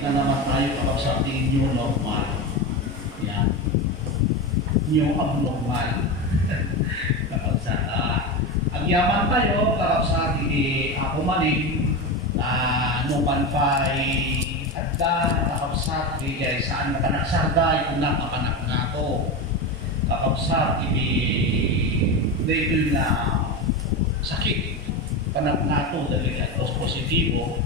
balik na naman tayo kapag sa ating new normal. Yan. New abnormal. Kapag sa agyaman tayo, kapag sa ako maling nung panpay at kapag sa saan nakanagsarday kung nakapanak na ako. Kapag sa dito na sakit panak na ito dahil ito positibo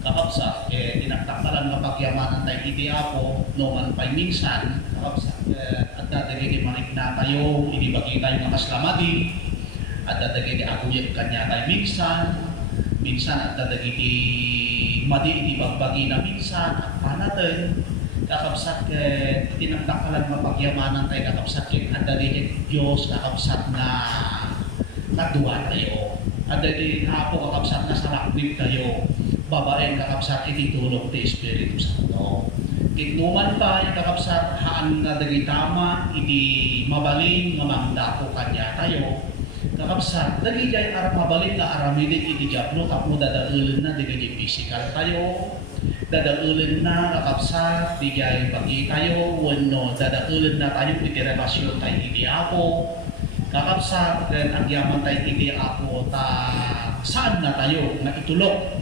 kapag tinagtakalan na pagyamanan tayo iti ako noon pa'y minsan kapag at dadagay manik na tayo inibagi tayo ng maslamadi at dadagay aguyag kanya tayo minsan at dadagay madi inibagbagi na minsan at panatin kakabsat tinagtakalan na pagyamanan tayo kakabsat at dadagay Diyos kakabsat na nagduwa tayo at dadagay ako kakabsat na salakbib tayo babaeng kakabsat ititulog ti Espiritu Santo. Kitnuman pa yung kakabsat haan nga dagi tama iti mabaling nga mamdako kanya tayo. Kakabsat dagi jay mabaling nga aramidin iti diablo tapno dadaulen na dagi physical tayo. Dadaulen na kakabsat di jay pagi tayo wenno dadaulen na tayo iti relasyon tayo iti ako. Kakabsat den agyaman tayo iti ako ta saan na tayo nga itulog.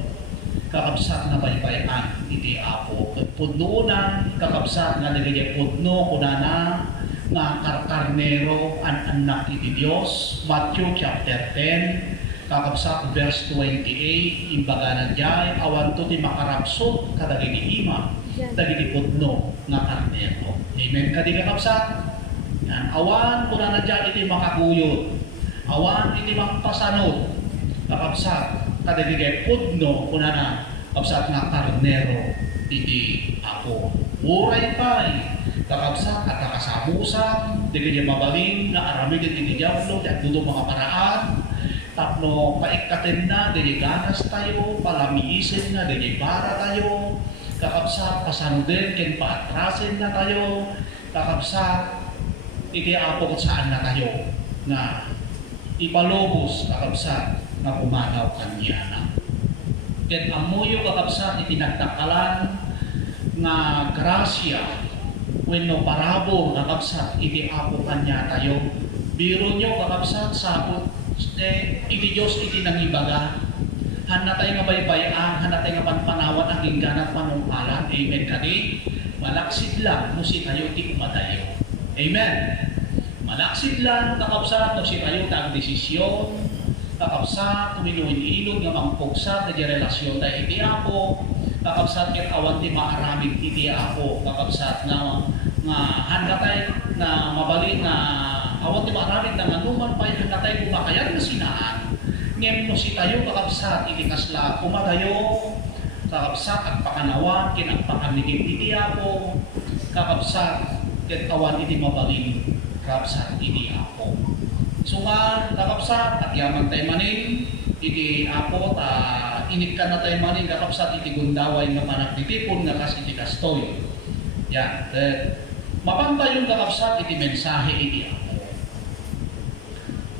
Kakabsat na baybayan iti apo. Pudno na kakabsat nga nagayay pudno kunana nga karkarnero an anak iti Dios. Matthew chapter 10 kakabsat verse 28 imbaga na jay awan to ti makarabsot kadagay ni ima dagiti pudno nga karnero. Amen kadi kakabsat. Yan awan kunana jay iti makakuyod. Awan iti makpasanod. Kakabsat kadagay pudno kunana kapsat nga karnero iti ako. Uray pa'y kakabsat at nakasabusan digay mabaling na aramid iti diablo at dudong mga paraan tapno paikatin na digay ganas tayo palamiisin na digay para tayo kakabsat pasanudin ken paatrasin na tayo kakabsat iti ako kung saan na tayo na ipalobos kakabsat na pumanaw kanya na. Ket amuyo kakabsat itinagtakalan nga grasya wenno parabor kakabsat iti apo kanya tayo. Biro nyo kakabsat sabot iti Diyos iti nangibaga. Hana tayo nga baybayan, hana tayo nga panpanawan ang gingganat panumpalan. Amen kadi. Malaksid lang no si tayo iti umadayo. Amen. Malaksid lang kakabsat no si tayo tang desisyon kakabsat, tuminuin-ilog nga mangpugsa na di relasyon na iti ako, kakabsat ket awan ti maaramid iti ako, kakabsat na handa tayo na mabalik na awan ti maaramid na manuman pa handa tayo kumakayat na sinaan, ngem no si tayo kakabsat iti kasla kumatayo, kakabsat at pakanawan, kinagpakanigit iti ako, kakabsat ket awan iti mabaling, kakabsat iti ako. Sungan, kakabsat, at yaman tayo maning, iti apo, inikkan na tayo maning, kakabsat, iti gundaway nga panagtitipon, nga kas iti kastoy. Yan. Mapantay yung kakabsat, iti mensahe, iti apo.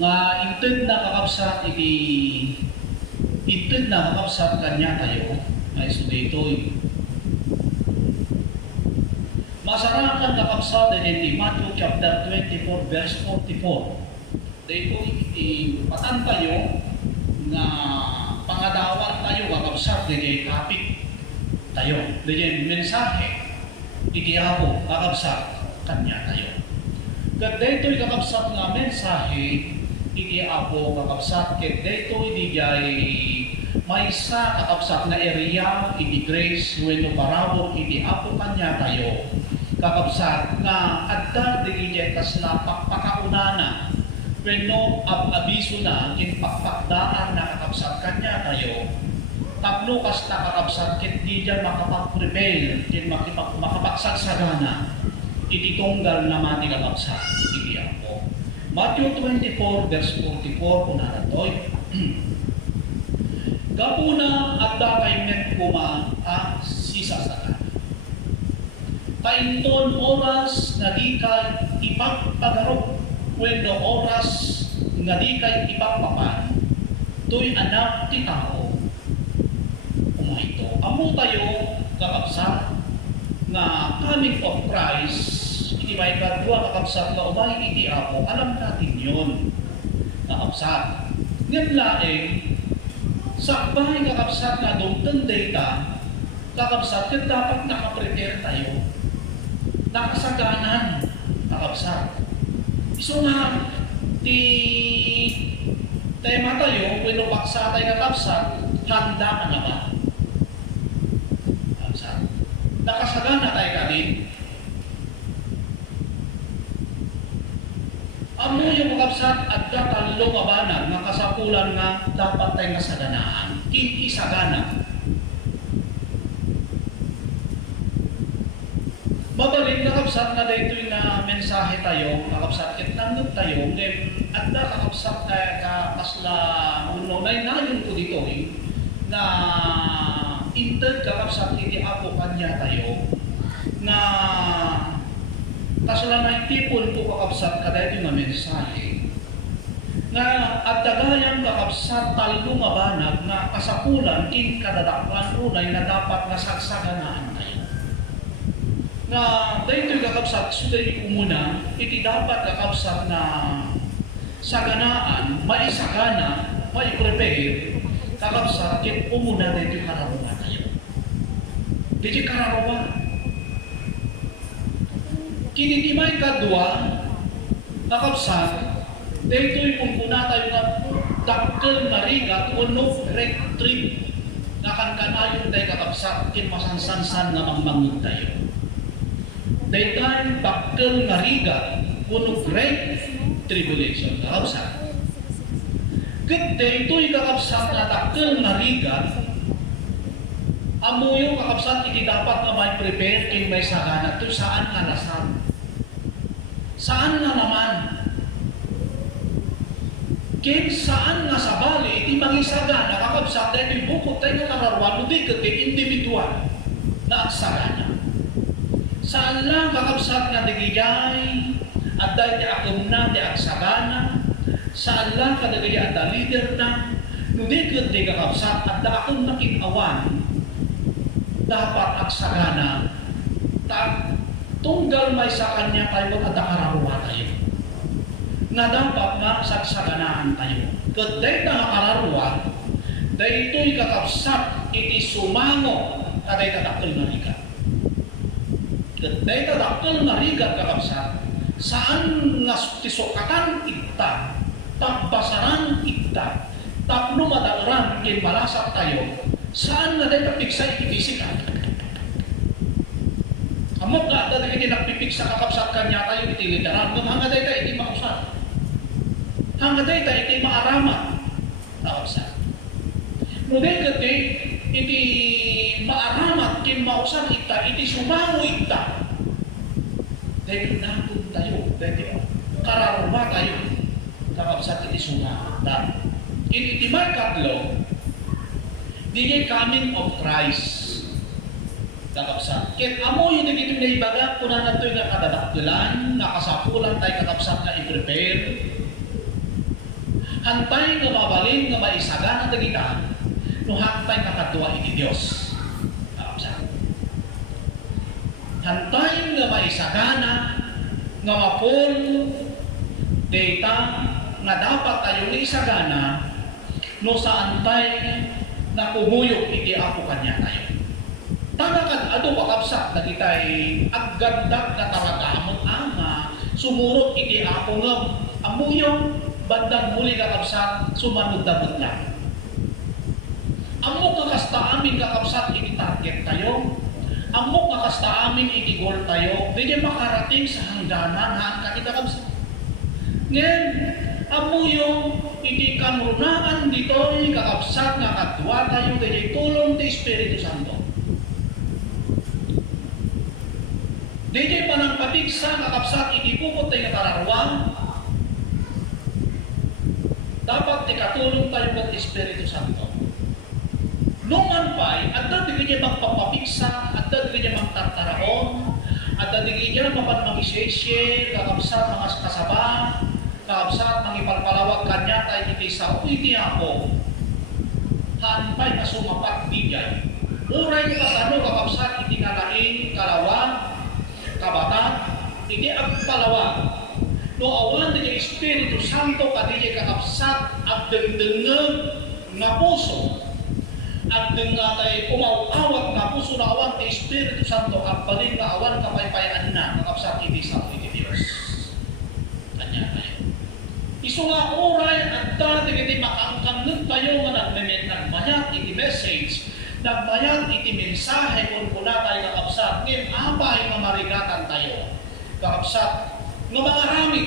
Nga inted na kakabsat, inted na kakabsat kanya tayo, ay so dito'y. Masarakan kakabsat, iti Matthew chapter 24, verse 44. Dahil kung ipatan tayo na pangadawan tayo kakabsat dahil kapit tayo. Dahil mensahe itiapo kakabsat kanya tayo. Kat dahil kakabsat nga mensahe itiapo kakabsat kat dahil dijay may sa kakabsat na area iti grace when parabor itiapo kanya tayo. Kakabsat nga adda dijay kasla pakpakaunana Peno abiso na kin pakpakdaan na kakabsat kanya tayo. Tapno kas nakakabsat kin di dyan makapag-prevail, kin makapagsagana. Ititunggal na mati kakabsat, iti ako. Matthew 24 verse 44 kung naratoy. Gapuna at dakay met kuma sisasakan. Tainton oras na di ka ipagpagarok. When oras nga di kay ipagpapan, to'y anak ti tao. Umahito. Amo tayo kakabsat coming of Christ, iti may kadwa kakabsat nga umay iti Apo, alam natin yun. Kakabsat. Ngayon laing, sakbay kakabsat nga dumtang data, kakabsat, kaya dapat nakaprepare tayo. Nakasaganan, kakabsat. So nga, tema tayo, pinupaksa tayo kakabsat, handa ka na ba? Kakabsat. Nakasagana tayo kanin. Amo yung kakabsat at tatalo kabanag nga kasapulan nga dapat tayo nasaganaan. Kikisagana. Mabalik na kakabsat na dito yung mensahe tayo, kakabsat kitnanod tayo, at na kakabsat kasla unonay na yun ko dito na inted kakabsat iti Apo kanya tayo na kasla na tipon ko kakabsat kada ito nga mensahe na at dagayang kakabsat talo nga banag na kasapulan in kadadaklan runay na dapat nasagsaganaan tayo. Na dahil ito'y kakabsat, suday umuna, iti dapat kakabsat na saganaan, maisagana, maiprepare, kakabsat, kaya umuna dahil ito'y kararuan tayo. Dito kararuan. Kinitimay kadwa, kakabsat, dahil ito'y umuna tayo na dakkel marigat o no red trip na kankanayon tayo kakabsat, kinmasansansan na mangmangod tayo. Dahil tayo bakkel nga riga, puno great tribulation. Kakabsat. Kaya ito'y kakabsat na dakkel nga riga, amo yung kakabsat, iti dapat na may prepare kin may sagana. Ito saan nga nasan? Saan nga naman? Kin saan nga sa bali, iti mangisagana, kakabsat, dahil bukod tayo nararuan, hindi kati individual na agsagana. Saan lang kakabsat nga digigay at dahil di akum na di aksagana, saan lang kadagaya at leader na, nunigod di kakabsat at da akum na kinawan, dapat aksagana, tunggal may sa kanya tayo at nakararuwa tayo. Na dapat nga sagsaganaan tayo. Kaday na nakararuwa, dahil ito'y kakabsat, iti sumango, kaday tadakil na riga. Dahil tadakkel nga rigat kakabsat, saan nga tisokatan igta, tapbasaran igta, tapno madaoran kin malasak tayo, saan nga dahil napiksay ibisikan? Amok nga dahil hindi nagpipiksa kakabsat kanya tayo itilitaran, hangga dahil tayo hindi mausap. Hangga dahil tayo hindi maaramat kakabsat. Ngunit kati, iti maaramat kin mausan ita, iti sumango ita. Dahil nakon tayo, dahil kararuma tayo, kakabsat iti sumango. Iti markatlo, di coming of Christ, kakabsat. Kaya amo yung nagiging naibaga, kuna na ito'y nakadadaktulan, nakasapulan tayo kakabsat na i-prepare. Hantay nga mabalin nga maisagana dagita, no hantay nakatuwa iti Diyos. Hantay nga maisagana, nga mapol, data, nga dapat tayo isagana, no sa antay na kumuyok iti Apo kanya tayo. Tanakan ato kakabsat na kita'y aggandak na taratamot ama, sumurot iti Apo nga, amuyong bandang muli kakabsat, sumanod-damot lang. Amok kakasta amin kakabsat iti target tayo. Amok kakasta amin iti goal tayo. Hindi makarating sa hangganan haan kakita kakabsat. Ngayon, amo yung iti kamrunaan dito kakabsat nga katwa tayo hindi tulong ti Espiritu Santo. Hindi pa nang papigsa kakabsat iti pupot tayo katararwang. Dapat ikatulong tayo ng Espiritu Santo. Nungan pa'y, at dati niya magpapapiksa, at dati niya magtartaraon, at dati niya mapagmagisesye, kakabsat mga kasaba, kakabsat mangipalpalawag kanya tayo iti sa iti ako. Hanpay na sumapat bigay. Uray ka sa kakabsat iti kalaing, kalawag, iti agpalawa. No awan di Espiritu Santo kadili kakapsat at dengdengeg nga puso. At dengatay umaw-awat nga puso na awan ti Espiritu Santo at balin nga awan kapaypayaan na kakapsat iti sa iti Dios. Kanya kayo. Isu nga oray at dati iti makangkangen tayo nga nagmayat iti message, nagmayat iti mensahe kung kuna tayo kakapsat, ngin apay nga marigatan tayo. Kakapsat, nga mga rami,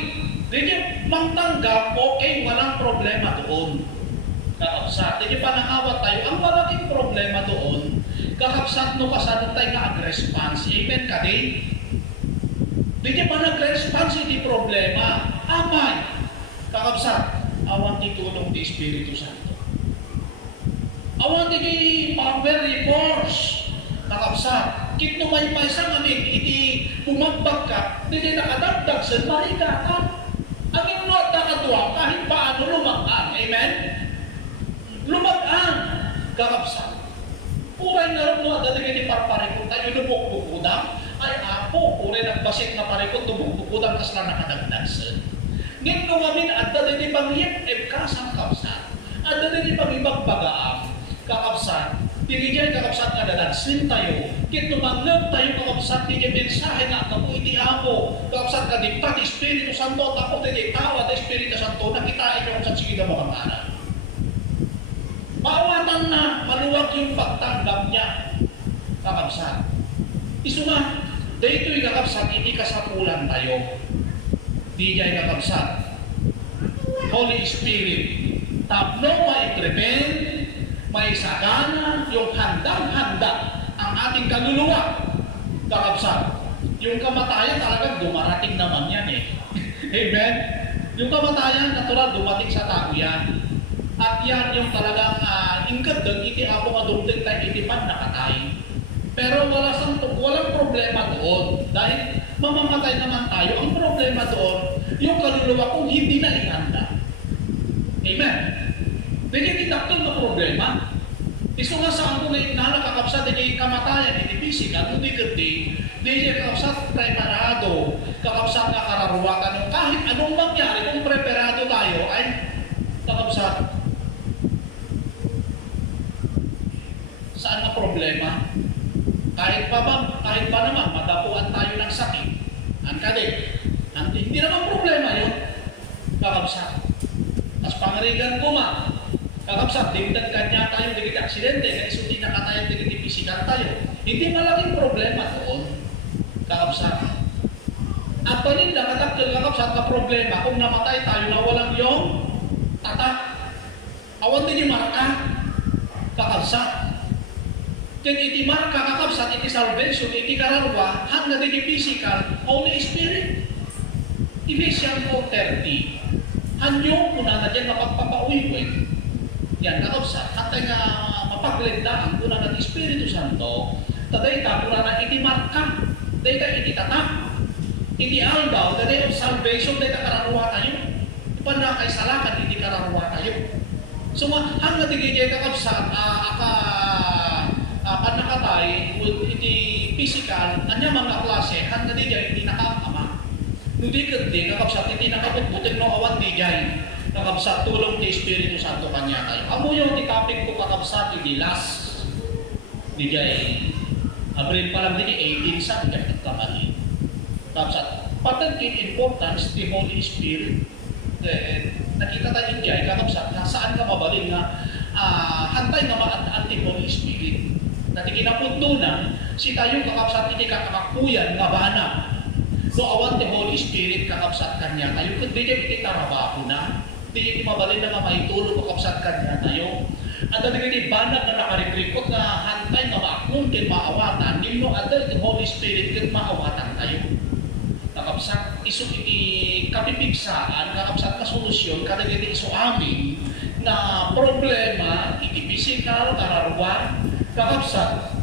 hindi mangtanggap, okay, walang problema doon. Kakapsat, hindi pa nangawat tayo, ang malaking problema doon, kakapsat no kasano tayo nga ag-response, amen ka din? Hindi pa nag-response iti problema, amay, kakapsat, awan ti tulong ti Espiritu Santo. Awan ti power force, kakapsat, kit no may paisang amin, iti pumagbag ka, hindi nakadagdag sa marikatan. Ang inuot na katuwa, kahit paano lumagaan, amen? Lumagaan, kakapsat. Uray nga rin mo, dati kini parparikot tayo, lubok-bukudang, ay apo, uray nagbasit na parikot, lubok-bukudang, kas na nakadagdag sa. Ngayon nung amin, at dati pang yip-ip ka sa kakapsat, at dati pang ibagbagaam, kakapsat, tinigyan kakapsat nga dadagsin tayo, kit numanggag tayo kakapsat, tinigyan mensahe nga ako iti apo, kakapsat ka diktat, Espiritu Santo, tapos iti tawad, Espiritu Santo, nakitain yung kakapsat sige na makamana. Maawatan na, maluwag yung pagtanggap niya, kakapsat. Isu nga, dito'y kakapsat, iti kasapulan tayo. Di jay kakapsat. Holy Spirit, tapno mai-prevent, may sagana, yung handang-handa ang ating kaluluwa. Kakapsat, yung kamatayan talagang dumarating naman yan eh. Amen? Yung kamatayan, natural, dumating sa tao yan. At yan yung talagang ingkad doon, iti ako madumdeng tayo, iti pan nakatay. Pero walang problema doon. Dahil mamamatay naman tayo. Ang problema doon, yung kaluluwa kung hindi na ihanda. Amen? Hindi kitaktul na problema. Isu nga saan kung nakakapsat, hindi kamatayan, hindi physical, hindi gandi, hindi kakapsat preparado, kakapsat na kararuwakan. Kahit anong mangyari, kung preparado tayo, ay kakapsat. Saan na problema? Kahit pa naman, madapuan tayo ng sakit. Ang kadik. Hindi naman problema yun. Kakapsat. As pangarigan ko kakapsat, dimdag kanya tayo, digit aksidente, kaya isuti na katayo, digit physical tayo. Hindi malaking problema doon. Kakapsat. At paninda, katakil kakapsat ka problema, kung namatay tayo na walang yung tatak. Awan din yung marka. Kakapsat. Kaya iti marka kakapsat, iti salvation, iti kararwa, hanggang iti physical, Holy Spirit. Ephesians 4:30. Hanyo po na dyan mapagpapauwi-uwi. Yan, kakapsat, at nga mapaglindaan po na ng Espiritu Santo, taday ta po na iti marka, taday ta iti tatak, iti albaw, taday of salvation, taday ta kararwa tayo. Ipan na kay salakan, iti kararwa tayo. So, hanggang iti kakapsat, nakatay, iti physical, anya mga klase, hanggang di jay, hindi nakakama. Hindi kundi, kakapsat, hindi nakaputbutin no awan di jay, kakapsat, tulong ti Espiritu Santo kanya tayo. Amo yung ti topic ko kakapsat, hindi last, di jay, Abril pa lang din, 18 sa kanya kamali. Kakapsat, patagin importance ti Holy Spirit. Nakita tayo jay, kakapsat, saan ka mabalin na hantay nga maadaan ti Holy Spirit. Nati kinapunto na, si tayo kakapsat iti kakakakuyan nga bana. So awan ti Holy Spirit kakapsat kanya tayo. Kundi niya iti tarabaho na. Di mabalin na nga maitulog kakapsat kanya tayo. At dati iti banag na nakarikrikot na hantay nga maakong kin maawatan. Nino adal ti Holy Spirit kin maawatan tayo. Kakapsat iso iti kapipigsaan, kakapsat ka solusyon, kada iti iso amin na problema, iti physical, kararwan, kakapsat,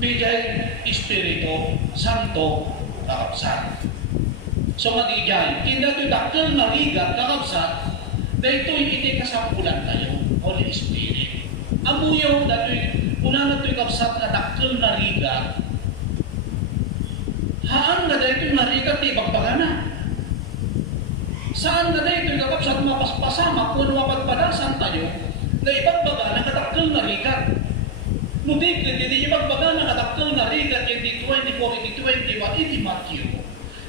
bigay Espiritu Santo, kakapsat. So matigay, kinda ito'y dakil na ligat, kakapsat, na ito'y iti kasapulan tayo, Holy Spirit. Amuyo, na ito'y, una na ito'y kakapsat na dakil na ligat, Haan na dito yung narikat ti bagbagana. Saan na dito yung kakapsat mapaspasama kung mapagpadasan tayo na ibagbagana katakkel narikat. Mudik na dito yung bagbagana katakkel narikat yung di 24, di 21, di Matthew.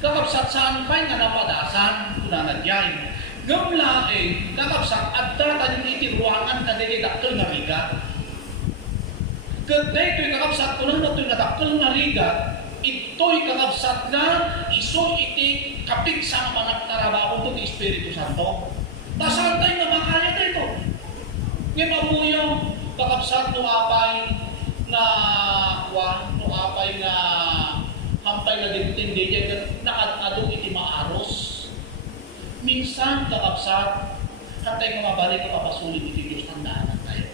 Kakapsat saan pa'y nga napadasan kung nanadyain. Gamla kakapsat at datan yung itiruangan ka dito dakkel narikat. Kada ito'y kakapsat ko lang na ito'y nadakkel narikat, ito'y kakapsat na iso iti kapit sa managtarabaho ito ni Espiritu Santo. Nasaan tayo na makaya dito? Ngayon mabuyong kakapsat no apay na no apay na hampay na dintindi dyan nakadadong iti maaros. Minsan kakapsat hantay nga mabalik ka papasulit iti Diyos ng daanan tayo.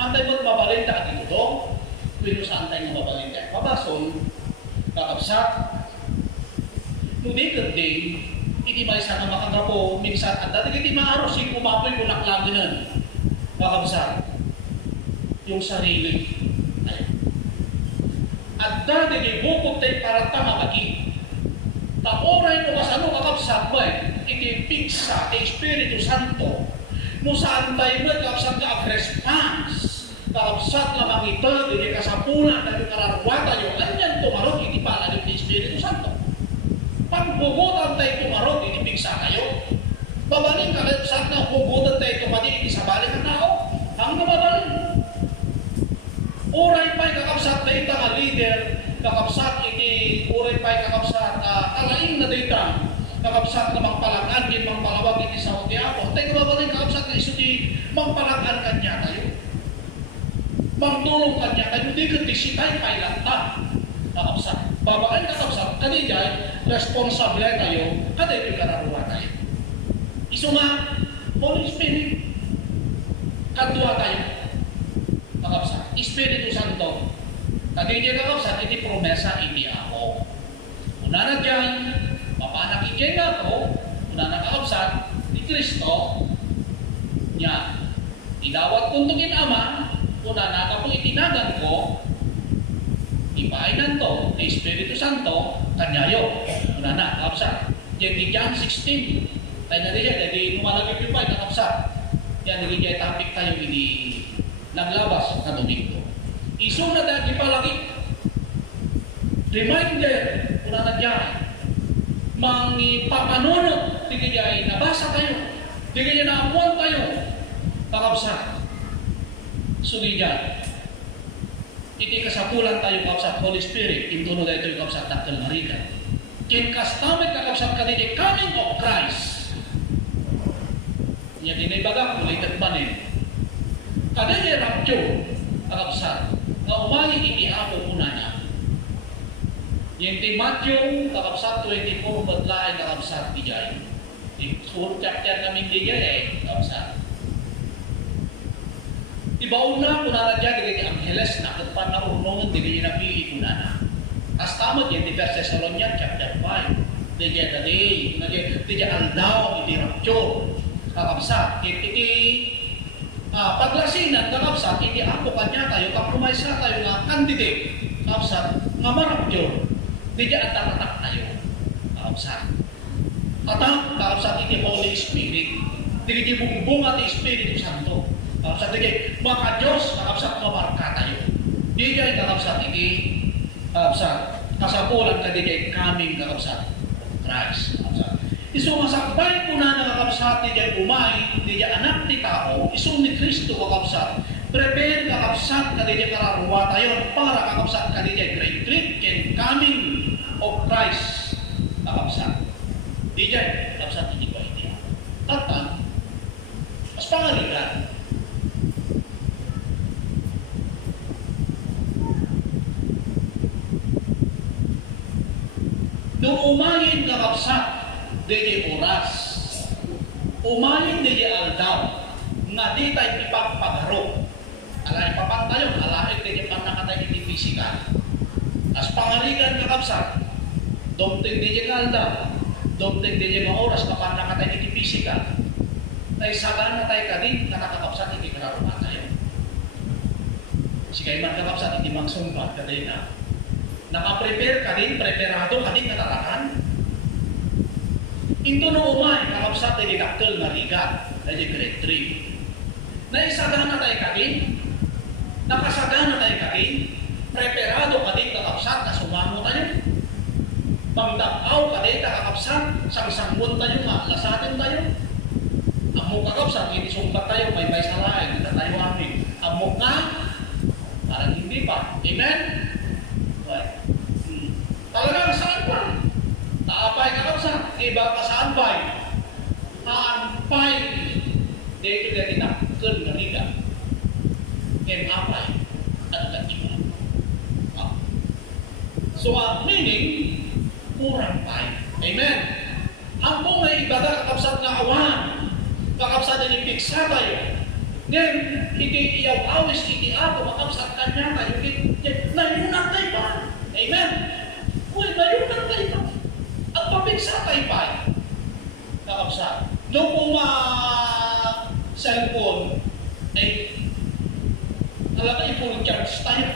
Hantay mo't mabalik ka dito do, kung saan tayo nga mabalik tayo. Pabason, kakapsat, numikad din, iti may sana makagapo, minsan, at dati iti maaros, yung umapoy ko naklaginan. Kakapsat, yung sarili. Ay. At dati iti bukod tayo parang tamagagi. Taoray mo kasano kakapsat mo iti pigsa, iti Espiritu Santo, no saan tayo mo kakapsat ka response. Kakapsat lamang ito, hindi kasapulan na yung kararwata nyo, anyan tumarot, hindi pala yung Espiritu Santo. Pagbugutan tayo tumarot, hindi pigsa kayo. Babalin kakapsat na hugutan tayo tumarot, hindi sabalik ang tao. Hanggang babalin. Uray pa'y kakapsat na ito nga leader, kakapsat iti, uray pa'y kakapsat kalaing na data, kakapsat na mangpalagan, din mangpalawag iti sa utiapo. Tayo babalin kakapsat na iso di mangpalagan kanya tayo. Mangtulong kanya kayo, hindi ka disitay pa'y lanta. Kakapsat. Babakan kakapsat, kadi dyan, responsable tayo, kada ito'y kararuwa tayo. Iso nga, Holy Spirit, kadwa tayo. Kakapsat. Espiritu Santo. Kadi dyan kakapsat, iti promesa, iti ako. Una na dyan, mapanak iti ako, una na kakapsat, ni Kristo, niya, idawat kuntungin Ama, una na kapag itinagan ko, ipainan to, ni Espiritu Santo, kanyayo. Una na, kakapsat. Diyan di John 16. Tayo na diyan, jadi numalagay yung pa, kakapsat. Yan, hindi dyan topic tayo, hindi naglabas na Domingo. Iso na dahil ipalagi. Reminder, una na dyan. Mangipapanunod, di kaya nabasa tayo. Di kaya naamuan tayo. Kakapsat. Sugi dyan. Iti kasapulan tayo kakapsat Holy Spirit, intuno tayo ito yung kakapsat dakkel narikat. Kinkastamit kakapsat ka di coming of Christ. Niya dinibaga, ulitat manin. Kada niya rapture, kakapsat, nga umali iti ako una na. Yung ti Matthew, kakapsat 24, badlain kakapsat di jay. Surut chapter namin di jay kakapsat. Ibaon na kung na dyan, di ang Angeles na kung na urunungan, di na napili ko na. As tama dyan, di 1 Thessalonians chapter 5. Di dyan di dyan aldaw, iti rapture, kakapsat. Iti paglasinan, kakapsat, iti ako kanya tayo, kapromise tayo nga candidate, kakapsat, nga marapture. Di dyan atak-atak tayo, kakapsat. Atak, kakapsat, iti Holy Spirit. Di dyan bubunga ti Espiritu Santo. Kakapsat iti, maka Diyos, kakapsat mamarka tayo. Di dyan kakapsat iti, kakapsat, kasapulan ka di dyan coming kakapsat, Christ, kakapsat. Iso masakbay po na kakapsat, di dyan umay, di dyan anak ti tao, iso ni Kristo kakapsat. Prepare kakapsat ka di dyan kararuwa tayo, para kakapsat ka di dyan great and coming of Christ, kakapsat. Di dyan, kakapsat iti ko iti. Tatan, mas pangalikan. Nung umayin kakapsat, di oras. Umayin di aldaw, nga di tayo ipagpagaro. Alay papantayo, alahit di panakatay iti pisikal. As pangaligan kakapsat, domting di aldaw, domting di oras kapag nakatay iti pisikal. Naisagan na tayo kadin, nakakapsat iti kararuma tayo. Sigay man kakapsat, iti mangsumbat kadin na. Naka-prepare ka din, preparado ka din natatakan. Ito no umay, kakabsat ay didakkel nga rigat, ay di grade 3. Naisagana tayo ka din, nakasagana tayo ka din, preparado ka din kakabsat na sumamo tayo. Pangdapaw ka din kakabsat, sangsangmon tayo, lasatin tayo. Amo kakabsat, hindi sumpat tayo, may salain, hindi tayo amin. Amo ka, parang hindi pa. Amen? Right. Talagang saan pa? Naapay kakabsat, iba ka saan pa? Naampay. Dito na tinakil na riga. Apay at katiba. So, meaning, kurang pay. Amen? Ang po may ibaga kakabsat nga awan. Kakabsat na ipiksa tayo. Then, hindi iyaw awis, hindi ako, makabsat kanya tayo. Nayunan tayo pa. Amen? Uy, nayunan tayo pa. At papiksa tayo pa. Kakabsat. Noong kung cellphone, alam na full charge tayo.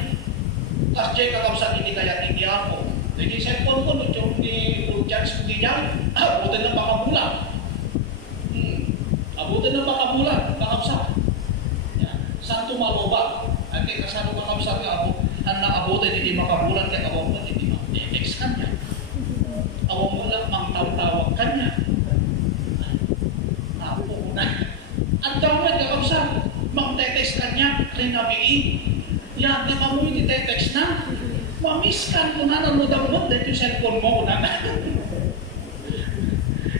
Tapos dyan kakabsat, hindi kaya hindi ako. Jadi cellphone ko, nung di full charge, hindi dyan. Abutin ng pakabulan. Abutin ng pakabulan, kakabsat. Saan tumaloba? At kaya kasano kakabsat nga ako, ang naabutin, hindi makabulan, kaya awang mo, hindi mag-text kanya. Awang mo lang, mang-tawag kanya. Ako na. Ang tawag kakabsat, mang-text kanya, rinabiin. Yan, nakamoy ni text na. Mamiskan ko na nanood-download dahil yung cellphone mo na.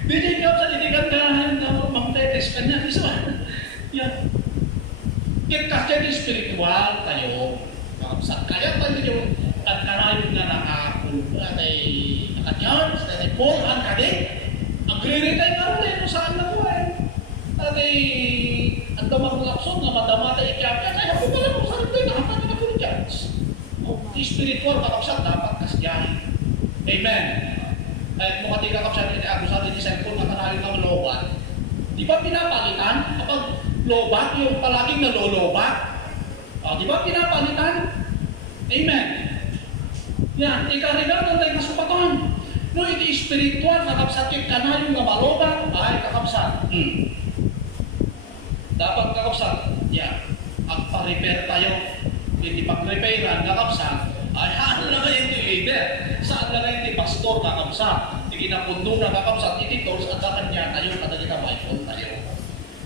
Hindi ka sa dinigandahan na mag-text ka niya. Yan. Kasi spiritual tayo. Kaya tayo yung at kanayon na naka-chance, naka-call-an ka din. Agree tayo nga rin kung saan na ko eh. At ang damang lakson na madama tayo ikapya. Kaya kung pala kung saan tayo nakapan na full chance. Spiritual kakabsat dapat kasyahin. Amen. Kahit mukha di kakabsat hindi ako sa atin ni cellphone na kanahin ng lobat. Di ba pinapalitan? Kapag lobat, yung palaging nalolobat. Di ba pinapalitan? Amen. Yan, ikaregalo tayo kasupatan. No, iti spiritual, kakabsat yung kanahin ng malobat, ay kakabsat. Dapat kakabsat, yan, magpa-repair tayo. Hindi pag-repairan, kakabsat, ay ano naman yung leader? Saan na rin yung pastor, kakabsat? Hindi kinapundo na kakabsat, iti tools at kanya tayo, kada kita Bible tayo.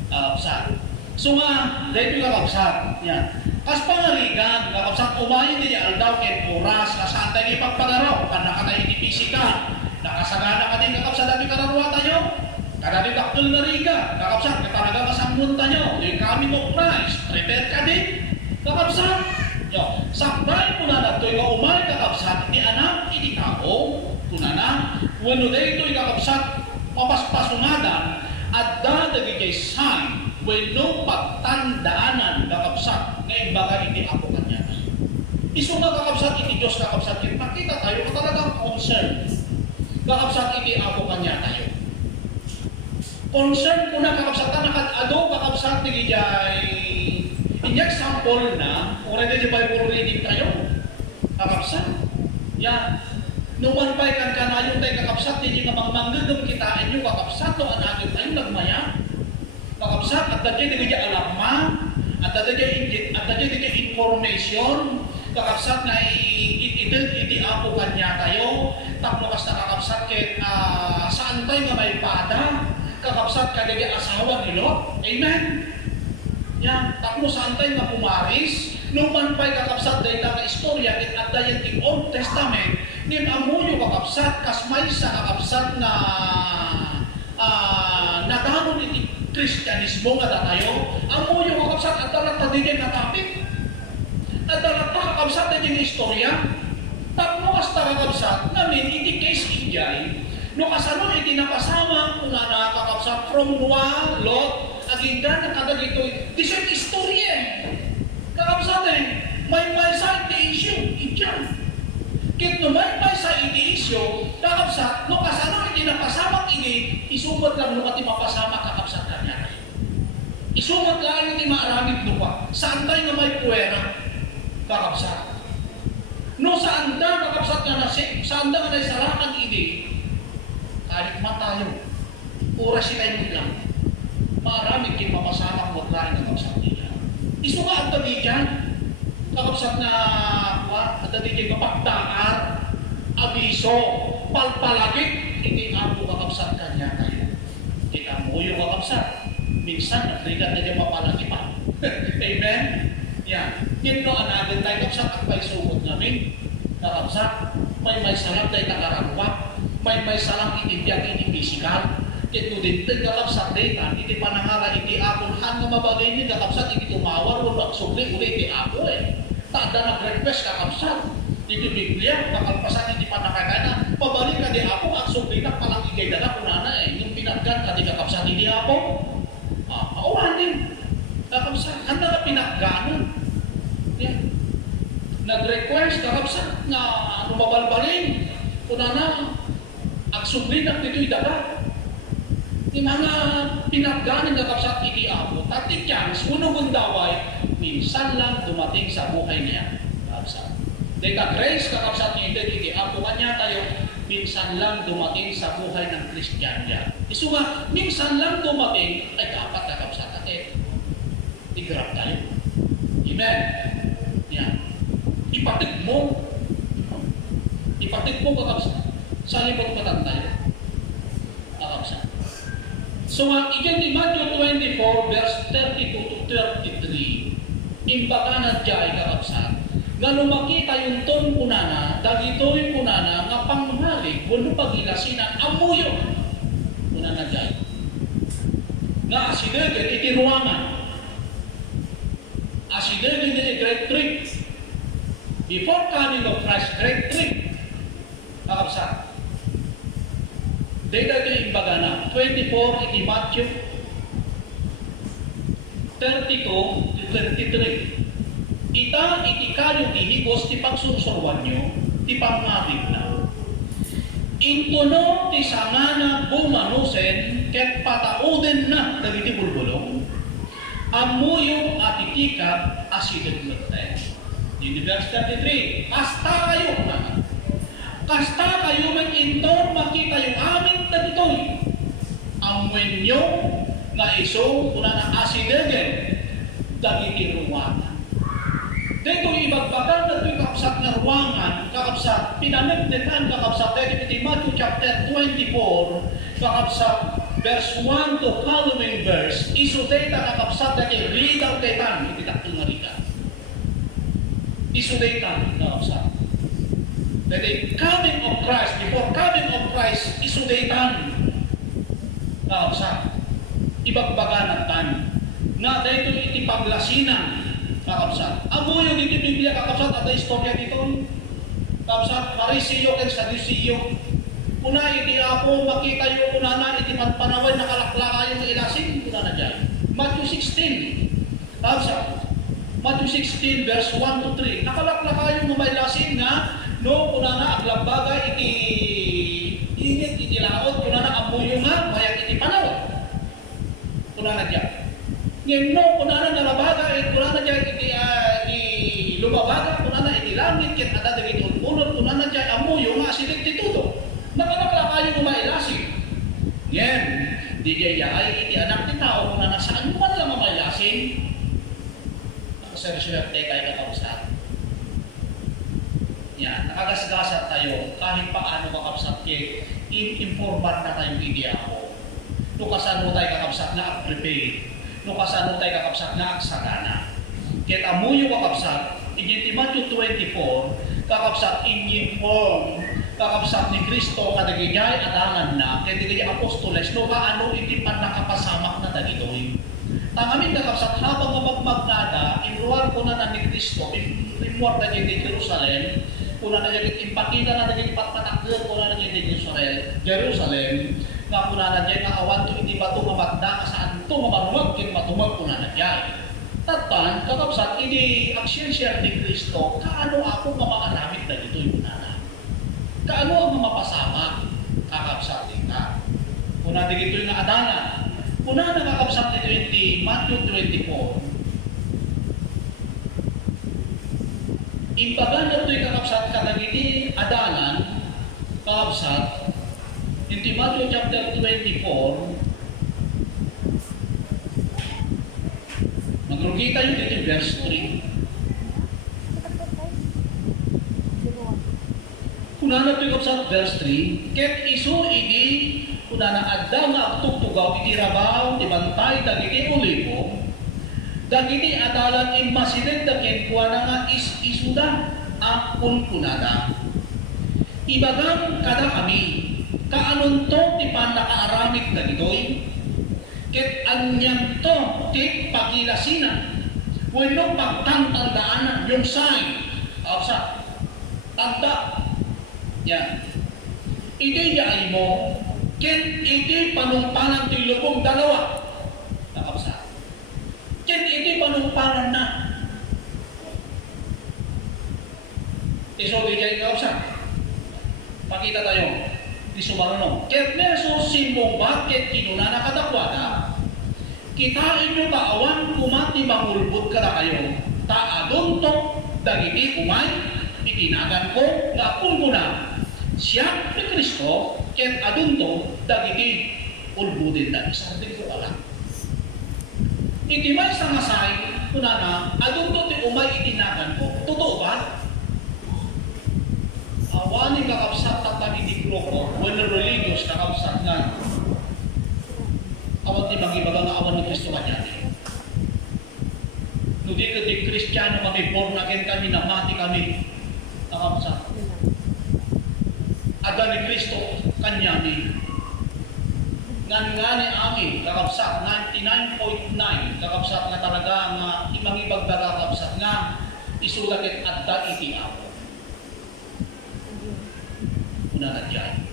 Kakabsat. So nga, dahil yung kakabsat, yan. Kas pangaligan, kakabsat, umayin din yung aldaw, ken oras, kasaan tayo ipagpagaraw, kan nakatay iti pisika, nakasagana ka din kakabsat, dati kararwa tayo. Kada di daktul na riga, kakabsat, katalaga kasammun tayo, yung kami mo Christ, prepare ka din, kakabsat. Yo, sakbay po na nato yung umay kakabsat, iti anak, iti tao, kunana, wano na ito yung kakabsat, papaspasunadan, at dadagi kay sign, wano pagtandaanan kakabsat, na imbaga iti ako kanya. Iso na kakabsat, iti Diyos kakabsat, yung nakita tayo, talagang concern. Kakabsat, iti ako kanya tayo. Concern ko na kakabsat, nakad-ado kakabsat, iti jay, in example na, already di Bible reading tayo, kakabsat. Yan. Numan pa'y kanayon tayo kakabsat, hindi nga manggagam kitain nyo kakabsat, no anagin tayo nagmaya. Kakabsat, at dati di kaya alarma, at dati di information, kakabsat na iti ako kanya tayo, tapno kas na kakabsat, saan tayo nga may pada, kakabsat ka di asawa ni Lot. Amen? Yan, tapno saan tayo nga pumaris, numan pa'y kakabsat dahil nga istorya, at dahil yung Old Testament, nin amuyo kakabsat, kas may sa kakabsat na nagano iti Kristyanismo nga tayo, amuyo kakabsat, at dalat na din yung natapit, at dalat na kakabsat na yung istorya, tapno kas na kakabsat, namin iti case ijay, no kasano iti nakasama, kung na nakakabsat from Noah, Lot, aginda na kada dito, disang istorya. Kakabsat may sa iti issue, ityan. Kit no may sa iti issue, kakabsat, no kasano iti napasama ini, isumot lang no ati mapasama kakabsat kanya. Isumot lang iti maaramid no pa. Saan tayo na may puwera, kakabsat. No saan tayo kakabsat na nasip, saan na naisarakan ini, kahit matayo, oras sila yung lang. Maraming kinmapasamak mo at lain ng kapsat niya. Iso nga ang dami dyan. Kakapsat na, ang dami dyan kapagdaan, abiso, palpalagit, hindi ako kakapsat kanya kayo. Kita mo yung kakapsat. Minsan, nagrigat na dyan mapalagi pa. Amen? Yan. Yan no, anagin tayo kapsat at may sumot namin. Kakapsat, may salam tayo nakaramwa, may salam itibiyang itibisikal. Ito din tayo kakapsat data, iti panangara, iti ako, hang mabagay ni kakapsat, iti tumawar, wala magsugli, uli iti ako eh. Tada nag-request kakapsat. Iti Biblia, nakalpasan iti panakagana, pabalik ka di ako, ang sugli na palang igay dala ko na eh. Yung pinaggan ka di kakapsat, iti ako. Pauhan din. Kakapsat, handa na pinagganon. Yan. Nag-request, kakapsat, na mabalbalin. Kuna na, ang sugli na dito'y dagat. Yung mga pinagganon kakapsat, iti ako. Tati chance, unong daway, minsan lang dumating sa buhay niya. Kakapsat. Data grace, kakapsat niya, iti ako kanya tayo, minsan lang dumating sa buhay ng Christian niya. Iso nga, minsan lang dumating, ay dapat kakapsat natin. Igrab tayo. Amen. Yan. Ipatig mo kakapsat. Sa libot matantay. Kakapsat. So nga, ikan di Matthew 24, verse 32 to 33, imbaga na diyay kakapsat, nga lumakita yung ton punana, dagito'y punana, nga pangmalig, wano pagilasinan, amuyo. Punana diyay. Nga asidagan, iti ruangan. Asidagan iti great trick. Before coming of Christ, great trick. Kakapsat. Data ito imbaga na, 24 iti Matthew 32 to 33. Ita iti kayo ihigos ti pagsusurwan nyo, ti pangmatig na. Intuno ti sangana bumanusen, ket patauden na dagiti bulbulong, amuyo at itikap asideg lete. In verse 33, kasta kayo na. Kasta kayo mag-inton makita yung amin dagitoy. Amuin nyo nga iso kuna na asidegen dagiti ruwangan. Dito ibagbagan na ito'y kakapsat na ruwangan, kakapsat, pinanagdekan kakapsat, dito iti Matthew chapter 24, kakapsat, verse 1 to following verse, iso data kakapsat, dati ridaw detan, iti takto nga rita. Iso data kakapsat. Dati coming of Christ, before coming of Christ, iso detan kakapsat. Ibagbagan at tan, na dito iti paglasinan, kakapsat. Amo yung iti Biblia kakapsat at istorya dito. Kakapsat, Parisiyo ken Sadusiyo. Una iti ako makita yung una na iti panaway nakalaklaka yung ilasin. Una na dyan. Matthew 16. Kakapsat. Matthew 16 verse 1 to 3. Nakalaklaka yung mailasin na no una na aglabaga iti init iti laot. Una na amuyo nga mayag iti panaway. Una na dyan. Ngayon no, kuna na nalabaga, kuna na dyan iti lumabaga, kuna na iti langit, kit ada dagiti ulunod, kuna na dyan amuyo, nga asilig titudo. Nakalakla kayo kumailasin. Yan, di ay iti anak ni tao, kuna na saan man lang mamailasin. Nakasarisuerte kayo kakapsat. Yan, nakagasgasat tayo, kahit paano kakapsat kayo, informal na tayong idea ko. Tukasan mo tayo kakapsat na prepare. No kasano tayo kakapsat na aksagana. Kaya amuyo kakapsat, in Matthew 24, kakapsat in-inform, kakapsat ni Kristo nga nagigay adangan na, kaya nagigay apostoles, no kaano hindi pa nakapasamak na dagitoy. Tangamin kakapsat habang mapagmagnada, inuwar ko na ni Kristo, inuwar na di Jerusalem, kuna na nagiging impakita na nagiging patpatakil, kuna na nagiging Jerusalem, nga kuna na dyan nga awan to hindi ba ito mamatda saan ito mamaruwag kin matumag kuna na dyan. Tatan, kakapsat, hindi ang siyensya ni Kristo, kaano ako mamaaramit na dito yung nana? Kaano ang mamapasama? Kakapsat din ka. Kuna na dito yung naadana. Kuna na kakapsat dito yung di Matthew 24. Imbagan na ito'y kakapsat kadagiti adalan Kaabsat, in Matthew chapter 24, maglukita yun dito yung verse 3. Kunana ito yung Kaabsat, verse 3, ket isu idi, kunana adda nga agtugtugaw, iti rabaw, tibantay, dagiti ulipo, dagiti adalan immasided dakin kuana nga isuda akon kunada. Ibagang kada kami, kaanon to ti panakaaramid na gitoy, ket anyang to ti pagilasina, wenno pagtantandaan yung sign, sa tanda, yan. Iti yaay mo, ket iti panumpangan ti lubong dalawa, nakapsa. Ket iti panumpangan na. Isobi niya ikaw sa. Pakita tayo. Di sumarunong. Ket neso simbong bakit kinunana kadakwada. Kitain nyo taawan kumati mangulbot kada kayo. Taadontok dagiti umay. Itinagan ko nga kung muna. Siya ni Kristo ket adunto dagiti ulbudin na. Isang din ko alam. Iti may sangasay kunana adunto ti umay itinagan ko. Totoo ba? Awaning kakabsat at tagiti grupo, when religious kakabsat nga, awan ti magibaga nga awan ni Kristo kanyari. Nudi ka di Kristiyano kami, born again kami, namati kami, kakabsat. Ada ni Kristo kanyari. Ngani amin, kakabsat, 99.9, kakabsat nga talaga nga, imang ibagdaga kakabsat nga, isulakit at da iti ako. Kunanad yan.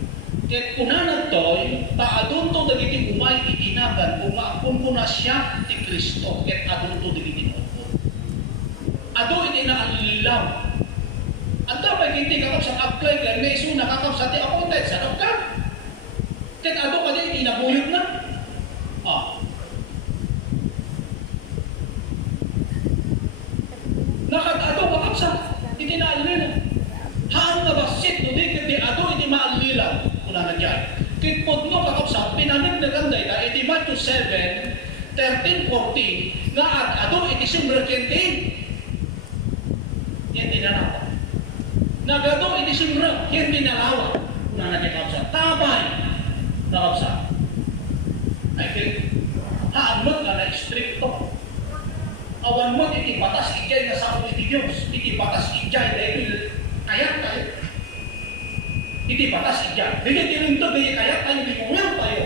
Ket kunanad to'y, taadunto dagiti umay itinagan, kung kuna siya ti Kristo, ket adunto dagiti notod. Ado iti naalilaw. At dapat hindi kakapsat apply ka, may iso nakakapsat ti appointed, sanok ka. Ket ado ka di inabuyod na. Nakad-ado kakapsat, iti naalilaw. Haan nga basit, no di kiti ado iti maalilaw. Kuna na dyan. Kitpod mo kakapsat, pinanagdagan da iti Matthew 7, 13, 14, nga ado iti simrekente. Yan dinanawa. Nagado iti simrek, yan dinalawa. Kuna na dyan kakapsat. Tabay, kakapsat. Ay kit, haan mo nga na stricto. Awan mo iti batas ijay nga sa iti Diyos. Iti batas ijay dahil kaya tayo. Iti batas ijay. Hindi tirinto, hindi kaya tayo, hindi kumil tayo.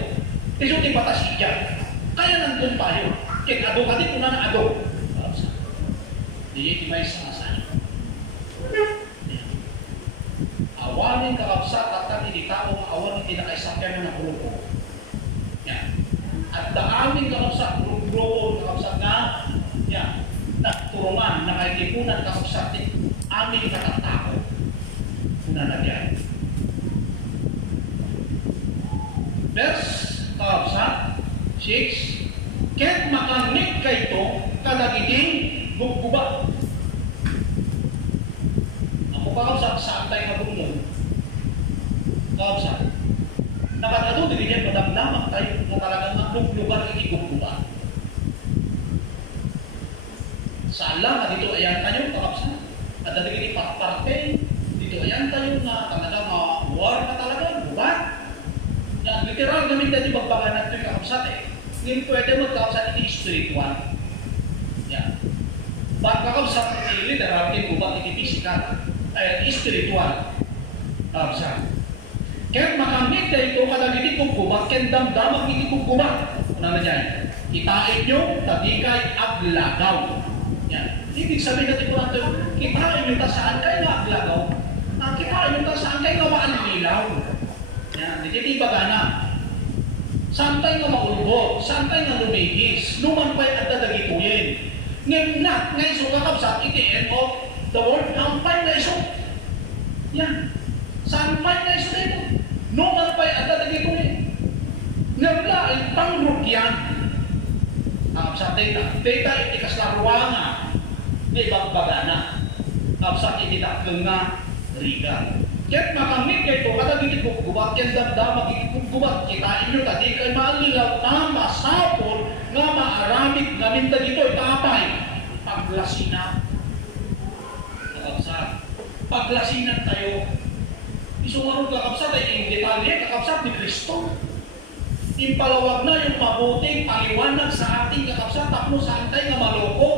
Iti batas ijay. Kaya nandun tayo. Kaya ado ka di kung na ado. Hindi iti may sangasan. Awanin kakapsat at kami di taong awan iti nakaisakyan na grupo. Yan. At daamin kakapsat, grupo, kakapsat na, yan, nagturungan, nakaikipunan kakapsat amin katatako. Una na yan. Verse kakapsat 6, ket makamit kayto kadagiting bugbuba. Ako kakapsat saan tayo mabunod? Kakapsat. Nakatado din yan, madamdamak tayo na talagang magluglugan ang igugbuba. Saan lang, dito ayan tayo kakapsat. At dati kini parte dito ayan tayo na talaga war na talaga, buwan. Yan, literal gamit natin magbaganat ito yung kakapsat eh. Ngayon pwede magkakapsat iti spiritual. Yan. Ba't kakapsat iti literal, iti buwan, iti physical, ay spiritual. Kakapsat. Kaya makamit na ito kadagiti kukubat, kaya damdamag iti kukubat. Ano na dyan? Itain nyo, tadigay aglagaw. Yan. Ibig sabihin natin po natin, kitain nyo ta saan kayo nga aglagaw. Kitain nyo ta saan kayo nga maalilaw. Yan. Hindi bagana. Saan tayo nga maulbo? Saan tayo nga lumigis? Numan pa'y at dadagituyin. Ngayon na, ngayon so kakabsat, iti end of the world, hampay na iso. Yan. Saan pa'y na iso dito? Numan pa'y at dadagituyin. Ngayon na, ay pangrukyan. Sa data iti kaslarwanga na ibang bagana. Sa iti daklong nga riga. Kaya't makamit kayo, kada gigit ko gubat, yan damdama, gigit ko gubat, kitain nyo, tadi kayo maalilaw, tama, sapon, nga maaramik, nga minta dito, itapay, paglasina. Kakabsat, paglasinan tayo. Isungarong kakabsat ay yung detalye, kakabsat ni Kristo. Impalawag na yung mabuting paliwanag sa ating kakabsat, tapno saan tayo nga maloko.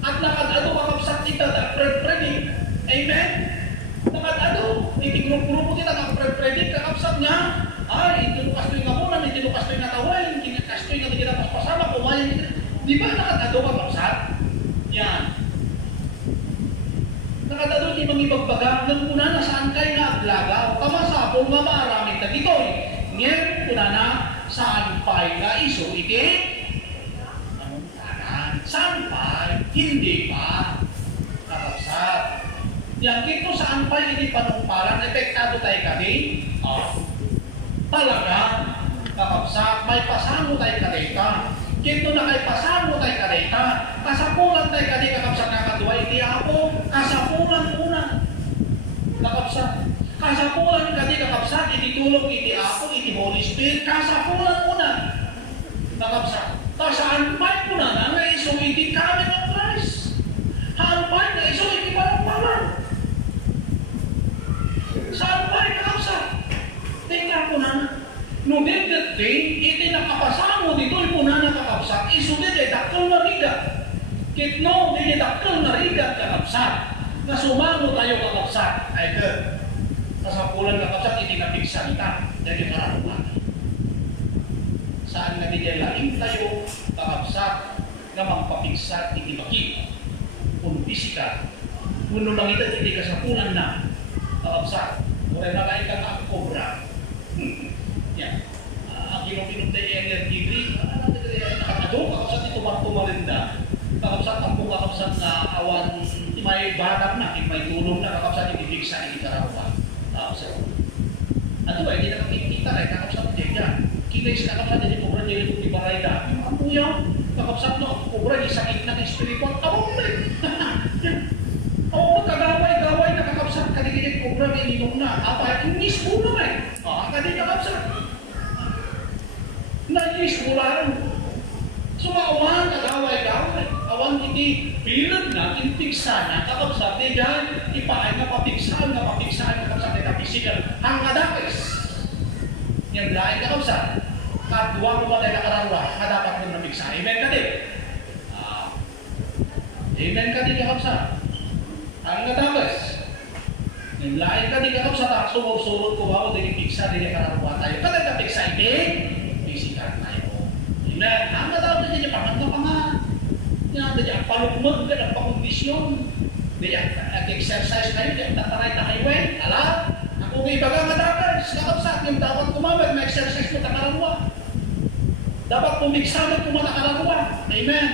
At nakadado kakabsat kita, da pred-predik. Amen? Nakadado, itigrupo-grupo kita, nakapred-predik, kakabsat nga, ay, itinukastoy nga muna, itinukastoy nga taway, itinukastoy nga kita paspasama, kumayan kita. Di ba nakadado kakabsat? Yan. Nakadado di mangibagbaga, nang una na saan kayo nga aglaga, o kamasapong nga maaraming na dito. Ngayon, una na, saan pa'y nga iso, iti? Anong tanan? Saan pa'y? Hindi pa. Kakabsat. Yang kito saan pa'y iti panungpalan, epektado tayo kami? Talaga. Kakabsat, may pasano tayo kadeta. Kito na kay pasano tayo kadeta. Kasapulan tayo kadeta, kakabsat nga kadwa, iti ako. Kasapulan una. Kakabsat. Kasapulan kadi kakabsat, ititulong iti ako, iti Holy Spirit, kasapulan una. Kakabsat. Kasaan pa'y kuna na nga iso iti kami ng Christ. Haan pa'y nga iso iti parang-parang. Saan pa'y kakabsat? Tingnan ko na. No that day, iti nakapasamo dito'y kuna na kakabsat, iso dito dakkel na rigat. Kitno, dito dakkel na rigat kakabsat. Na sumango tayo kakabsat. Ay good. Kasapulan kakabsat, itinapigsa kita dari kararuan. Saan nagigalaing tayo kakabsat na magpapigsa itibaki. Kung pisika, kung lumangita hindi kasapulan na kakabsat, kung nalain ka na kobra. Yan. Ang ginom-ginom tayo energy drink, nakakadong kakabsat ito magtumarinda. Kakabsat ang kung kakabsat na awan, may barak na, may tulong na kakabsat itibigsa itararuan. Ato ba, hindi na makikita kay kakabsat dyan. Kita yung kakabsat dyan, kubra dyan yung ibarayda. Ang puyaw, kakabsat no, kubra yung sakit na espiritual. Awang na Oo, kagaway-gaway na kakabsat, kadigigit kubra may inom na. Apa, inis mo naman. Kadig kakabsat. Na-inis mo lang. Sumauhan, kagaway-gaway. Awan hindi, bilang na, inpigsa na, kakabsat dyan, ipaay na papigsaan, kakabsat na kapisikan, hangadakis. Yan lain kakabsat. Kadwa mo ba tayo nakarawa, dapat mong napigsa. Amen ka din. Amen ka din kakabsat. Hangadakis. Yan lain ka din kakabsat, sumurot ko ba mo, din ipigsa, din nakarawa tayo. Kada kapigsa, pisikan tayo. Amen. Hangadakis din yung panganda pa nga. Yan, dyan, palukmag ka ng pakondisyon. Dyan, exercise kayo, dyan, tataray na highway. Ala, ako nga ibaga madagas, kakabsat, yung dapat kumamag, ma-exercise mo takarangwa. Dapat pumiksamag kung matakarangwa. Amen.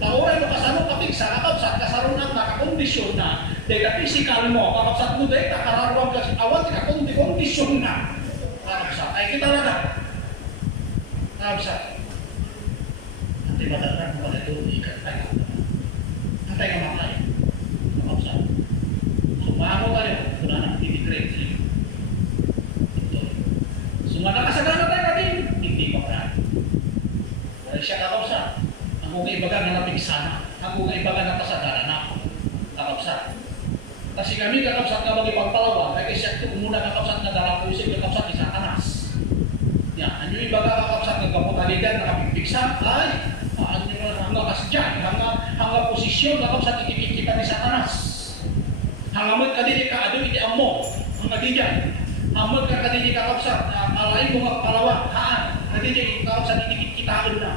Kauray mo kasano kapigsa, kakabsat, kasarunan na, kakondisyon na. Dahil physical mo, kakabsat mo dahil, takarangwa ka, awat, kakondisyon na. Kakabsat, ay kita na. Kakabsat. Nanti matandang mo na ito, ikat tayo. Hantay ka makay. Kakabsat. Sumango tayo, kuna na, tinigrade. Ito. Sumana kasagana tayo natin, hindi pa pa. Dahil siya kakabsat. Ang mga ibaga na napigsana. Ang mga ibaga na kasagana na. Kakabsat. Kasi kami kakabsat na magipagpalawa, kaya siya ito muna kakabsat na darapusin, kakabsat isa kanas. Yan, ano yung ibaga kakabsat ng kaputaligan na kapipigsa, ay, hanggang kasdyan, hanggang posisyon kakabsat itipid kita ni Satanas. Hangamot ka din ikaado iti amo, hanggang di dyan. Hamot ka din kakabsat, alain mo nga palawa, haan, kadin kakabsat itipid kitaan na.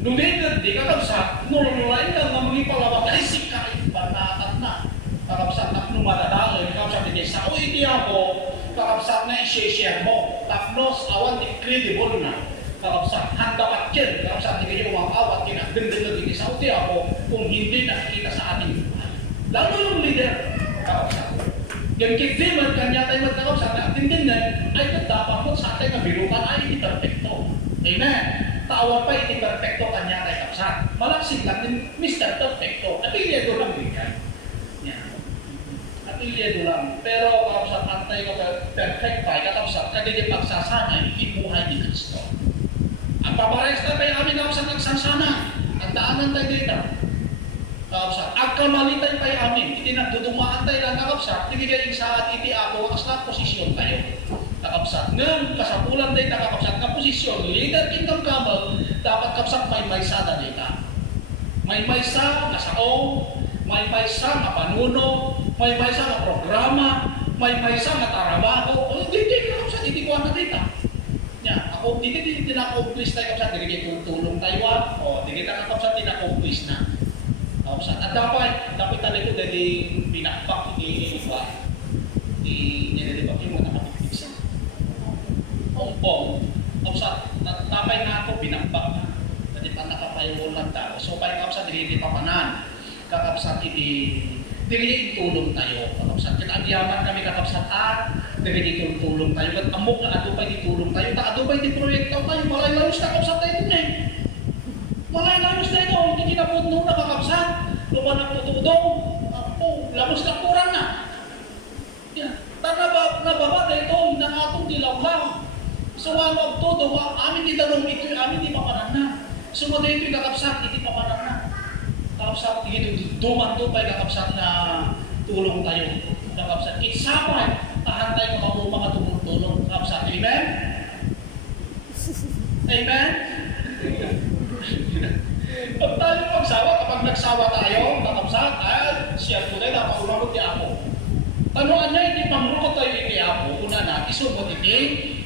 Nung di kakabsat, nululain ka nga mga palawa, dahil sikain, banakat na. Kakabsat na nung madadalo, kakabsat hindi sa iti ako, kakabsat na i-share mo, tapnos awan incredible na. Kakabsat, handa at yan, kakabsat hindi kayo awat kinagdendel hindi sa uti ako kung hindi nakikita sa ating buhay. Lalo yung leader, kakabsat. Yung kikdiman, kanya tayo magkakabsat na atindinan, ay dapat mo sa ating nabirukan ay hindi perfecto. Amen. Tawag pa hindi perfecto kanya tayo kakabsat. Malaksin lang din, Mr. Perfecto. At hindi ito lang din yan. At apelyido lang. Pero kapsat antay ka perfect tayo, kapsat kadili pagsasanay, ibuhay ni Kristo. Ang papares na tayo amin kapsat nagsasanay, ang daanan tayo dito. Kapsat, ang kamalitan tayo amin, itinagdudumaan tayo lang kapsat, tigigay sa at iti ako, as na posisyon tayo. Kakapsat, ngayon kasapulan tayo kakapsat na posisyon, leader kingdom kamal, dapat kapsat may maysada dito. May maysa na saong, may maysa na panuno, may maysa na programa, may maysa na trabaho. O hindi ka kapsat, hindi ko na dito. Ya, ako hindi tinakomplis tayo kapsat, hindi tutulong tayo. O hindi kita kapsat tinakomplis na. Kapsat, at dapat talaga dahil pinakpak iba. Nililibak yung mga nakapipigsa. Ongpong. Kapsat, natapay na ako, pinakpak na. Dati pa nakapayawol lang tao. So, paano kapsat, hindi papanan. Kakapsat, hindi tulong tayo. Kakapsat, kita ang yaman kami kakapsat at hindi tulong tayo. At amok na ato pa tulong tayo. Ta ato pa proyekto tayo. Malay layos na kapsat tayo dun eh. Malay layos na ito. Hindi kinapot nung nakakapsat. Lupa na tutudong. Labos na kurang na. Yan. Nababa ito ng atong dilawlaw. So, one of todo, amin di dalong ito, amin di mapanan na. So, mga ito yung kakapsat, hindi mapanan na. Kakapsat, hindi dumanto pa yung kakapsat na tulong tayo. Kakapsat, isapay, tahan tayo mga tumulong. Kakapsat, amen? Amen? Pag tayo magsawa, kapag nagsawa tayo, kakapsat, siya po tayo, napakulagot niya ako. Tanuan niya, hindi pamrukot tayo iti ako, una na, isumot iti,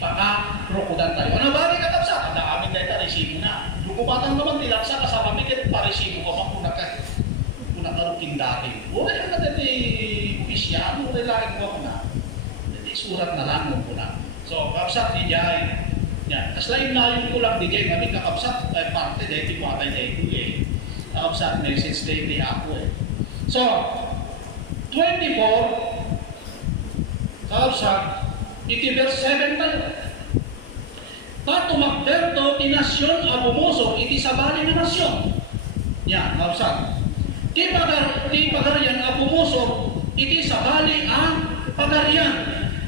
paka-rukutan tayo. Ano ba rin kakapsat? Ang amin na ito, resibo na. Lugubatan naman tilaksa, kasama mikit, paresibo ka pa kung nakarukin dati. Uy, ang natin pisyan, uy, laking ko na. Surat na lang mo na. So, kakapsat, di jay. Yan. Kas lain layon ko lang di jay, kami kakapsat, parte dahil di mo atay dahil eh. Kakapsat, message dahil di ako eh. So, 24, kakapsat, iti verse 7 tayo. Tumakderto ti nasyon a bumuso iti sabali na nasyon. Yan, kakapsat. Ti pagarian a bumuso iti sabali ang pagarian.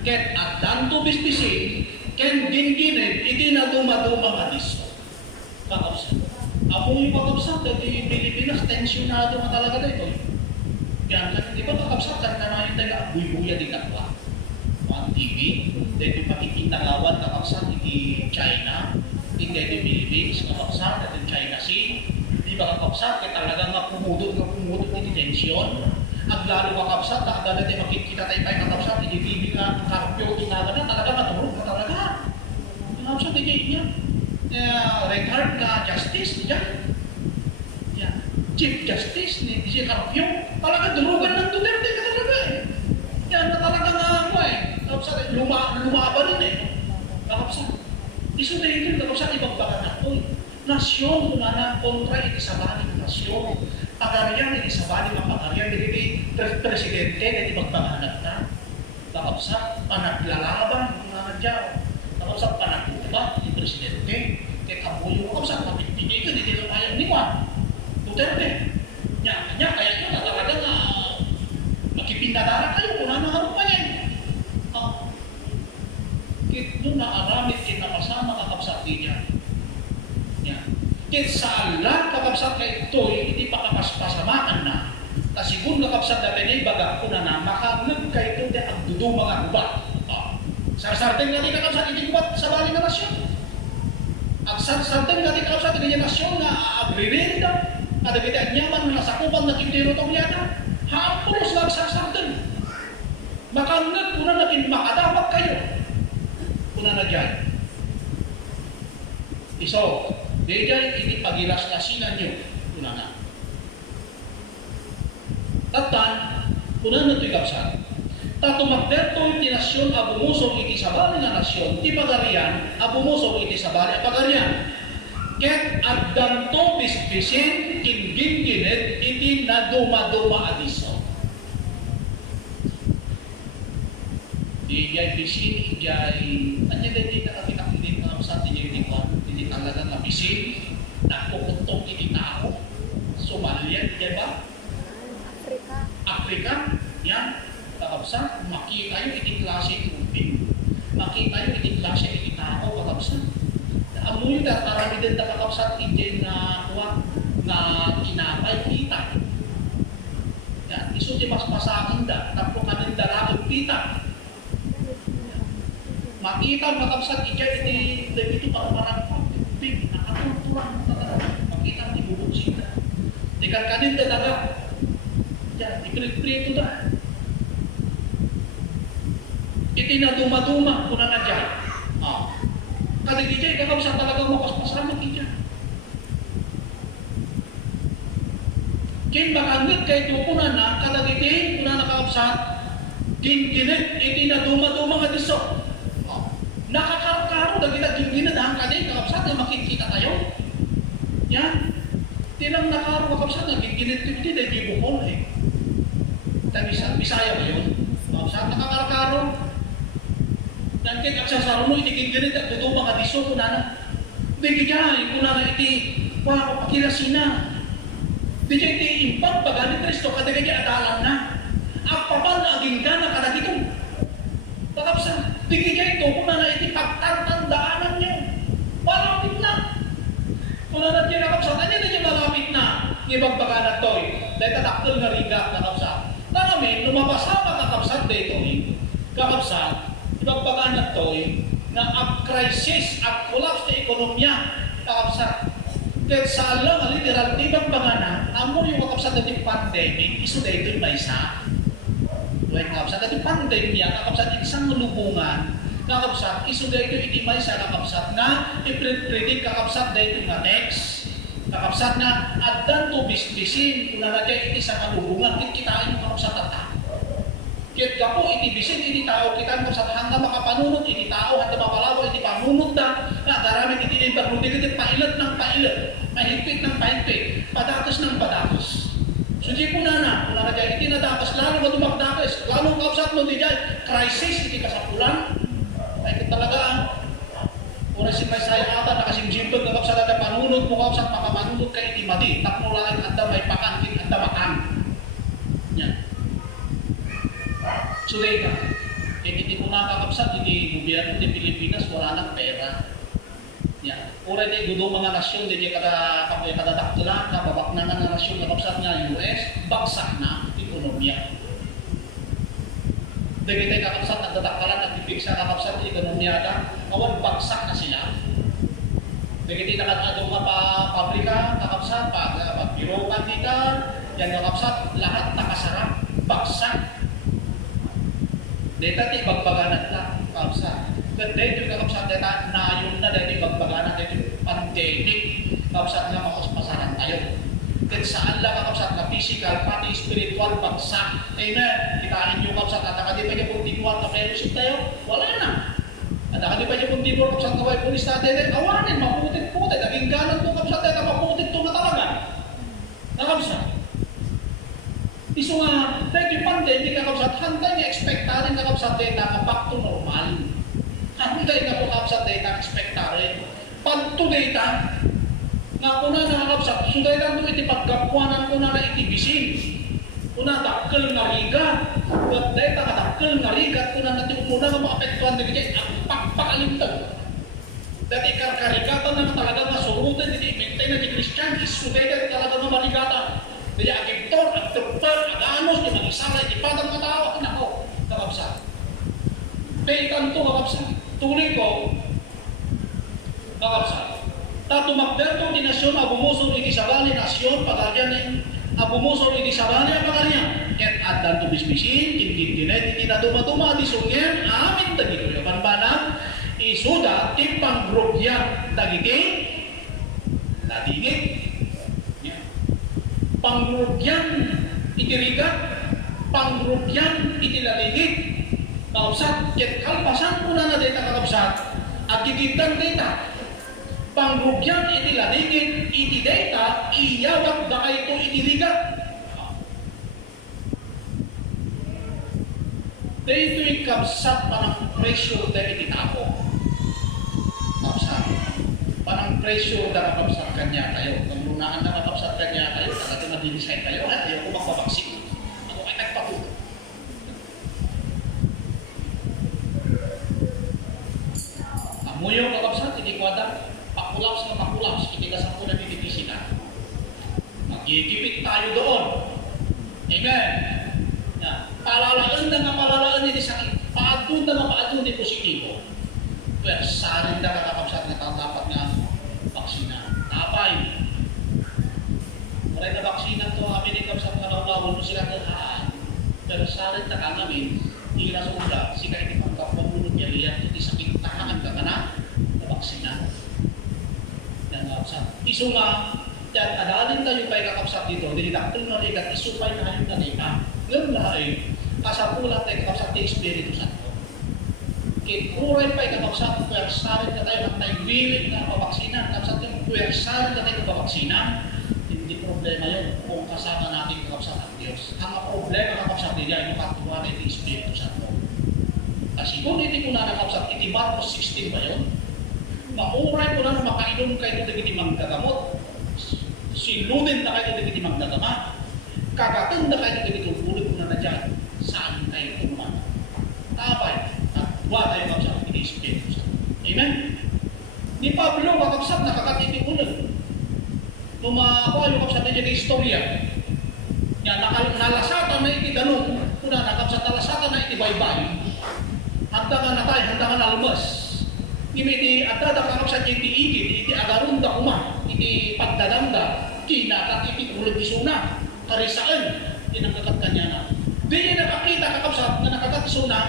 Ket at danto bisbisin, ken ginginid iti na dumaduma adiso. Kakapsat. Apong kakapsat, iti Pilipinas, tensyonado na talaga dito. Yan, di ba kakapsat, kananayin tayo, buy-buya di kakwa. Ang TV, dito pakikitalawan kakapsat, iti China, iti Philippines, kakapsat, iti China Sea. Di ba kakapsat, kaya talagang pumudot iti tensyon. Ang lalo kakapsat, nakagala tayo makikita tayo tayo kakapsat, iti TV ka, karpyo, tinaga na, talaga maturog na talaga. Kakapsat, iti niya. Record ka, justice, diyan. Chief Justice ni si Carpio, talaga durugan ng Duterte ka talaga eh. Yan na talaga nga ako eh. Kapsat, lumaban din eh. Kapsat, iso din ito, kapsat, ibagbagan ako. Nasyon, na kontra iti sabali ng nasyon. Pagarian, iti sabali ng pagarian, iti presidente, iti ibagbagan na. Kapsat, panaglalaban, mga dyan. Kapsat, panagbuba, iti presidente. Kaya kabuyo, kapsat, mapipigay ka, iti lumayan ni Juan. Duterte. Kaya yun na talaga na makipindadara kayo kung ano pa yan. Kit na aramit kinapasama kakapsat niya. Kit sa Allah kakapsat na ito, hindi pa kapaspasamaan na. Kasi kung kakapsat na pinibaga ko na makaglag kayo ito ang dudong mga gubat. Sarsarteng nga di kakapsat, hindi gubat sa bali na nasyon. At sarsarteng nga di kakapsat, hindi nasyon na agririnda. Ada kita nyaman na sakupan na kitiro tong yata. Haampulos lang sa sartan. Baka nga kuna natin makadapat kayo. Kuna na dyan. Iso, dahil ini pagilas-lasinan nyo. Kuna na. Tatan, kuna na ito'y kapsat. Tatumakderto iti nasyon abumusong iti sabali na nasyon. Ti pagarian, abumusong iti sabali a pagarian. Ket at danto bisbisin kinginginit iti na duma-duma adiso. Iyay bisin, iyay, anya din nakakita din na sa tingin hindi talaga na bisin, nakukuntong iti tao. Somalia, di ba? Afrika. Yan. kakabsat, makita yung iti klase tubig. Makita yung iti klase iti tao kakabsat. Amoy da tarami din da kakabsat iti na kuha na kinapay kita. Yan, iso di mas pasakin da, tapos kanin dalakot kita. Makita kakabsat iti iti parang tubig, nakatulturan makita iti bubog sita. Ikan kanin da daga. Yan, ipilit-prito da. Iti na duma-duma kuna na dyan. Kadig iti, kakabsat talagang mapaspasamak iti. Kin bakangit kay tukuna na, kadag iti, kuna na kakabsat, ginginit, iti na duma-duma nga diso. Nakakaro, dagita ginginit, ang kanin, kakabsat, na makikita tayo. Yan. Tinang nakaro kakabsat na ginginit, iti, dahil bukol eh. Bisaya ba yun? Kakabsat, nakakaro. Dan kaya kagsasaro mo, iti ginginit, at ito mga diso, kuna na. Di kaya, kuna na iti, pakilasina. Di kaya iti impag, pagani Kristo, kada kaya adalan na. Apapan na aging ka na kada dito. Kakabsat, di kaya ito, kuna na iti pagtantandaanan nyo. Malapit na. Kuna na kaya kakabsat, ano na yung malapit na? Ibagbaga na to eh. Dahil tatakil na riga, kakabsat. Namin, lumabasama kakabsat dito eh. Kakabsat, ibagbaga na to eh, na ag-crisis, ag-collapse na ekonomiya, kakabsat. Kaya sa alam, literal, ibagbaga na, amo yung kakabsat na yung pandemic, iso na ito yung maysa. Yung kakabsat na yung pandemya, kakabsat isang lubungan, kakabsat, iso na ito yung maysa, kakabsat na, i-predict kakabsat na ito yung text. Kakabsat na, at dan to bisbisin, kung nalagay iti sa kalubungan, kitain mo kakabsat at tao. Kaya kapo, iti bisin, iti tao, kita mo sa hanggang makapanunod, iti tao, hanggang mapalawa, iti pamunod na, daramit iti nipaglutin, iti pailat ng pailat, mahigpit ng mahigpit, padakas ng padakas. So di po na, kung nalagay iti nadakas, lalo ba dumagdakas, lalo kakabsat mo di dyan, crisis, iti kasapulan, ay talaga, una si Maysaya ata, nakasimsimpag na kapsat at panunod mo kapsat, makamanunod ka iti mati, takmo lang at may pakantin at makan. Yan. So later, hindi ko nakakapsat, hindi gobyerno ng Pilipinas, wala nang pera. Yan. Ura di gudo mga nasyon, hindi kadadaktulan, kababaknanan ng nasyon na kapsat nga US, baksak na ekonomiya. Dahil tayo kakapsat, nagdadaktalan, nagpipiksa kakapsat, ekonomiya ka, kawan bagsak na sila. Dahil tayo nakatadong nga pabrika, kakapsat, pagbirokan dita, yan kakapsat, lahat nakasarap, bagsak. Dahil tayo bagbaganat lang, kakapsat. Dahil tayo kakapsat, dahil nayon na, dahil tayo bagbaganat, dahil tayo pandemic, kakapsat nga makaspasaran tayo. Kahit saan lang kakapsat na physical, pati spiritual, bagsak. Amen. Kitain nyo kakapsat, at nakadi pa niya continual na fellowship tayo, wala na. At nakadi pa niya continual kakapsat na way pulis natin, awanin, maputit-putit. Naging ganon to kakapsat, dahil maputit to na talaga. Kakapsat. Iso nga, dahil yung pandemic kakapsat, hantay niya ekspektarin kakapsat dahil na back to normal. Hantay nga po kakapsat dahil na ekspektarin. Pag to data, nga kuna nakakapsat, suday lang ito iti pagkapuanan kuna na iti bisin. Kuna dakkel nga riga. At dahil dakkel nga riga, kuna natin muna nga maapektuan na ganyan, ang pagpakalimtag. Dahil ikarkarigatan na talaga nga surutan, hindi mentay na di Christian, isuday na talaga nga marigata. Dahil agiptor, agtrupar, aganos, di mag-isara, di padang matawa, nako, kakapsat. Dahil kanto kakapsat, tuloy ko, kakapsat. Tato magberto di nasyon, abumusol iti sabali nasyon, pagaryan abumusol iti sabali ang pagaryan. Ket adan to bisbisin, kinkinkinet, iti na dumaduma, di sungyan, amin dagito yung panbanang, isuda, tipang grubya, dagiti, ladigit. Pangrubyan, iti rigat, pangrubyan, iti ladigit. Kakabsat, ket kalpasan ko na dita kakabsat, at gigitan dita. Pangrubyan iti ladigit, iti data, iyawat da kayo iti rigat. Dito yung kapsat panang pressure da iti tapo. Kapsat. Panang pressure da kapsat kanya kayo. Kung lunaan na kapsat kanya kayo, talaga na dinisay kayo, ayaw ko magpabaksik. Ako ay nagpatuto. Muyo kakabsat, iti kwada, pakulaps na pakulaps, iti kasang kuna titipisikan. Magkikipit tayo doon. Amen. Palalaan na nga palalaan ni sakit. Paadun na nga paadun ni positibo. Pero sarin na kakabsat na dapat nga vaksina. Tapay. Maray na vaksina to, kami ni kabsat na lawlawon mo sila tahaan. Pero sarin na ka namin, hila sa ula, sika iti pagkapamulog niya liyan, iti sakit tahaan ka na vaksina. Yan kakabsat. Iso nga, yan, adalin tayo kay kakabsat dito, dinidaktil na ligat, isupay na kayo na ligat. Ngayon lahat kasapulat tayo kakabsat ni Espiritu Santo. Kikuray pa kakabsat, puwersarin ka tayo ng naibilig na pabaksina, kakabsat yung puwersarin ka tayo ng pabaksina, hindi problema yun kung kasama natin kakabsat ang Diyos. Ang problema kakabsat nila yung katuwa na yung Espiritu Santo. Kasi kung hindi ko na kakabsat, iti Marcos 16 ba yun? Mauray ko na makainom kayo ng hindi magdagamot. Siludin na kayo ng hindi magdagama. Kagatan na kayo ng hindi tulog na na dyan. Saan kayo tuman? Tapay. Takwa tayo kakabsat ng Espiritu Santo. Amen? Ni Pablo kakabsat nakakatiti ulan. Tumakuha yung kakabsat niya ng istorya. Yan, nalasatan na iti ganun. Kuna nakabsat nalasatan na iti baybay. Handa ka na tayo, handa ka na almas. Iti adada kakabsat niya iti igit, iti agarunda kuma, iti pagdadanda, kinakat iti ulog isuna, karisaan, tinangkakat kanya na. Di niya nakakita kakabsat na nakakatisuna,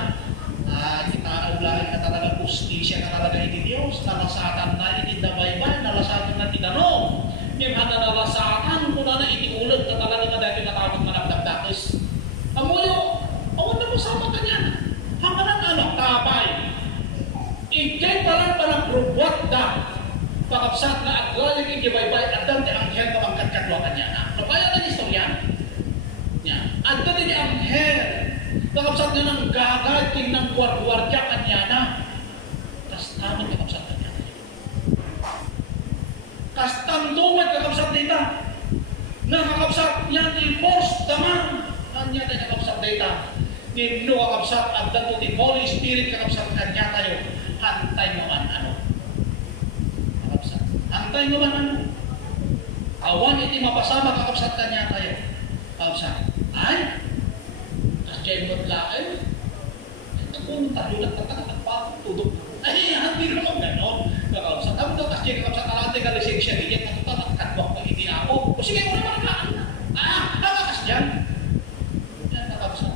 kita ulay ka talaga kustisya ka talaga iti Diyos, nalasatan na iti dabaybay, nalasatan na iti danong. May handa nalasatan ko na iti ulog ka talaga na dahil natawag managdagdakis. Amuyo, awan na mo sama kanya na. Hanggang anak, tapay. Ikay parang robot na pakapsat na aglalig ikibaybay at dante anghel na magkatkatwa kanya na. Napaya na istorya? Yan. At dante ni anghel pakapsat na ng gagad king ng guardia kanya na. Kastaman kakapsat kanya na. Kastamdumat kakapsat dita. Nakakapsat niya ni Force Daman. Kanya tayo kakapsat dita. Nino kakapsat at dante ni Holy Spirit kakapsat kanya tayo. Antay naman ano? Kakabsat. Antay naman ano? Awan iti mapasama kakabsat kanya tayo. Kakabsat. Ay? Kasya yung maglaay? Kung tayo lang tatakapag tudok. Ay, hindi naman gano'n. Kakabsat. Ang ito kasya kakabsat alante ka lisensya niya. Katutakatwak ka iti ako. O sige, wala marakaan na. Nakakas dyan. Yan kakabsat.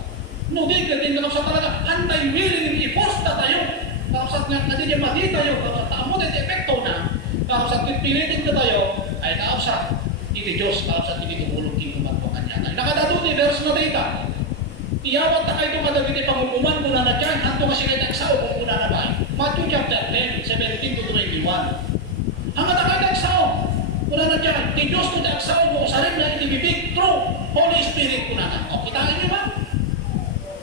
No, di ka din kakabsat talaga. Antay willing i-post na tayo. Kakabsat nga natin yung mati tayo, taamo na yung epekto na, kakabsat pilitin ka tayo, ay kakabsat, iti Diyos, kakabsat iti tumulong kinumatwakan niya. Nakadato ni verse na data, iyawat na kayo kadagit ipangupuman muna na dyan, hanto kasi kayo nagsao kung muna na ba? Matthew chapter 10, 17 to 21. Hanggang na kayo nagsao, muna na dyan, ti Diyos kung nagsao mo, sa rin na itibibig, true, Holy Spirit muna na. O, kitain niyo ba?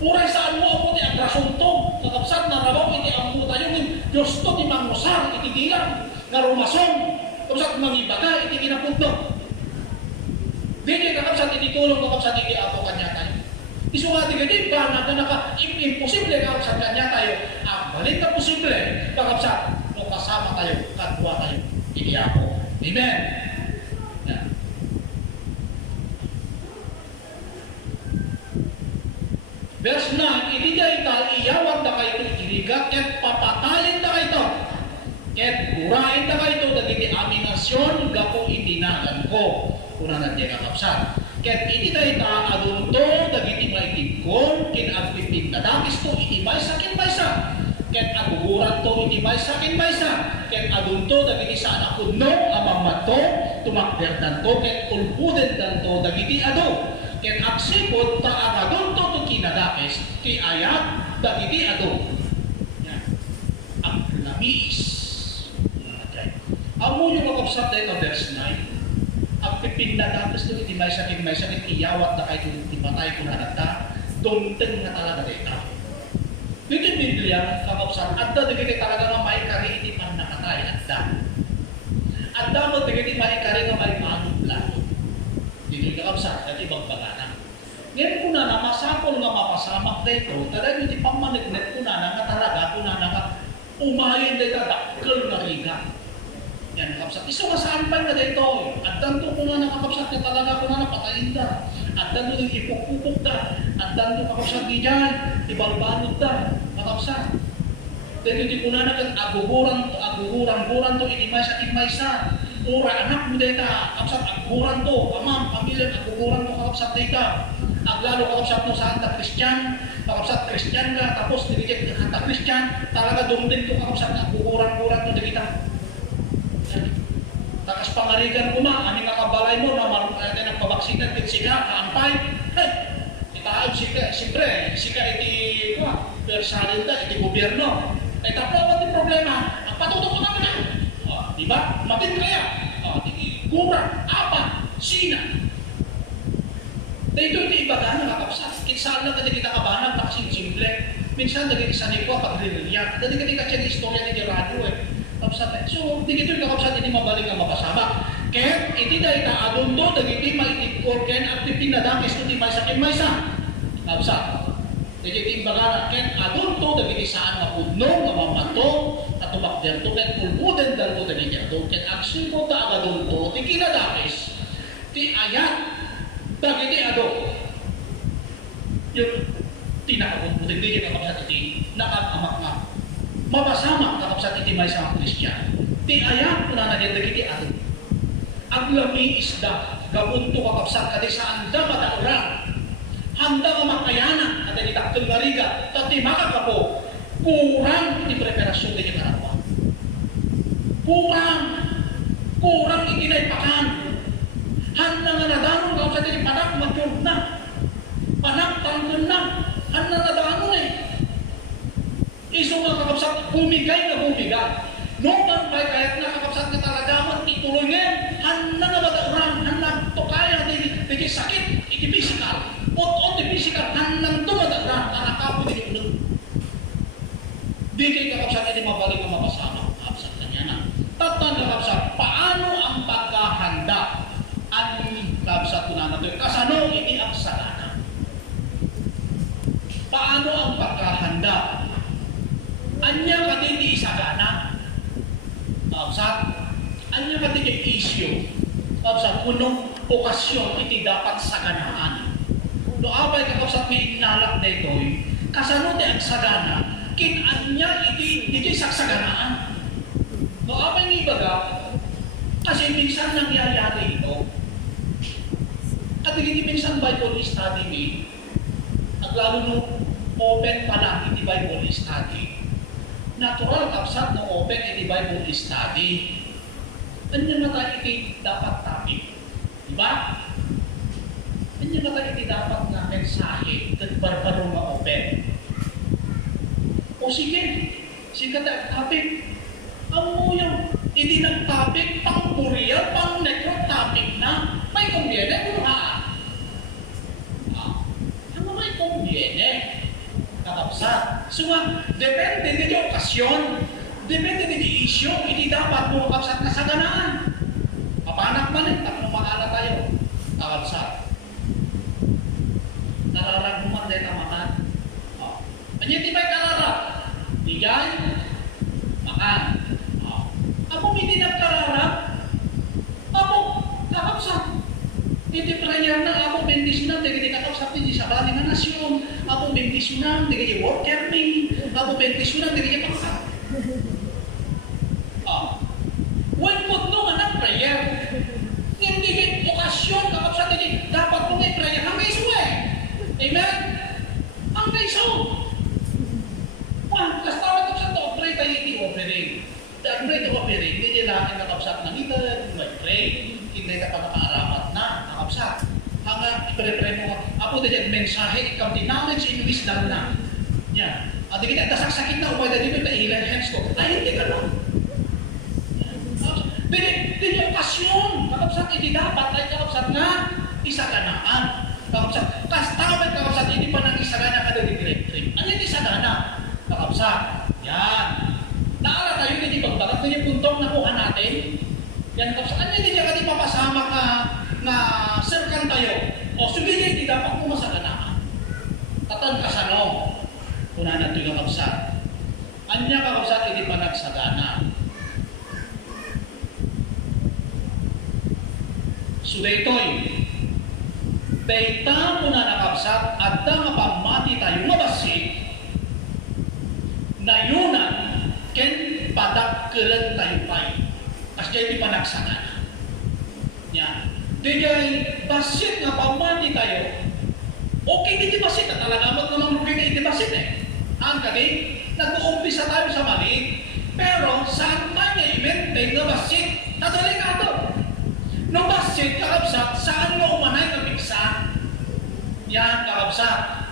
Puray saan mo ako ti agrasyon to, kakabsat na rabaw iti amu tayo ng Diyos to ti mangusar, iti dilang, nga rumason, kakabsat mangibaga, iti kinapundok. Dili kakabsat iti tulong, kakabsat iti ako kanya tayo. Isungati ka din ba na imposible kakabsat kanya tayo, ang balik na posible, kakabsat, no kasama tayo, katwa tayo, iti ako. Amen. Yan. Verse 9, iti dahil iyawat na kayo irigat at papatayin na kayo at burahin na kayo dagiti aming asyon gapo itinagan ko kuna na diya kakapsat ket iti dahil adunto dagiti maitigkon kin agpipig na dakis to iti baysa kin baysa ket aguguran to iti baysa kin baysa ket adunto dagiti saan akudno amamato tumakderdan to ket ulpuden danto dagiti ado ket agsipod ta agadon to kinadakes ti ayat dagiti ado. Yan. Ang lamis. Amo yung makapsat dito verse 9. Ang pipinadakes to iti may sakit iyawat na kayo iti matay ko na nagta dumteng na talaga dito. Dito yung Biblia kakapsat adda dagiti talaga nga may kari iti pan nakatay adda. Adda mo dagiti may kari nga may manong plano. Dito yung kakapsat at ibang bagana. Ngayon ko na masapol nga mapasamak dito, talagang hindi pang manignet ko na nga talaga ko na umayin dito dakkel na riga. Yan kapsat. Iso masampay na dito. At danto ko na nakakapsat na talaga ko na napatayin da. At danto nang ipuk-pupuk da. At danto kakapsat di dyan. Ibalbalot da. Nakapsat. Dito di ko na aguguran to inimay sa. Ura anak mo dito. Kapsat aguguran to. Amam, pamilya aguguran to kakapsat dito. Aglalo kakapsat mo sa Anta Christian. Kakapsat Christian ka. Tapos direject ka Anta Christian. Talaga doon din to kakapsat na aguguran to dito. Takas pangarigan ko ani nga kabalay mo na natin ang pabaksinan din sika, kaampay. Itaad sika, siyempre, sika iti, persalin da, iti gobyerno. Taplawan din problema, ang patutok ko naman na. Diba? Matin kaya. Kurang, apa, sina. Dito iti iba na nakakapsat. Kinsaan lang natin kita kabanag, paksing simple. Minsan naging isa ni ko, pag-rilyan. Dati ka siya ng istorya ni radio kapsat. So, di kito yung kapsat, hindi mabalik ang mapasama. Kaya, iti da itaadon do, dagiti maitikor, kaya akti pinadakis ko ti maysa kinmaysa. Kapsat. Dagiti imbaga, kaya adon do, dagiti saan nga pudno, nga mamato, katubak der to, kaya pulmuden dal to, dagiti adon. Kaya aksin ko ta agadon do, ti kinadakis, ti ayat, dagiti adon. Yung tinakabot mo, dagiti kapsat iti, nakakamak nga. Mapasama kakapsat iti may sa Kristiyan. Ti ayam na nagdagiti ato. Ang lami isda, gabunto kakapsat kadi sa anda madauran. Handa nga makayana, at iti taktul mariga, tati makakapo, kurang iti preparasyon iti karawa. Kurang iti naipakan. Handa nga nadanong kakapsat iti panak matyod na. Panak tanggan na. Handa nadanong iso nga kakapsat, bumigay na bumigay. Nung tanpay kaya't nakakapsat na talagaman, ituloy ngayon, handa na madauran, handa to kaya, di sakit, iti physical. Ot iti physical, handa to madauran, tanakapo di unod. Di kay kakapsat, iti mabalik na mapasama. Kakapsat na niya na. Tatan kakapsat, paano ang pagkahanda? Ang kakapsat ko na natin, kasano iti ang sagana? Paano ang pagkahanda? Anya katiti isagana. Kapsat, anya katiti isyo. Kapsat, punong okasyon iti dapat saganaan. No abay kakapsat may inalak dito, kasano di ang sagana, kin anya iti saksaganaan. No abay ni baga, kasi minsan nangyayari ito. At hindi minsan Bible study me, at lalo no open pa lang iti Bible study. Natural kapsat no open iti Bible study. Anya mata iti dapat topic. Diba? Anya mata iti dapat nga mensahe kat barbaro nga open. O sige, sikat topic. Amo yung iti ng topic pang burial, pang necro topic na may kumbiene kung ano may kumbiene? Kakapsat. So, depende din yung okasyon, depende din yung issue, hindi dapat mo kakapsat na saganaan. Kapanak man takno maala tayo. Kakapsat. Nararag mo man dahil makan. Anya di ba kararap? Digay, makan. Ako hindi nagkararap. Ako, kakapsat. Iti prayer na ako bendisyonan, dagiti kakapsat ni sa bali nga nasyon. Ako bendisyonan, dagiti worker me. Ako bendisyonan, dagiti kakapsat. When put no nga ng prayer, hindi kay okasyon kakapsat dagiti dapat mo ngay prayer hanggang iso Amen? Hanggang iso. Kastawa kakapsat to, pray tayo iti offering. Pray to offering, hindi nila kakapsat na nito, pray. Hindi ka pa nakaaramat na, nakapsat. Hanga, ipre-pray mo, ako din yung mensahe, ikaw din knowledge in wisdom na. Yan. At di kita, dasakit na, umay na dito, ilan hands ko. Ay, hindi ka lang. Din yung pasyon, kakapsat, hindi dapat, ay kakapsat na, isaganaan. Kakapsat, tawag kakapsat, hindi pa nang isagana ka din directory. Ano yung isagana? Kakapsat. Yan. Naala tayo, hindi pagbagat na yung puntong nakuha natin. Yan kapsat, ano hindi niya kati papasama ka na sirkan tayo. O sige, hindi dapat mo masaganaan. Tatan kasano. Kuna na ito yung kapsat. Anya kakabsat iti panagsagana. So daytoy, dayta mo na nakabsat at nga pamati tayo mabasik na yunan ken padakkelan tayo pay. As kaya iti panagsagana. Yan. Digay basit nga pamati tayo. Okay iti basit at alagamat namang rugi na iti basit Ang kadi, nag-uumpisa tayo sa maliit. Pero saan man niya i-maintain na basit na delikado? No basit, kakabsat, saan mo umanay na piksa? Yan, kakabsat.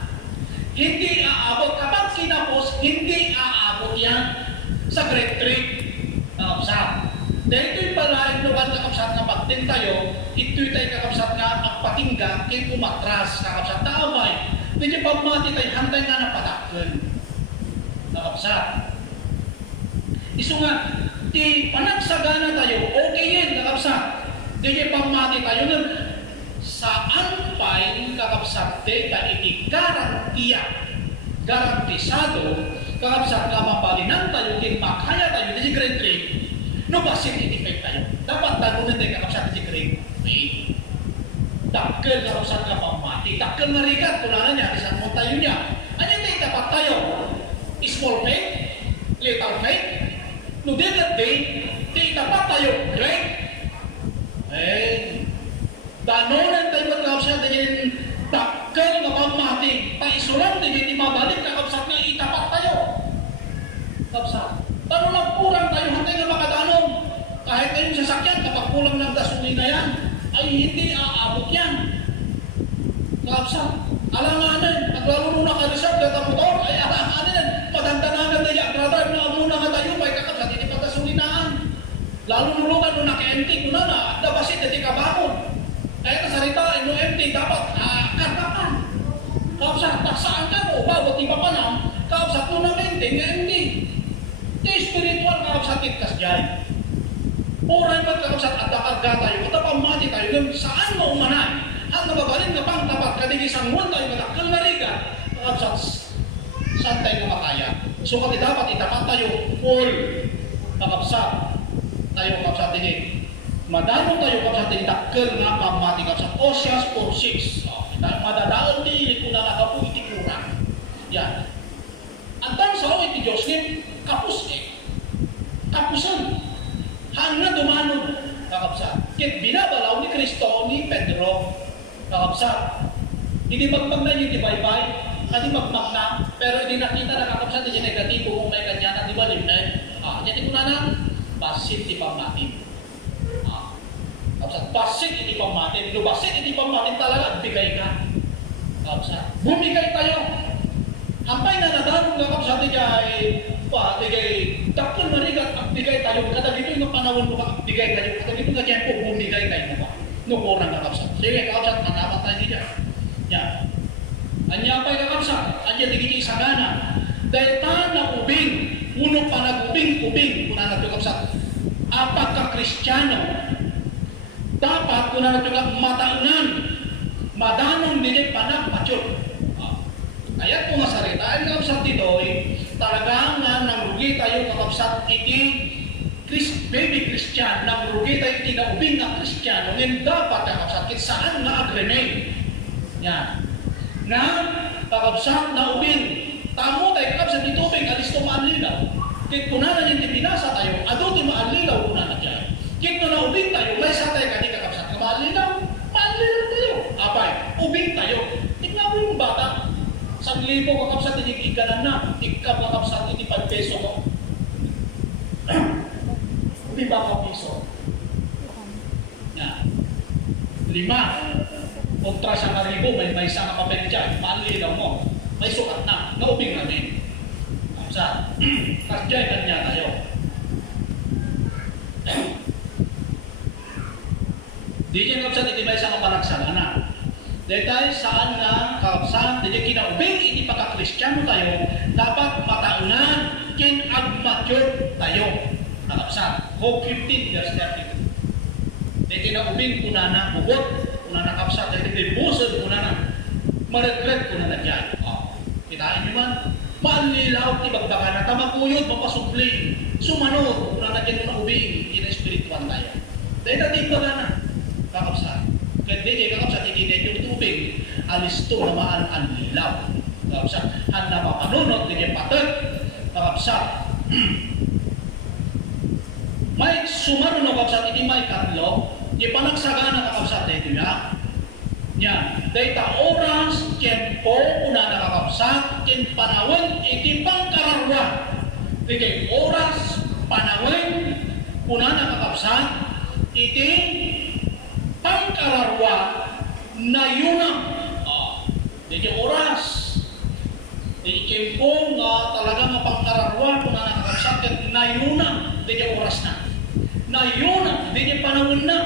Hindi aabot. Kapag kinapos, hindi aabot yan sa grade 3. Kakabsat. Dahil ito'y pala inuwan kakabsat na pagdin tayo, ito'y tayo kakabsat nga ang patingga, kaya umatras kakabsat. Taamay, hindi pagmati tayo, hantay nga na patakon. Kakabsat. Iso nga, di panagsagana tayo, okay yan kakabsat. Di pagmati tayo nga, saan pa'y kakabsat de ka iti garantisado, kakabsat ka mapalinan tayo, kin makaya tayo, di grade 3, no basit iti-effect tayo. Dapat tagunan tayo kakabsat iti grade 3. Dakkel kakabsat ka pamati. Dakkel nga rigat, tunanan niya, isang mo tayo niya. Ano tayo dapat tayo? Small faith? Little faith? No digat day, di dapat tayo great? Danonan tayo kakabsat iti dakkel nga pamati. Paisulang iti mabalik kakabsat nga itapat tayo. Kakabsat. Tano lang kurang tayo hantay nga makadanom. Kahit kayong sasakyan, kapag kulang ng gasolina yan, ay hindi aabot yan. Kakabsat, alanganin, at lalo muna ka-reserve data motor, ay alanganin, padantanangan tayo, brother, na muna nga tayo, may kakabsat, hindi pagkasulinaan. Lalo nulugan nung naka-empty, kuna na, dabasit, hindi kabakon. Kaya kasarita, no empty, dapat kartakan. Kakabsat, taksaan ka mo, bawat iba pa na, kakabsat, nung na-maintain, empty. Di spiritual kakabsat kas jay. Oray ba't kakabsat at nakarga tayo, at pamati tayo, saan mo umanay? At nababalin nga pang tapat, kadig isang muwan tayo, matakal na riga, kakabsat, saan tayo na makaya? So kati dapat itapat tayo, full, kakabsat, tayo kakabsat din. Madano tayo kakabsat din, takal nga pamati kakabsat, Osyas 4:6. Madadaon di, kung na nakapu, iti kurang. Yan. Antang sa iti Diyos ni, kapus kapusan hanggang dumanod kakabsat. Kit binabalaw ni Kristo ni Pedro kakabsat. Hindi magmag na yung tibay-bay, hindi magmag na, pero hindi nakita na kakabsat yung negatibo kung may kanya na di ba limnay. Jadi ko na na, basit di pamatin. Kakabsat, basit hindi pamatin. Kung basit hindi pamatin talaga, bigay ka. Kakabsat, bumigay tayo. Hampay na nadanong kakabsat digay dakon marigat ang bigay tayo kada dito yung panahon mo bigay tayo kada dito nga tiempo bumigay tayo mo no kurang kakabsat. Sige kakabsat, manaman tayo dito. Yan. Anya pa'y kakabsat, anya digiti isagana. Dahil ta na ubing, uno pa nag-ubing-ubing, kuna na kakabsat. Apat ka Kristiyano, dapat kuna na kakabsat mataunan, madanong din panagpatyot. Kaya kung masaritaan kakabsat dito, talagang nang rugi tayo kakabsat iti baby Christian, nang rugi tayo iti naubing na Kristiyano, ngayon dapat kakabsat saan na agremay. Yan. Na kakabsat na ubing, tamo tayo kakabsat dito ubing, alis to maalilaw. Kit kunanan yung pinasa tayo, ado ti maalilaw kunanan dyan. Kit na ubing tayo, may sa tayo kani kakabsat ka maalilaw tayo. Abay, ubing tayo. Tignan mo yung bata. 1,000 kakabsat hindi ikanan na, ikab kakabsat hindi 5 peso mo. 5 piso. Yan. 5. Kontra sa 1,000, may isang kapapel dyan, maalilaw mo. May sukat na, naubing namin. Kakabsat, kasjay kanya tayo. Di niya kakabsat hindi may isang kapanagsagana. Dahil tayo saan nga kakabsat, dahil kinaubing iti pagka-Kristiyano tayo, dapat mataunan, kin-agmature tayo. Kakabsat, Hope 15, verse 32. Dahil kinaubing kuna na bugot, kuna na kakabsat, dahil busod kuna na, ma-regret kuna na dyan. Kitain nyo man, maalilaw ti bagbaga na tamakuyod mapasubli sumanod una na dyan na ubing ina espiritual tayo dahil natin baga na kakapsat kaya di kakapsat hindi yung tubig alisto na maan ang lilaw kakapsat handa mapanunod di patag kakapsat may sumano na kakapsat hindi may katlo di panagsagana kakapsat dito ya yan, data oras, tiempo, una nakakapsat, kin panawin, iti pangkararwa. Iti oras, panawin, una nakakapsat, iti pangkararwa na yunang. Iti oras, iti tiempo nga talaga mapangkararwa, una nakakapsat, kin na yunang, iti oras na. Na yunang, iti panawin na,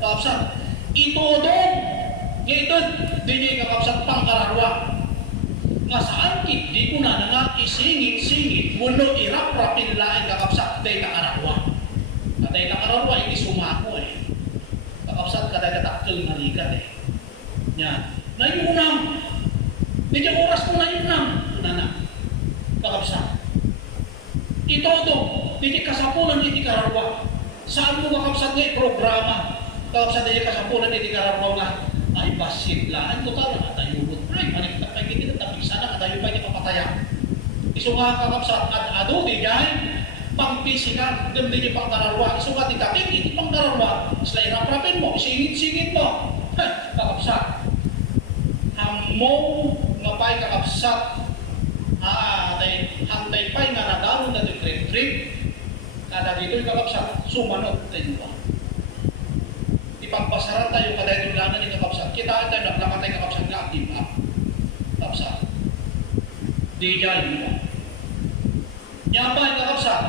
kakapsat. Ito doon, ito, di kakapsat pangkararwa. Nga saan kit, di ko na nga isingit-singit, muno irap-rapin lain kakapsat, day kakararwa. Day kakararwa, hindi sumako Kakapsat kadagatakil na ligat Yan. Nayunam. Di ka oras ko nayunam. Una na. Kakapsat. Ito do, di ka kasapulan, hindi kararwa. Saan mo kakapsat nga programa? Kakapsat, di kasapulan, hindi kararwa nga. Ay basit lang total na tayo but ay manik ta kay gid ta bisa na tayo pa ni papataya isu nga kakapsat ado di jay pang pisikal dem di pangkararwa isu nga tikatik iti pangkararwa isla irap-rapin mo singit-singit mo kakapsat hammo nga pay kakapsat tay hantay pay nga nadaron na trip kada dito'y kakapsat sumanod tayo ipagpasaran tayo kada itong lanan ni kakapsat. Kita tayo naklamatay kakapsat nga active up. Kakapsat. Di dyan mo. Nyapay kakapsat.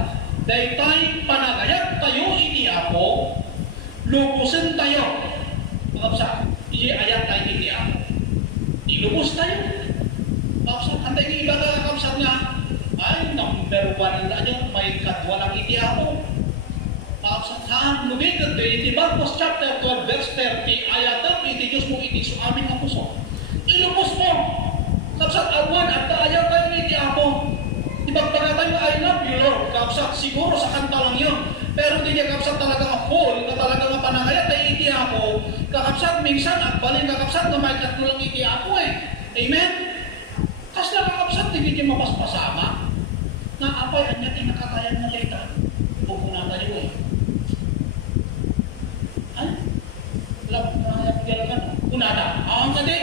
Dahil tayo panagayat tayo iti ako, lubusin tayo. Kakapsat. Iji ayat tayo iti ako. Ilubos tayo. Kakapsat. Antay ni iba ka kakapsat nga. Ay, number 1 na nyo. May katwalang iti ako. Saan lumigat iti Marcos chapter 12 verse 30 ayat iti Diyos mo iti so amin ang puso ilubos mo kapsat awan at ayatan iti ako ibagpagatan mo I love you Lord kapsat siguro sa kanta lang yun pero hindi niya kapsat talaga whole na talaga nga panangayat ay iti ako kakapsat minsan at balin kakapsat na may katlo lang iti ako amen kasla kakapsat hindi niya mapaspasama na apay anya tinakatayan na leta pupunan tayo kunada, ang kadi.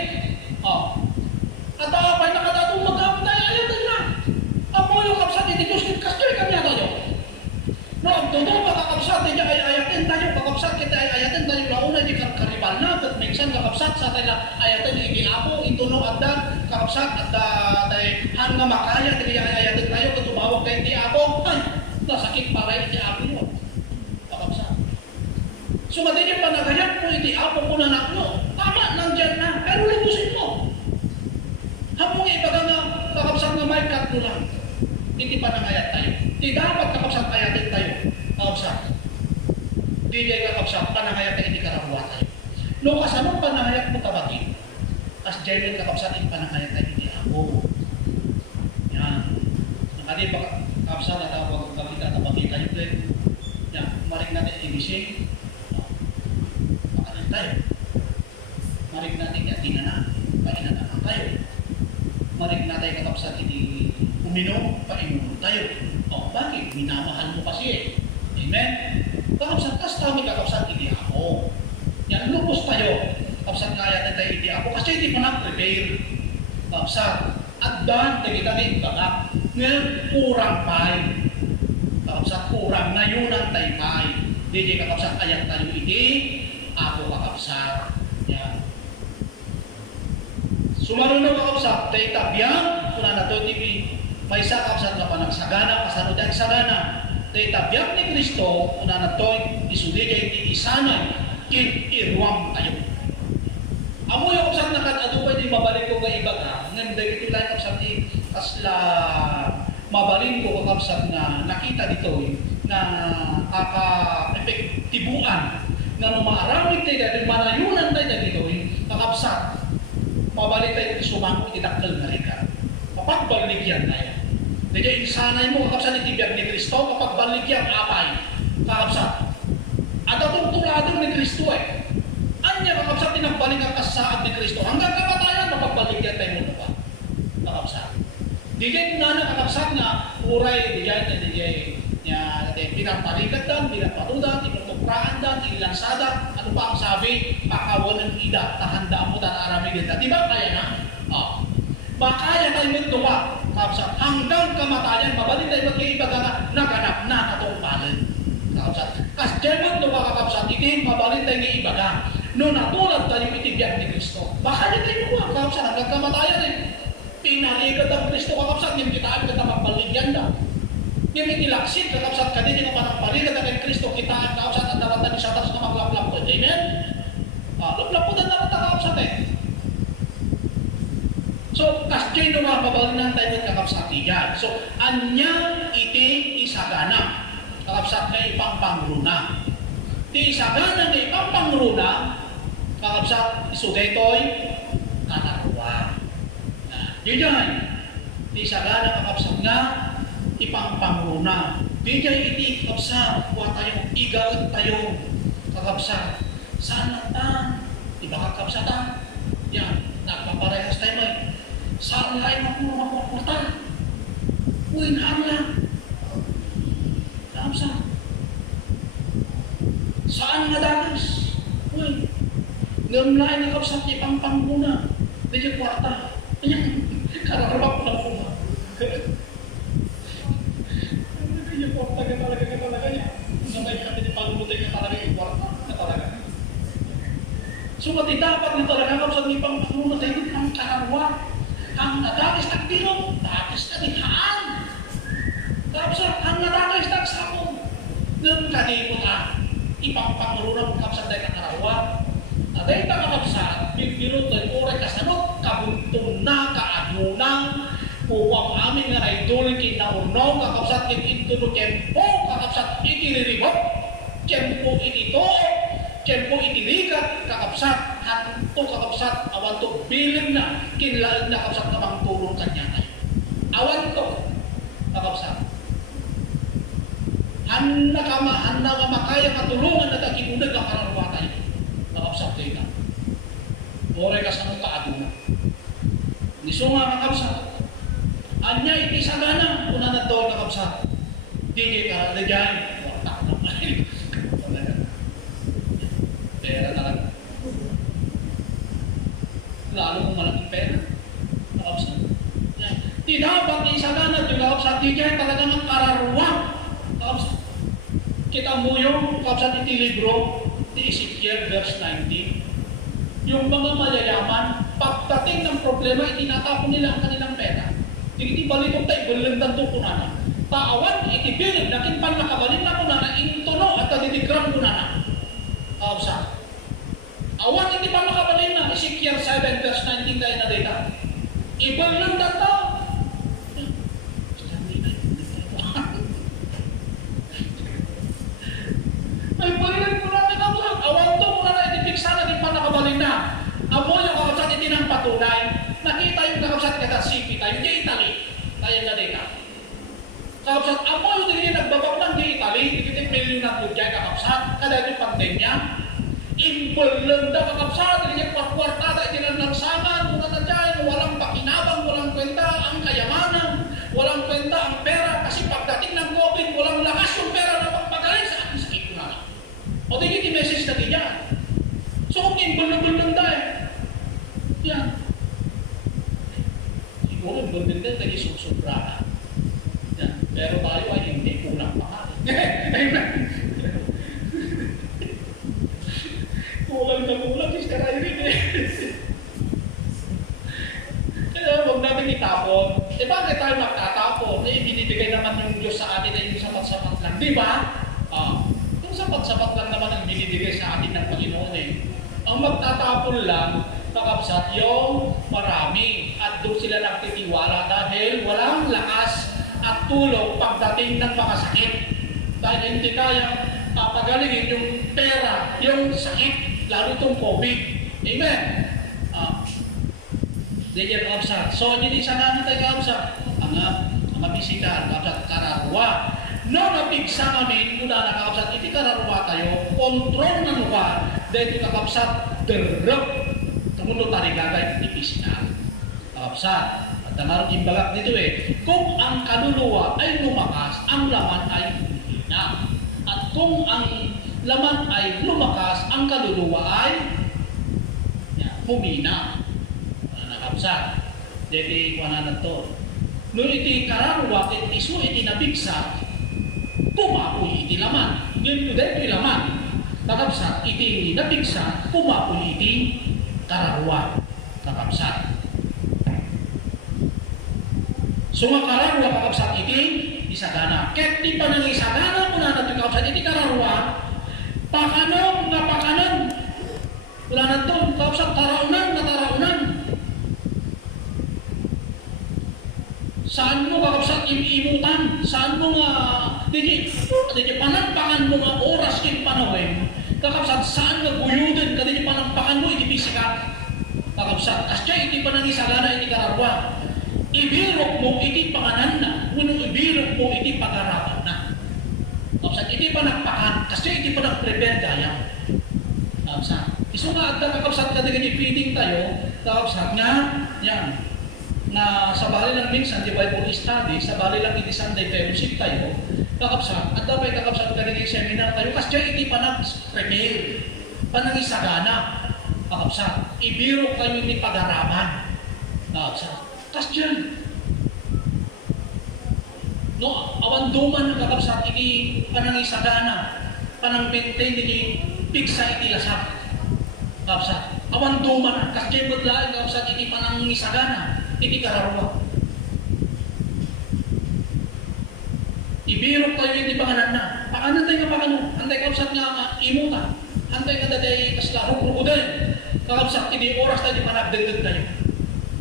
At apay nakadatong magkapit tayo, ayatan na. Ako yung kapsat, hindi ko kastoy kami tayo. No, ang totoo makakapsat, hindi ay ayatin tayo, kakapsat kita ay ayatin tayo, launa di karibal na, at minsan kakapsat sa tayo ayatin, hindi ako, ituno at dan, kakapsat, at tayo, hanga makaya, hindi ay ayatin tayo, kung tumawag kayo, hindi ako, ay, nasakit para hindi ako yun. Kakapsat. So, matindi panagayat po, hindi ako po nanaklo. Tama, nandyan na. Pero lubusin mo. Hamong ibaga nga, kakapsat nga may katlo lang. Hindi panangayat tayo. Hindi dapat kakapsat ayatin tayo. Kakapsat. Hindi niya kakapsat, panangayat tayo, hindi karawa tayo. No, kasanong panangayat mo tabagin? As dyan kakapsat, hindi panangayat tayo, hindi ako. Yan. Nakadi ba kakapsat na tawag kami tatabagin tayo, yan, marik natin ibising. Tayo. Marig natin yatin na painanan tayo. Marig natin kakapsat hindi uminom, painom tayo. Bakit? Minamahal mo kasi Amen? Kakapsat kas kami kakapsat hindi ako. Yan, lupos tayo. Kakapsat kaya tayo hindi ako kasi hindi pa na-prepare. Kakapsat. At daan, tagi-tagi, kakap. Ngayon, kurang pay. Kakapsat, kurang. Ngayon ang tayo pay. Hindi kakapsat ayat tayo hindi. Ako kakapsat. Yan. Sumaroon na kakapsat, tayo tabiyang, kung na ito, may isa kakapsat na panagsagana, kasanod ang sagana. Tayo tabiyang ni Kristo, kung na ito, isuligay, isanay, kin-irwam tayo. Amo yung kakapsat na kadadupay, di mabalik ko nga iba ka, ngayon dahil ito lang kakapsat, kasla mabalik ko kakapsat na nakita dito, na kaka-epektibuan, na numaaramid tayo dahil manayunan tayo dito, kakapsat, mabalik tayo sumako, itakal na rin ka. Kapag baligyan tayo. Jadi insanay mo kakapsat itibiyag ni Kristo kapag baligyan apay. Kakapsat. At atong tuladong ni Kristo Anya kakapsat tinagbalik ang kasaad ni Kristo. Hanggang kamatayan mapagbaligyan tayo mo pa. Kakapsat. Di kayo na kakapsat nga uray, di kayo pinapalikat dan, pinapatudan, inutukraan dan, ilansada. Ano pa ang sabi? Pakawan ng ida, tahandaan mo dan aramid ida. Diba kaya na? Makaya tayo magtuwa, kakapsat, hanggang kamatayan, mabalik tayo magkaibaga na naganap na katong palad. Kakapsat, kas dyan magtuwa, kakapsat, hindi mabalik tayo ibaga. No natulad tayo itibiyag ni Kristo. Makaya tayo magtuwa, kakapsat, hanggang kamatayan Pinalikat ang Kristo, kakapsat, yung kitaan kita magbaligyan na. Yung itilaksin, kakapsat, kanina naman ang palikat ang Kristo, kitaan, kakapsat, ang daratan ni Satanas na maglaplap ko. Amen? Laplap ko na daratan, kakapsat So, kasjay no mga babalinan tayo ng kakapsatigan. So, anyang iti isagana. Kakapsat na ipang pangruna. Ti isagana na ipang pangruna, kakapsat isudetoy, kanarwa. Yun yan. Ti isagana kakapsat nga, ipang pangruna. Di kayo iti kakapsat, kuha tayo, igaot tayo, kakapsat. Saan natin? Iba kakapsatan? Yan, nagpaparehas tayo Saan tayo makuha? Uy, naan lang. Saan nga danas? Uy, ngamlain na kapsat niya pang pangguna. Hindi kwarta. Kararap ko lang po. Hindi kwarta ka talaga niya. Sabay ka din pangulutay ka talaga yung kwarta. Talaga. So, mati dapat na talaga kapsat niya pang pangunutay ng kararwa. Ang nadagis na pilong, dagis na dihaan. Kapsat, ang nadagis na sapong. Nang kanipot ipang pangurunang kapsat tayo ng karawa. Aday ta kapsat, bibirot tayo oray kasanot, kabuntong na, kaadunang, kuwang amin nga raidol, kinaunong, kakapsat, kinintulog, kempo, kakapsat, ikiriribot, kempo, itito, kempo, itilikat, kakapsat, hanto kakapsat, awan to biling na, kinlalag na kakapsat na mang turong kanya tayo. Awan to, kakapsat. Handa ka makaya katulungan na takimunag ang kararwa tayo. Kakapsat tayo na. Oray ka sa mga kaaduna. Niso nga kakapsat. Anya iti sagana, una na doon kakapsat. Di ka lagyan. Wata na mahal. Pera talaga. Lalo kung malaking pera. Kakapsat. Di dapat isagana yung kakapsat. Di kaya talaga ng kararwa. Kakapsat. Kita mo yung kakapsat iti libro ni Ezekiel verse 19. Yung mga mayayaman, pagdating ng problema, itinatapon nila ang kanilang pera. Hindi balikom tayo, balindan to kunana. Taawan, itibilig, nakin pan nakabalin na kunana, intono at tadidigram kunana. Kakapsat. Awan, hindi pa makabalin na. Ezekiel 7 verse 19 tayo na data. Ibalindan to. Ay, balilan ko natin ang lang. Awan to, muna na itipiksa na din pa nakabalin na. Amo yung kakapsat itinang patunay. Nakita yung kakapsat katasipi tayo. Di Italy. Tayo na data. Kakapsat, amo yung hindi nagbabak ng di Italy. Ikitin milyon na budya kakapsat. Kada yung pandemya. Imbalanda kakapsat. Hindi yung kwarta-kwartada. Itinanagsaman. Muna na dyan. Walang pakinabang. Walang kwenta ang kayamanan. Walang kwenta ang pera. Kasi pagdating ng COVID, walang lakas yung pera na pagpagaling sa ating sakit ko na. O di message natin yan. So kung imbalanda yan. Siguro imbalanda tayo susubra. Yan. Pero tayo ay hindi kulang pa nga. Amen. Kulang na kulang. Sister Irene Kaya huwag natin itapon. Bakit tayo magtatapon? Binibigay naman yung Diyos sa atin ay yung sapat-sapat lang. Di ba? Yung sapat-sapat lang naman ang binibigay sa atin ng Panginoon Ang magtatapon lang, kakapsat, yung marami. At doon sila nagtitiwala dahil walang lakas at tulong pagdating ng mga sakit. Dahil hindi kayang papagalingin yung pera, yung sakit, lalo itong COVID. Amen? Diyan kakapsat. So, hindi sana natin tayo kakapsat. Ang mabisikan kapsat kararwa. No napigsa kami kuna na kapsat iti kararwa tayo kontrol na lupa dahil kakapsat derep tumundo tarigagay iti pisikal. Kapsat at namarong imbagak dito kung ang kaluluwa ay lumakas, ang laman ay humina. At kung ang laman ay lumakas, ang kaluluwa ay humina. Nakapsat. Jadi kuana na to. No iti kararwa ket isu iti nabigsa, kumapoy iti laman. Ngayon iti laman. Nakapsat iti nabigsa, kumapoy iti kararwa. Nakapsat. So nga kararwa kakapsat iti isagana. Ket di pa nang isagana kuna na kakapsat iti kararwa, pakanon nga pakanon. Wala na to, kakapsat taraunan nga taraunan. Saan mo kakapsat imutan? Saan mo nga di panampakan mo nga oras kin panawin? Kakapsat saan nga guyudan ka di panampakan mo iti pisika? Kakapsat kasya iti panangisagana iti kararwa. Ibirok mo iti panganan na, ngunong ibirok mo iti pag-arapan na. Kakapsat iti panagpakan, kasya iti panagprepare gayam. Kakapsat iso nga at kakapsat ka di feeding tayo, kakapsat nga yan. Na sa bali lang minsan di Bible study, sa bali lang iti Sunday fellowship tayo, kakapsat, at dapat kakapsat ka rin seminar tayo, kasi iti panag-prepare, panag-isagana, kakapsat, ibiro kayo ni pag-araman, kakapsat, kasi dyan, no, awanduman ng kakapsat, iti panag-isagana, panag-maintain iti pigsa iti lasak, kakapsat, awanduman, kasi dyan budlaan, kakapsat, iti panag-isagana, iti kararwa. Ibirok tayo iti panganan na. Pakanan tayo nga pakano. Antay kakapsat nga imuta. Antay ka tayo kasla rukrukudan. Kakapsat iti oras tayo iti panagdagdag tayo.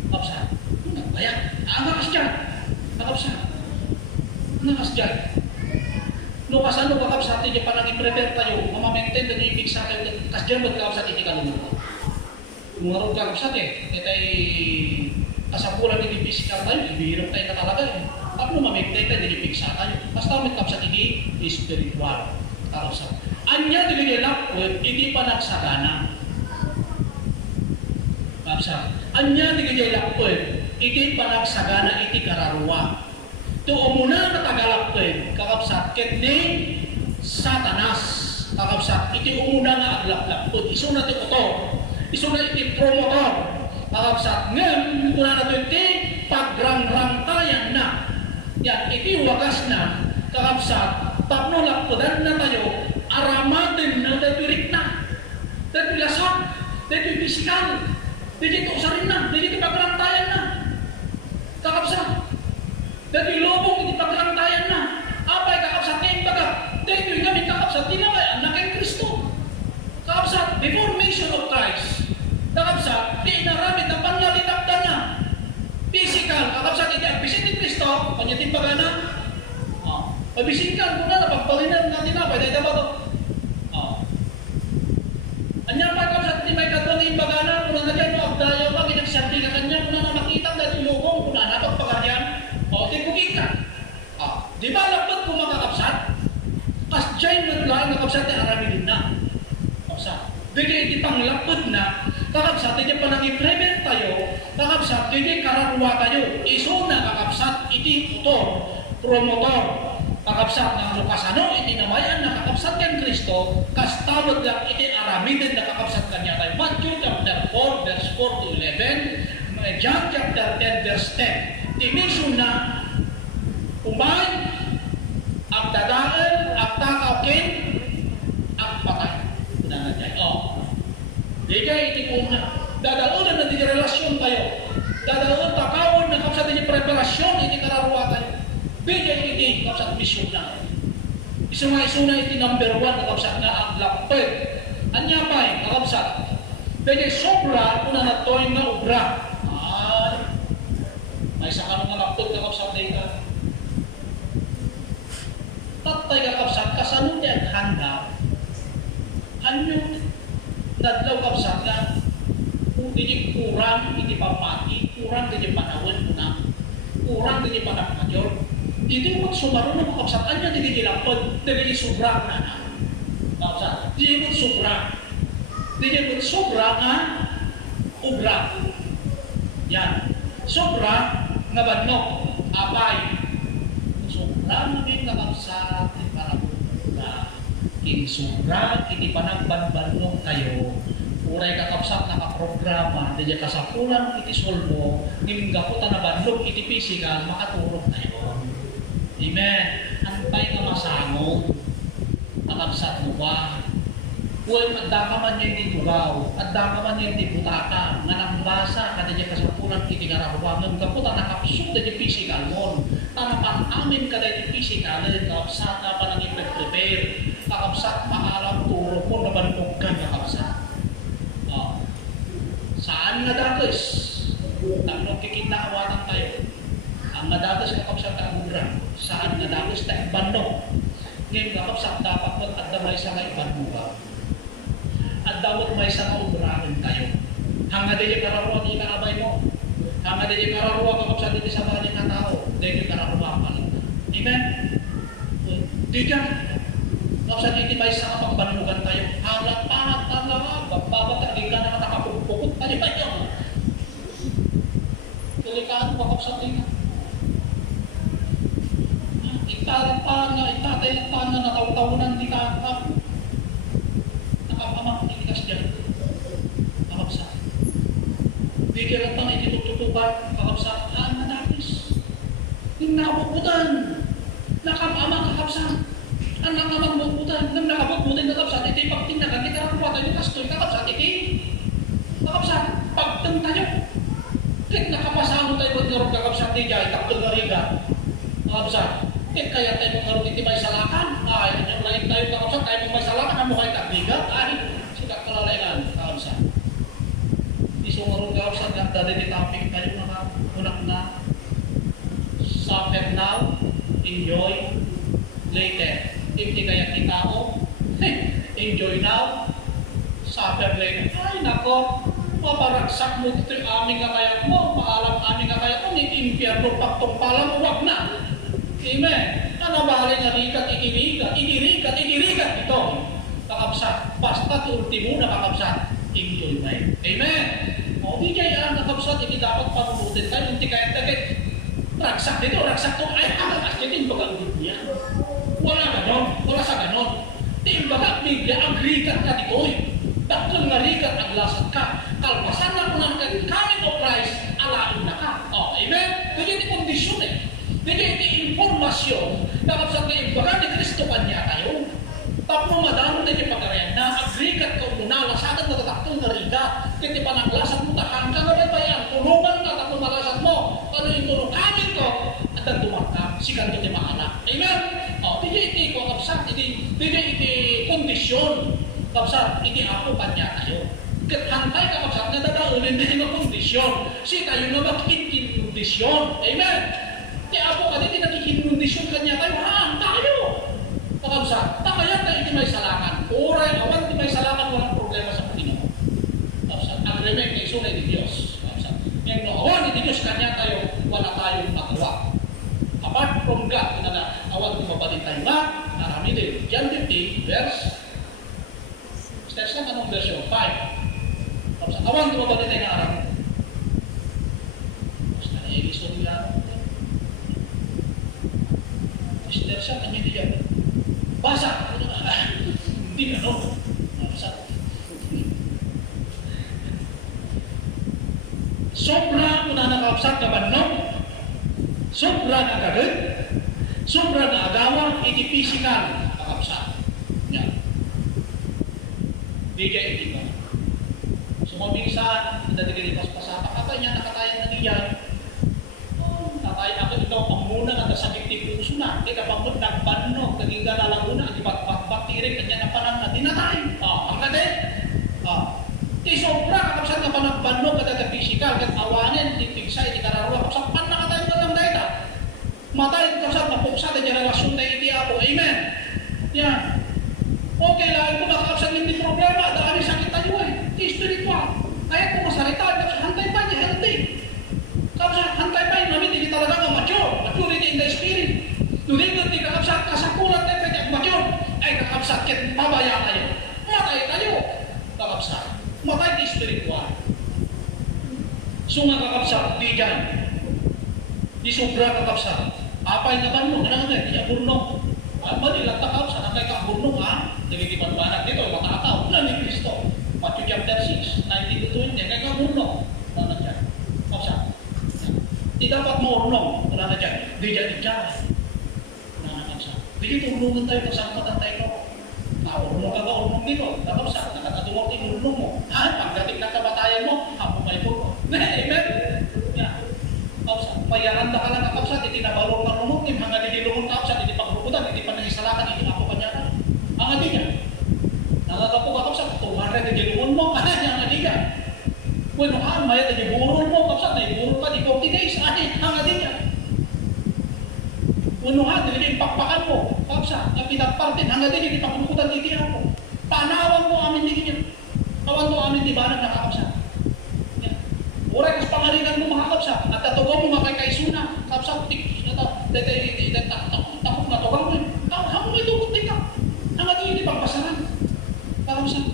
Kakapsat. Nagbayak. Angakas dyan. Kakapsat. Angakas dyan. No kasano kakapsat iti panag-prepare tayo. Mamaintain tayo yung pigsa tayo. Kas dyan ba't kakapsat iti kaluluwa. Umarong kakapsat Itay kasapulan iti physical tayo, ibihirap tayo na talaga Tapos mamigtay tayo, dinipigsa tayo. Basta may kapsat iti spiritual. Kapsat. Anya dinilap ko, iti panagsagana. Kapsat. Anya dinilap ko, iti panagsagana, iti kararwa. Ito umuna natagalap ko, kakapsat, ket ni Satanas. Kakapsat, iti umuna nga aglap-lap ko. Iso na iti otor. Iso na iti promotor. Kakapsat, ngayon, kuna na ito iti pagrang-rangtayan na. Yan, iti wagas na, kakapsat, tapnolakpodan na tayo, aramatin na datirik na. Dati lasak, dati pisikal, dati tusarin na, dati pagrangtayan na. Kakapsat, dati lobong iti pagrangtayan na. Apay kakapsat, imbaga, dati gamit kakapsat, tinamay, anak ng Kristo. Kakapsat, the formation of Christ. Kakapsat, di naramit ang panlalitakdan na. Physical, kakapsat, iti agbisin ni Kristo, kanyatin pagana. Pabisin ka, kung na, pagpalinan natin na, pwede ba ito? Anya pa kakapsat, di may katwa na yung pagana, kung na dyan mo, agdayo ka, kinagsabi ka kanya, kung na nakita ang dati lubong, kung na napagpagarian, tingkugin ka. Di ba lapot kung makakapsat? Kas dyan naglaan kakapsat, ay aramilin na. Kakapsat. Bigay iti panglapod na, kakapsat, iti panag-i-prevent tayo, kakapsat, iti kararwa tayo, iso na kakapsat, iti tutor, promotor, kakapsat ng lukasano, iti namayan na kakapsat yan Kristo, kastawad lang iti aramidin na kakapsat kanya tayo. Matthew chapter 4, verse 4 to 11, John chapter 10, verse 10. Dimension na, umay, agdadaan, agtakawkin, agpatay. Digay iti kung dadaloon na iti relasyon tayo. Dadaloon takawon na kapsat iti preparasyon iti kararwa tayo. Digay iti kapsat misyon na. Iso na iti number 1 na kapsat na ang lapit. Anya pa kapsat. Digay sobra kung na natoy nga obra. May isa ka nga lapit na kapsat na ka. Tatay ka kapsat kasanod yan handa. Anyo dadlaw kapsat na kung hindi kurang, hindi pamati, kurang hindi panawin mo na, kurang hindi panakmayor, Hindi mo sumarunong makapsatan niya, hindi nilapod, hindi sobrang na. Kapsat, hindi mo sobrang. Hindi mo sobrang nga, ubra. Yan. Sobra nga banok, apay. Sobra namin nakapsat, para ubra. Kini sobra, kini panagbanbanok kayo. Uray kakapsat nakaprograma, hindi kasapulan iti solmo, niminggaputan na banlog iti physical, makaturog tayo. Amen. Antay nga masangog, kakapsat mo ba? Huwag adda niya hindi tugaw, adda niya hindi butaka, nga nang basa, kada niya kasapulan iti kararuangan, kaputan nakapsuk na di physical mo. Tanapan amin kada iti physical, kakapsat na pa nang i-prepare, kakapsat maalam turog mo na banlog ka kakapsat. Saan nga datos? Taglong kikinakawatan tayo. Ang nga datos kakapsat ang ubra. Saan nga datos tayo bandok? Ngayon kakapsat dapat mo at damay sa nga ibanbuga. At dapat may sa ubrahan tayo. Hanga din yung kararuan ikaabay mo. Hanga din yung kararuan kakapsat dito sa mga nga tao. Dahil yung kararuan pa lang. Amen? Di dyan. Kapsat hindi may sa kapagbanbugan tayo. Halat pa, talaga. Babatagin ka na nakapupukot. Ano ba yun? Delikado ba kapsat din? Itatay lang pa na nataw-tawunan di ka nakapamak hindi ka siya. Kakapsat. Di ka lang pang ititututupan. Kakapsat. Nadakis. Yung nakapuputan. Nakapamak kakapsat. Ang nakapagbubutan, nang nakapagbutan na kapsat, iti pagtinagan, kita ang kuwatan yung kastoy, kakapsat, iti kakapsat, pagtang tayo. Kahit nakapasano tayo kung narong kakapsat, di dyan, taktul na riga. Kakapsat, kaya tayo mong iti may salakan, ay, yung lain tayo kakapsat, tayo mong may salakan, ang mukha itakbiga, ay, sikat kalalainan, kakapsat. Di sumarong kakapsat, nga dali di topic tayo unak na, suffer now, enjoy later. Hindi kaya kita ko, enjoy now, suffer later. Ay nako, maparagsak mo dito yung aming kakayat mo, maalam aming kakayat mo, hindi impyerno paktong pala mo, wag na. Amen. Nanabahalin na rikat, ikirikat, ito. Kakapsat, basta ultimo na kakapsat, enjoy na yun. Amen. O di kaya nakapsat, hindi dapat panunutin tayo, hindi kaya takit, ragsak dito, ragsak to, ay, din pagkagulit niya. Wala ganon, wala sa ganon. Di baga, Biblia, ang rikat ka dito. Takong nga rikat ang lasat ka. Kalpasan na ko ng coming of Christ, alain na ka. Oh, amen? Hindi kondisyon eh. Hindi informasyon. Dapat sa baga ni Kristo kanya tayo. Tapos madano din yung pagkarayan na ang rikat ka muna, lasatan na tatakong nga rikat. Hindi pa naglasat mo, takang ka nga ba yan? Tulungan ka, tapos malasat mo. Ano yung tulong amin ko? At ang tumakta, sikan ko di maanak. Amen? Oh, hindi ko kapsat, hindi kondisyon. Kapsat, hindi ako kanya tayo. Hantay ka kapsat, nadadaulin din yung kondisyon. Si tayo na makikin kondisyon. Amen? Di ako ka, hindi nakikin kondisyon kanya tayo. Tayo! Kapsat, takaya tayo hindi may salakan. Oray, awan hindi may salakan, walang problema sa Panginoon. Kapsat, agreement na isunay ni Diyos. Kapsat, yung awan ni Diyos kanya tayo, wala tayong magawa. Apart from God, awan kung mapalit tayo nga, narami din. John 15, verse, saan anong version? 5. Awan kung mapalit tayo nga arami. Tapos na naiiso nila. Saan kanya diyan? Basa! Hindi ka no? Basa. Sobra kung na nakapsat ka ba no? Sobra na kagad, sobra na agawa, iti physical, kakapsat. Yan. Bigay iti mo. So kung minsan, nadagalipas pa sa kakapa niya, nakatayan na niyan, nakatayan ako ito, pangmuna, nagasakit ti puso na, kaya pangmuna, nagbanno, naging galalaguna, di baktirik, kanya na panang na dinatay. Ang kadin. Di sobra, kakapsat na panagbanno, kada physical, kat awanin, di pigsay, di kararuwa, kapsat pan nakatayan ka lang dahil matay ito sa mapuksa na relasyon na iti ako. Amen. Yan. Okay lang ito makakapsat hindi problema. Dami sakit tayo eh. Di spiritual. Kaya kung masarita, hantay pa niya, healthy. Kapsat, hantay pa yun namin, hindi talaga mature. Maturity in the spirit. Tulingan ti kakabsat, kasakulat tayo kaya magyon. Ay kakabsat, kaya pabaya tayo. Matay tayo. Kakabsat. Matay ti spiritual. So nga kakabsat, di dyan. Di sobra kakabsat. Apay naman mo, ano nga, di aburnong. Manilang kakabsat, ang kay kaburnong ha. Nagigibang banat dito, matakaw. Wala ni Kristo. Matthew chapter 6, 19-20, kay kaburnong. Ano na dyan? Kakabsat. Di dapat maurnong. Wala na dyan. Di dyan, di dyan. Hindi tulungan tayo kasama tayo. Urunong ka ba? Urunong dito. Kakabsat, nakatatuwag yung urunong mo. Pagdating na kamatayan mo, may po. Amen? Yan. Kakabsat, payaran na ka lang kakabsat, hindi nabalong ng rumong, hindi mga nililungon kakabsat, hindi pagruputan, hindi pa nangisalakan, hindi ako kanya na. Ang adi niya. Nakakapo kakabsat, tumara na dilungon mo, ang adi niya. Bueno, maya na diburol mo kakabsat, na iburol ka, di 40 days, ang adi niya. Unuhan, hindi pakpakan mo. Kapsa, ang pinagpartin, hanggang din, hindi pakulukutan dito ako. Panawan mo amin din niya. Kawan mo amin di banag na kakapsa. Uray, kas pangalingan mo mga kapsa. At tatugaw mo mga kaisuna. Kapsa, takot na tugaw mo. Hamo may tugot din ka. Hanggang din, hindi pagbasaran. Kakapsa.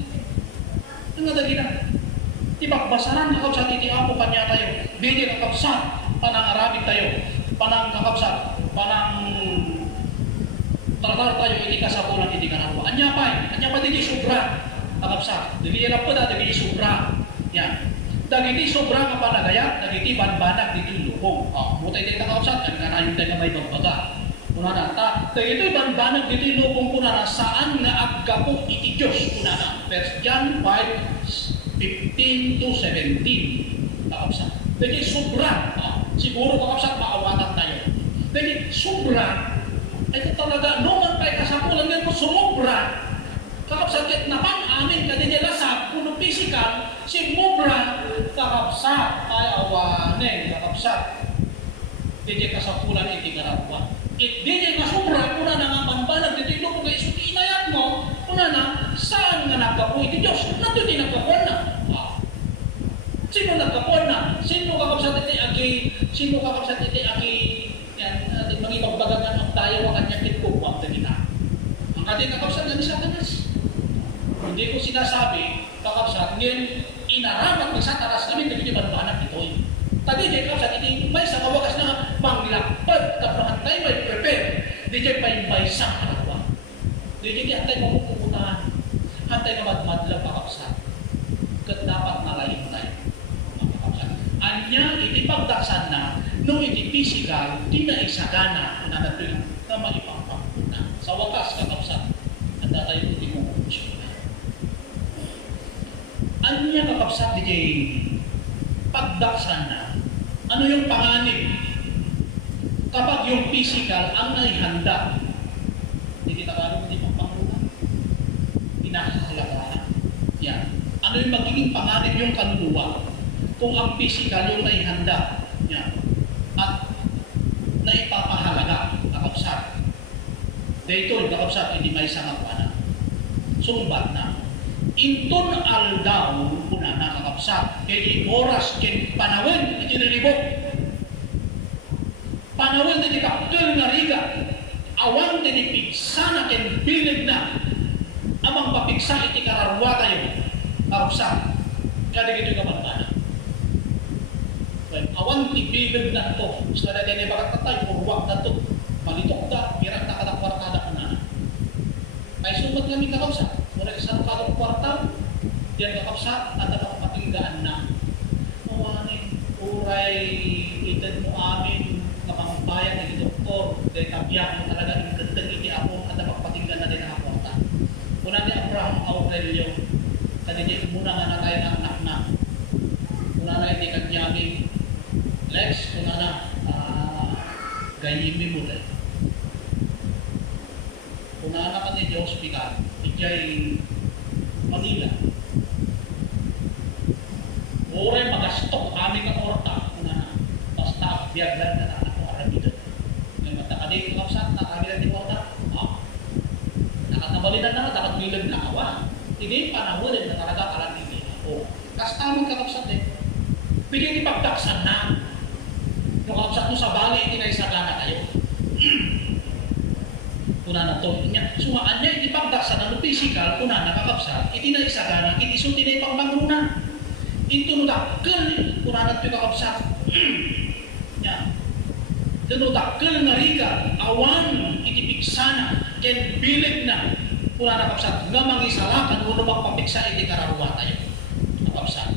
Hanggang din na. Di pagbasaran, kakapsa, hindi ako panya tayo. Bili kakapsa, panangarabit tayo. Panang kakapsa. Parang tratar tayo, hindi kasapulan, hindi kanawa. Anya pa, hindi sobra. Kakapsa, hindi yan po na, hindi sobra. Yan. Dagiti sobra nga panagaya, dagiti banbanag dito lubong. Mutay tayo kakapsa, kami nga nayon tayo na may bagbaga. Kuna na, dagiti banbanag dito lubong kuna na, saan nga aggapo iti Diyos kuna na. 1 John 5:15 to 17. Kakapsa. Dagiti sobra. Siguro kakapsa, maawatan tayo. Dahil sobra, ito talaga, noon tayo kasapulan ngayon po, sumobra. Kakapsat, napang amin, kadidya lasab, kung physical, si mobra, kakapsat, ay awanin, kakapsat. Didya kasapulan, iti karapuan. Didya kasobra, kuna na nga pambanag, didya ilo, kung kayo inayat mo, kuna na, saan nga nagkapo iti Diyos? Nato di nagkapuan na. Sino nagkapuan na? Sino kakapsat iti agi, yan, magibagbagan ang tayo ang kanyang kitkukwang na kita. Ang ating kakapsat na ni Satanas. Hindi ko sinasabi, kakapsat, ngayon, inaramat ni Satanas kami, hindi niya banbanag ito. Tadi niya kakapsat, hindi may sa kawakas na manglapad, kaprahan tayo may prepare. Hindi niya paimbay sa karawa. Hindi niya hantay mapupuntahan. Hantay na madmadlang kakapsat. Kat dapat nalayin tayo. Anya, itipagdaksan na, no iti physical, di na isagana kung nanatuloy na maipangpanguna. Sa wakas, kakapsat, handa tayo hindi mo kumusyon. Anya kakapsat, di pagdaksan na, ano yung panganib? Kapag yung physical ang naihanda, hindi Tagalog, hindi pangpanguna. Pinakahalagahan. Yan. Ano yung magiging panganib yung kaluluwa? Kung ang physical yung naihanda niya at naipapahalaga, kakapsat. Dito, kakapsat, hindi may sangat pa na. Sumbat na. Inton aldaw, una na kakapsat, kaya oras, kaya panawin, itiniribok. Panawin, hindi kaptul na riga. Awan, hindi pigsana, kaya bilig na. Amang papigsa, iti kararwa tayo. Kakapsat. Kada gito yung kapantana. Awan tibilag na ito. Gusto na din ay bakatay, purwak na ito. Malitok na, pirak na kadakwartada ka na. Ay sumat kami kakapsat. Mula isang kadakwarta, diyan kakapsat, at ang patinggaan na. Mawanin, uray, itin mo amin, kapangbayan na doktor, dahil tabiyak mo talaga yung gandang iti ako, at ang patinggaan na din ang kwarta. Muna ni Abraham Aurelio, kanina muna nga na tayo na anak na. Muna na hindi kanyaming Lex, kung na gayimi mo rin. Kung na ka ni hospital, ijay Manila. Oray magastok kami ka orta, kung na basta biyag lang na anak ko arami doon. Ngayon matakali ko kapsat na kami lang di orta. Nakatabalitan na, dapat bilag na awa. Hindi panahon na talaga kalantin ako. Kas tamang kakapsat eh. Bigyan ipagdaksan na. Yung kakapsat mo sa bali, hindi na isagana kayo. Kuna na to, sumaan niya, iti pagdaksan ng physical, kuna na kakapsat, iti na isagana, iti sulti na ipangmangruna. Ito no dakkel, kuna na ito kakapsat. Yan. Ito no dakkel nga riga, awan, iti piksana, ken bilig na, kuna na kakapsat, nga mangisalakan, kung magpapiksa, iti kararuwa tayo. Kakapsat.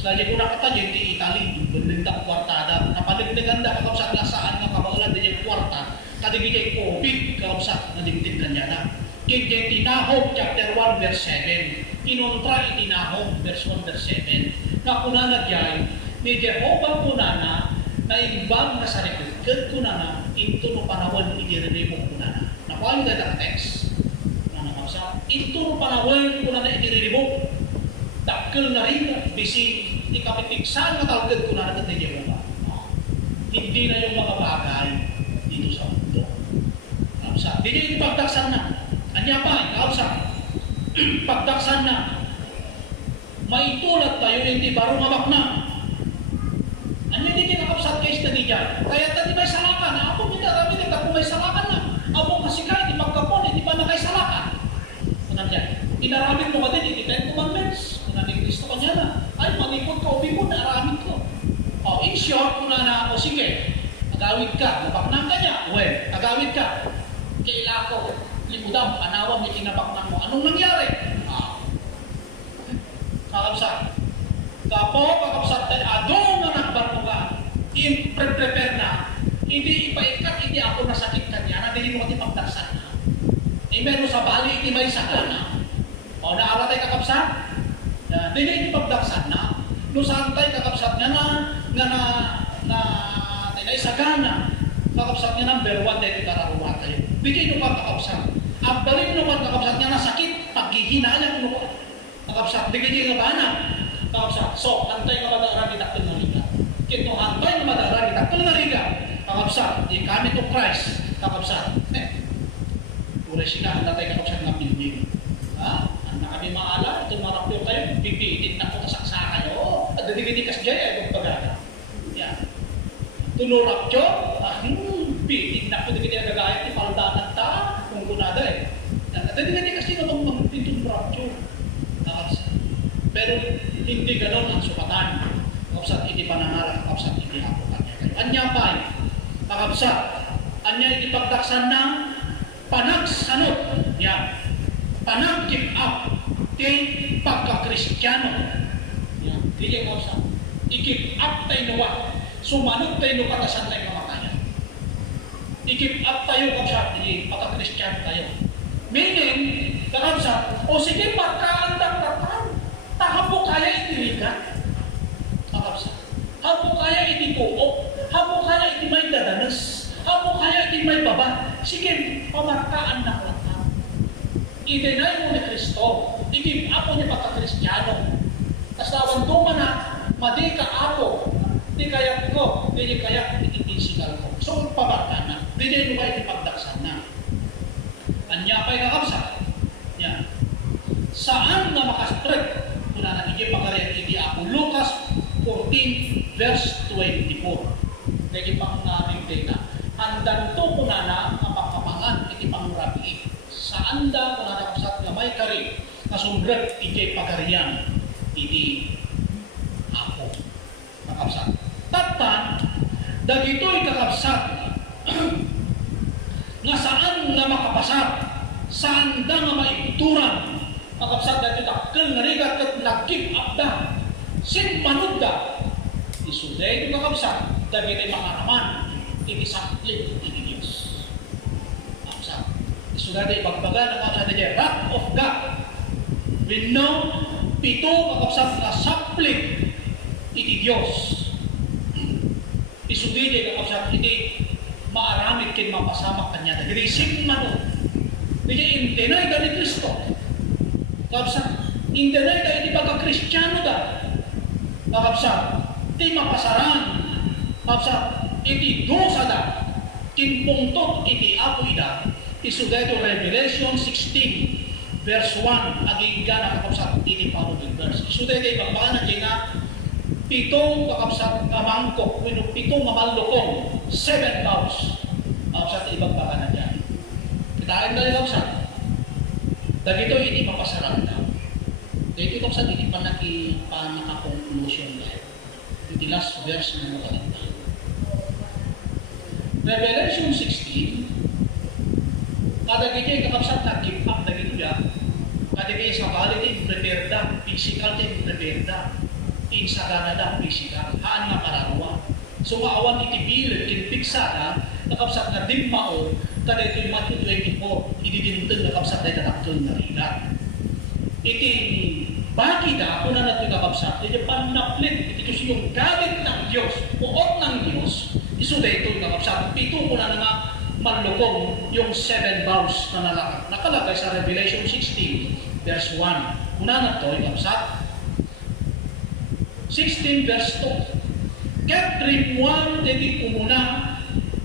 Selagi kuna kata di Itali, bendenda kwartada, napaligdagan da kakapsat nga saan nga kabaulan di kwarta, kadigijay COVID, kakapsat na digtindan niya na. Kaya tinahog chapter 1 verse 7, kinontra itinahog verse 1 verse 7, na kuna na dyan, ni Jehovah kuna na imbang na sa record kuna na, ito no panahon idirili mo kuna na. Nakuha ka na text, na kakapsat, ito no panahon kuna na idirili mo, dakkel na rin, bisi ikapitigsan na talagad ko na natin ni Jehovah. Hindi na yung mga bagay dito sa mundo. Kapsa, hindi yung pagdaksan na. Anya pa, kapsa, pagdaksan na. Maitulad tayo, hindi baro mabak na. Anya hindi kinakapsat kayo na dyan. Kaya tadi may salakan. Ako minarami din ako may salakan na. Ako kasi kayo, di magkapon, hindi ba na kayo salakan? Kunan dyan. Inaramit mo ka din, hindi Ten Commandments. Kunan ni Kristo kanya na. Ay, malipot ka, ubi mo, naaramit ko. O, in short, kuna na ako, sige, agawid ka, nabaknang ka niya. Well, agawid ka. Kaila ko, limudam, panawang may kinabaknang mo. Anong nangyari? Kakapsat. Kakapsat, adong na nakbar mo ka. I-prepare na. Hindi ipaikat, hindi ako nasakit ka niya, na hindi mo katipagdaksan na. Meron sa bali, hindi may sakana. O, naaratay kakapsat? Hindi pagdaksan na. No santay kakapsat niya na isagana. Kakapsat niya number 1 dahil kararuwa tayo. Hindi nyo pa kakapsat. Ang balik naman kakapsat niya na sakit, paghihinala ko. Kakapsat, hindi nga ba na? Kakapsat, so, hantay nga madara ni taktil na riga. Kito hantay nga madara ni taktil na riga. Kakapsat, di kami to Christ. Kakapsat, pura siya na hantay kakapsat na building. Kami maala, ito marapyo kayo, bibitin na ko kasaksa kayo. At dadigidikas dyan, ay magpagana. Yan. Tunurap dyan, bitin na ko, dadigidikas gagayat, ipaldanan ta, kung kunada eh. At dadigidikas dyan, itong magpitunurap dyan. Pero hindi ganon ang sukatan. Kakapsat, hindi panangalan, kakapsat, hindi ako kanya kayo. Anya pa, kakapsat, anya ipagdaksan ng panagsanot. Yan. Panag-give up kay pagka-Kristiyano. Hindi ko sa i-give up tayo nawa. Sumanod tayo katasan tayo mamatayan. I-give up tayo kapsa, pagka-Kristiyano tayo. Meaning, kakapsa, o sige, pagka-andang-ratan, tahapo kaya itilikan. Kakapsa, hapo kaya itipuo, hapo kaya iti may dadanas, hapo kaya iti may baba. Sige, pamarkaan na ratan. I-deny mo ni Kristo, i-give up mo niya pagka-Kristiyano. Kasawan ko na, madi ka ako, di kayak ko, di kayak iti-physical ko. So, pabarka na, di mo ba iti-pagdaksan na. Anya pa'y kakapsa. Yan. Saan na makastrek? Kung na iti-pagariyan iti ako. Lucas 14 verse 24. Dagi pang namin din na. Andan to kung na ang pagkapangan iti-pangurabi. Saan da kung nakakasat nga may kari na sumbrek iti pagarian iti ako nakapsat. Tatan, dagito'y kakapsat nga saan nga makapasat, saan da nga maibturan, kakapsat dati takkel nga rigat kat nag-give up da, simpanod da, isuday ito kakapsat, dagito'y makaraman, iti saklit iti Diyos. Sudah tayo pagbaga ng kapsat na dyan, wrath of God. We know, pito kakapsat na saplit iti Diyos. Isugay tayo kakapsat, hindi maaramit kin mapasamak kanya. Nag-receive man o. Hindi intinay ka ni Kristo. Kakapsat, intinay ka hindi pagka-Kristyano da. Kakapsat, hindi mapasaran. Kakapsat, iti dosa da. Kinpungtot iti apo ida. Isugay to Revelation 16 verse 1 agiga na kakapsat ini parang verse. Isugay tayo pagbakan na na pitong kakapsat nga mangkok pitong nga malukong 7 boughs kakapsat ibagbakan na dyan. Kitain tayo kapsat. Dagito hindi papasarap daw. Dito kapsat hindi pa naka-conclusion daw. Iti last verse na nakalita. Revelation 16, kada gito kakapsat na-give up na gito ya, kada gito sa quality, prepare da, physical din, prepare da, insagana da, physical, haan nga kararwa. So maawan iti bilid, kinpiksa na, nakapsat na dimao, kada ito yung Matthew 24, ididintag nakapsat na itatakton na rigat. Iti baki da, kung na natin nakapsat, iti panaplit, iti kasi yung gamit ng Diyos, puot ng Diyos, isuda ito nakapsat, pito ko na nga manlukong yung 7 vows na nakalagay sa Revelation 16, verse 1. Kuna na ito, yung nakapsat, 16 verse 2. Ket rimuan dedi umuna,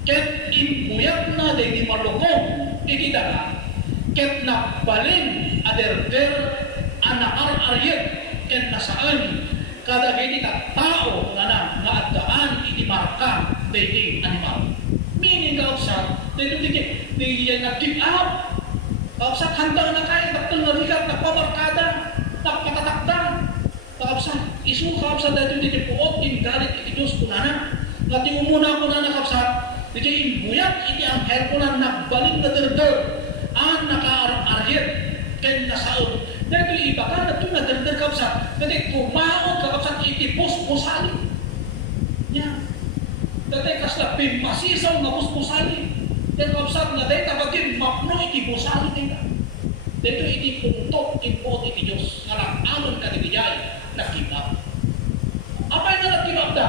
ket imbuyat na dedi malukong, iti daga, ket nakbalin aderder anakar-aryet, ket nasaan, kada giti tao nga adaan iti marka dedi animal. Meaning kausap, dito nag-give up. Kausap, handa na kayo, nagtularikat, nagpamarkada, nagpatatakda. Kausap, isu kausap dito dito puot, galit iti Diyos ko na. Ngati umuna ko na kausap, dito imbuyat, iti anghel ko na nagbalin na derder, ang naka-aryet, kaya nasaon. Dito iba ka, nato na derder kausap, dito kumaon kausap, iti pusali. Yan. Dati kasla pimpasisaw na puspusali. Yan kapsat na data bagin mapno iti busali dita. Dito iti puntok impot iti Diyos. Ngalang amon ka nabiyay nagkibab. Apay na nagkibab da?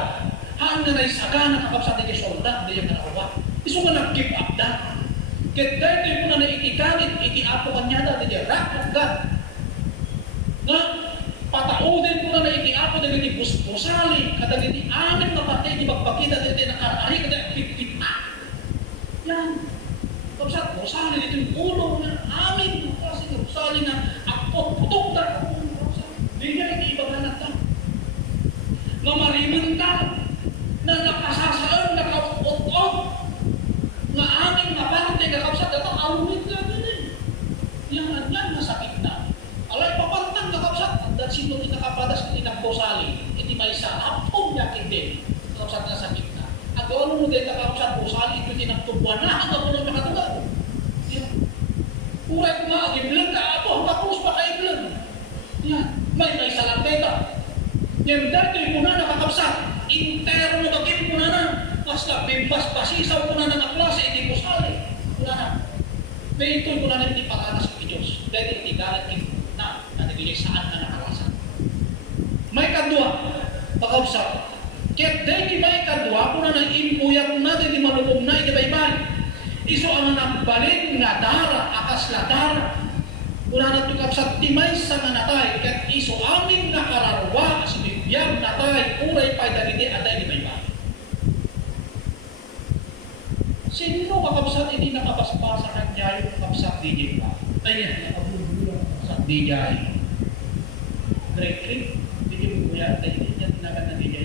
Haan na naisaga na kakapsat iti soldat na yung nakawa. Iso nga nagkibab da. Ket dito yung na itigalit iti apo kanyada iti wrath of God. Nga pataudin ko na iti apo na iti busali kada iti amin na patay di magpakita iti nakari kada pipita. Yan. Kapsat busali ito yung ulo na amin kasi busali na akot putok na di niya iti ibang nanata. Nga mariman ka na nakasasaan nakapot-ot nga amin na parte kakapsat at awit ka din. Yan nasakit na. Alay papantang nakapsat at sino tinakapadas iti nagposali iti may sa apong yakin din nakapsat na sakit na. At ano mo din nakapsat posali ito tinagtubuan na ang kapulong nakatulag. Uray ko nga, giblan ka apo, tapos pa kaiblan. Yan, may salang data. Yung dito yung muna nakakapsat, interno bagin muna na, basta bimbas pasisaw muna ng klase iti posali. Wala na. May ito yung muna na iti patanas ng Diyos. Dahil iti galat ito na natigilay saan na nakarasan. May kadwa, pagkabsat. Kaya dahil may kadwa, kung na nang-impuyat natin di malubog na itibaybay. Iso ang nagbalin nga dara, akas la dara. Kung na natukabsat, timay sa nga natay, kat iso amin na kararwa, si bibiyang natay, uray pa'y dalili aday itibaybay. Sino kakabsat hindi nakabasba sa kanya yung kakabsat DJ pa? Ayan, nakabulbulang kakabsat DJ. Great. DJ mo yan, dahil hindi niya tinagan na DJ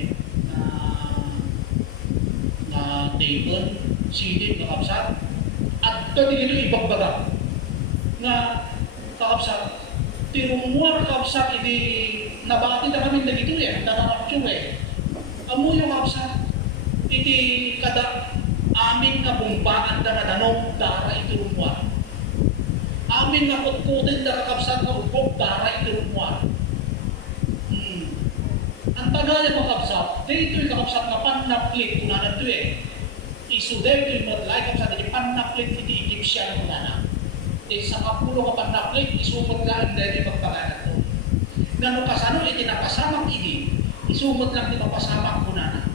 na table, CD, kakabsat. At ito dito ibagbaga na kakabsat. Tirumuar kakabsat, hindi nabati na kami na dito nananapyo Amo yung kakabsat, hindi kada amin nga bumbaan da na danong dara ito rumuar. Amin nga kutkutin da kakabsat nga ubog dara ito rumuar. Ang tagal yung kakabsat, dito yung kakabsat nga panaplit tunanan ito Isu dito yung matlay kakabsat yung panaplit iti Egyptian tunanan. Sa kapulo ka panaplit, isumot lang dito yung magpanganan ito. Nano kasano iti napasamang ini, isumot lang di mapasamang tunanan.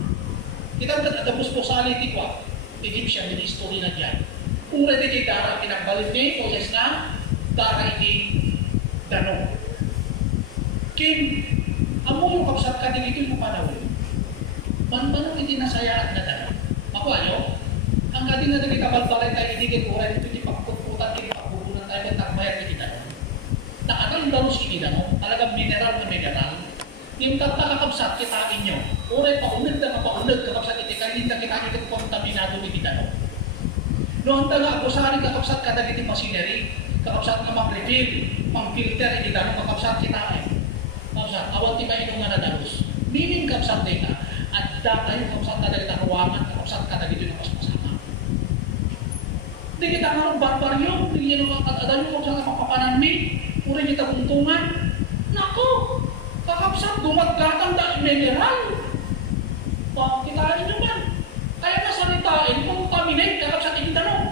Kita tapos po sa aliti ko, Egyptian yung history na dyan. Pura di dara, pinagbalit niya yung Moses na dara iti danong. Kim, amo yung kapsat ka din ito yung panawin. Man-manong iti nasayaan na danong. Ako ayo, ang kading na nagkikabalbalay tayo idigit pura ito yung pagpuputan, yung pagpupunan tayo at nagbayad iti danong. Nakakal dalos iti danong, talagang mineral na mineral. Yung tatakakabsat, kitain nyo. Uray paunod na mapaunod kakabsat iti, kalinda kita iti kontaminado iti danong. Noon nga ako sari kakapsat kada giti machinery, kakapsat nga mag-refill, mang-filter iti tanong kakapsat kita ay. Kakapsat awan ti mainong nga nadalos. Meaning kakapsat din ka, at kayo kakapsat kada giti ruangan, kakapsat kada giti nga pasama. Di kita nga barbaryo, di kita nga kadadalo kakapsat nga papananmi, uri kita kuntungan. Nako, kakapsat gumatgatang da mineral. Kitain naman. Kaya nasalitain, contaminate, kakapsat iti tanong.